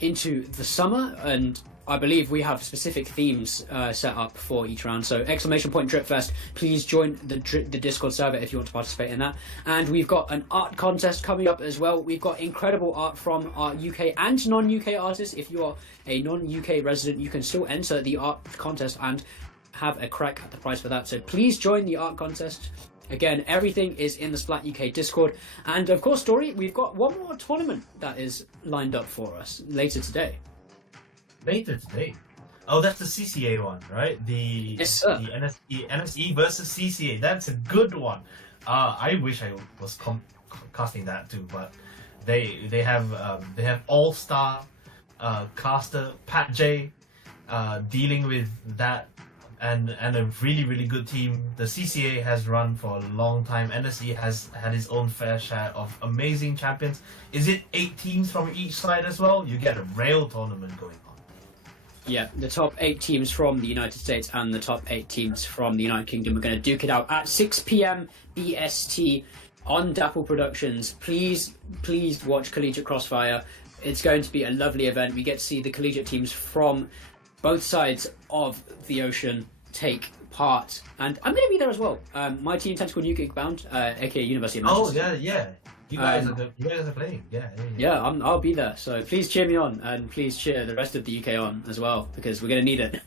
into the summer, and I believe we have specific themes set up for each round. So !DRIPFEST, please join the Discord server if you want to participate in that. And we've got an art contest coming up as well. We've got incredible art from our UK and non-UK artists. If you are a non-UK resident, you can still enter the art contest and have a crack at the prize for that. So please join the art contest. Again, everything is in the Splat UK Discord. And of course, Dory, we've got one more tournament that is lined up for us later today. Later today. Oh, that's the CCA one, right? Yes, sir. The NSE versus CCA. That's a good one. I wish I was casting that too, but they have all-star caster Pat J dealing with that, and a really good team. The CCA has run for a long time. NSE has had its own fair share of amazing champions. Is it 8 teams from each side as well? You get a rail tournament going on. Yeah, the top 8 teams from the United States and the top 8 teams from the United Kingdom are going to duke it out at 6 p.m. BST on Dapple Productions. Please watch Collegiate Crossfire. It's going to be a lovely event. We get to see the collegiate teams from both sides of the ocean take part, and I'm going to be there as well. My team, Tentacle New Geek Bound, aka University of Manchester. Oh yeah. You guys are playing. Yeah. I'll be there. So please cheer me on, and please cheer the rest of the UK on as well, because we're going to need it.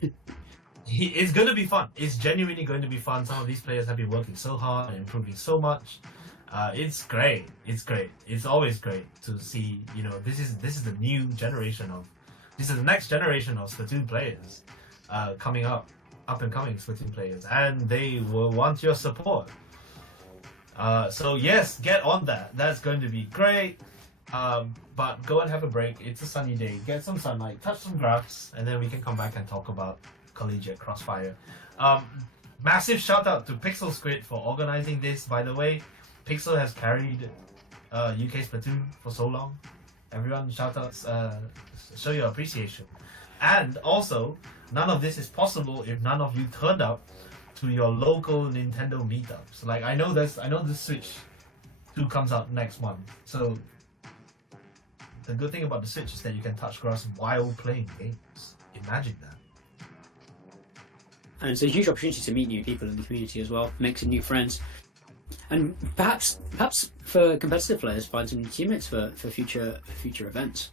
It's going to be fun. It's genuinely going to be fun. Some of these players have been working so hard and improving so much. It's great. It's always great to see. This is the new generation of. This is the next generation of Splatoon players coming up and coming Splatoon players, and they will want your support. So yes, get on that. That's going to be great. But go and have a break. It's a sunny day. Get some sunlight, touch some grass, and then we can come back and talk about Collegiate Crossfire. Massive shout out to Pixel Squid for organizing this. By the way, Pixel has carried UK Splatoon for so long. Everyone, shout outs, show your appreciation. And also, none of this is possible if none of you turned up to your local Nintendo meetups. Like I know the Switch 2 comes out next month, so the good thing about the Switch is that you can touch grass while playing games. Imagine that. And it's a huge opportunity to meet new people in the community as well, make some new friends, and perhaps for competitive players, find some new teammates for future events.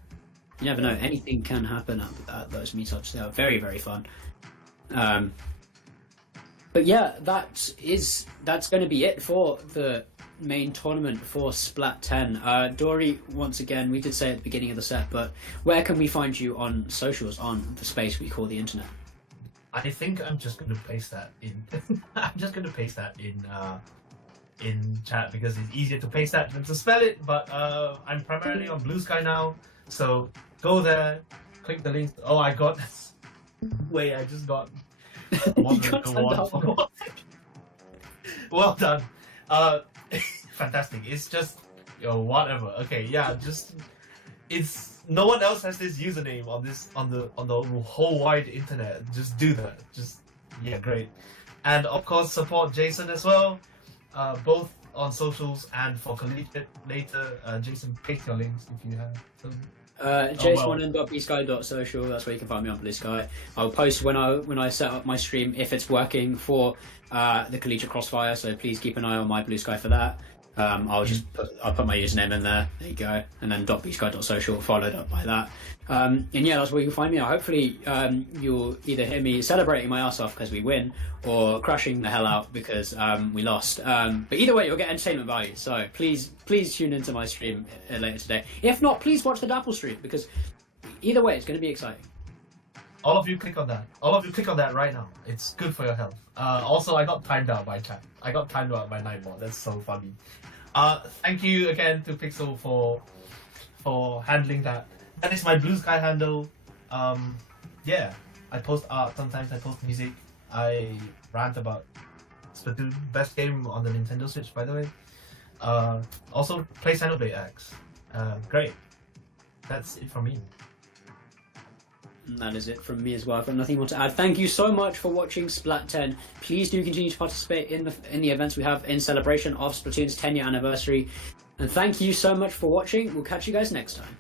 You never know; anything can happen at those meetups. They are very, very fun. But yeah, that's going to be it for the main tournament for Splat-Ten. Dory, once again, we did say at the beginning of the set, but where can we find you on socials, on the space we call the internet? I think I'm just going to paste that in. I'm just going to paste that in chat because it's easier to paste that than to spell it. But I'm primarily on Blue Sky now, so go there, click the link. Oh, I got. Wait, I just got. Well done. Fantastic. It's just whatever. Okay, yeah, just it's no one else has this username on the whole wide internet. Just do that. Just great. And of course support Jason as well, both on socials and for collegiate later. Jason, paste your links if you have some. jason1n.bsky.social, that's where you can find me on Blue Sky. I'll post when I set up my stream if it's working for the Collegiate Crossfire, so please keep an eye on my Blue Sky for that. I'll put my username in there. There you go, and then .bsky.social followed up by that. And yeah, that's where you can find me. Hopefully, you'll either hear me celebrating my ass off because we win, or crashing the hell out because we lost. But either way, you'll get entertainment value. So please tune into my stream later today. If not, please watch the Dapple stream because either way, it's going to be exciting. All of you click on that. All of you click on that right now. It's good for your health. Also, I got timed out by chat. I got timed out by Nightbot. That's so funny. Thank you again to Pixel for handling that. That is my Blue Sky handle. Yeah, I post art sometimes. I post music. I rant about Splatoon, best game on the Nintendo Switch, by the way. Also play Xenoblade X. Great. That's it from me. And that is it from me as well. I've got nothing more to add. Thank you so much for watching Splat-Ten. Please do continue to participate in the events we have in celebration of Splatoon's 10-year anniversary. And thank you so much for watching. We'll catch you guys next time.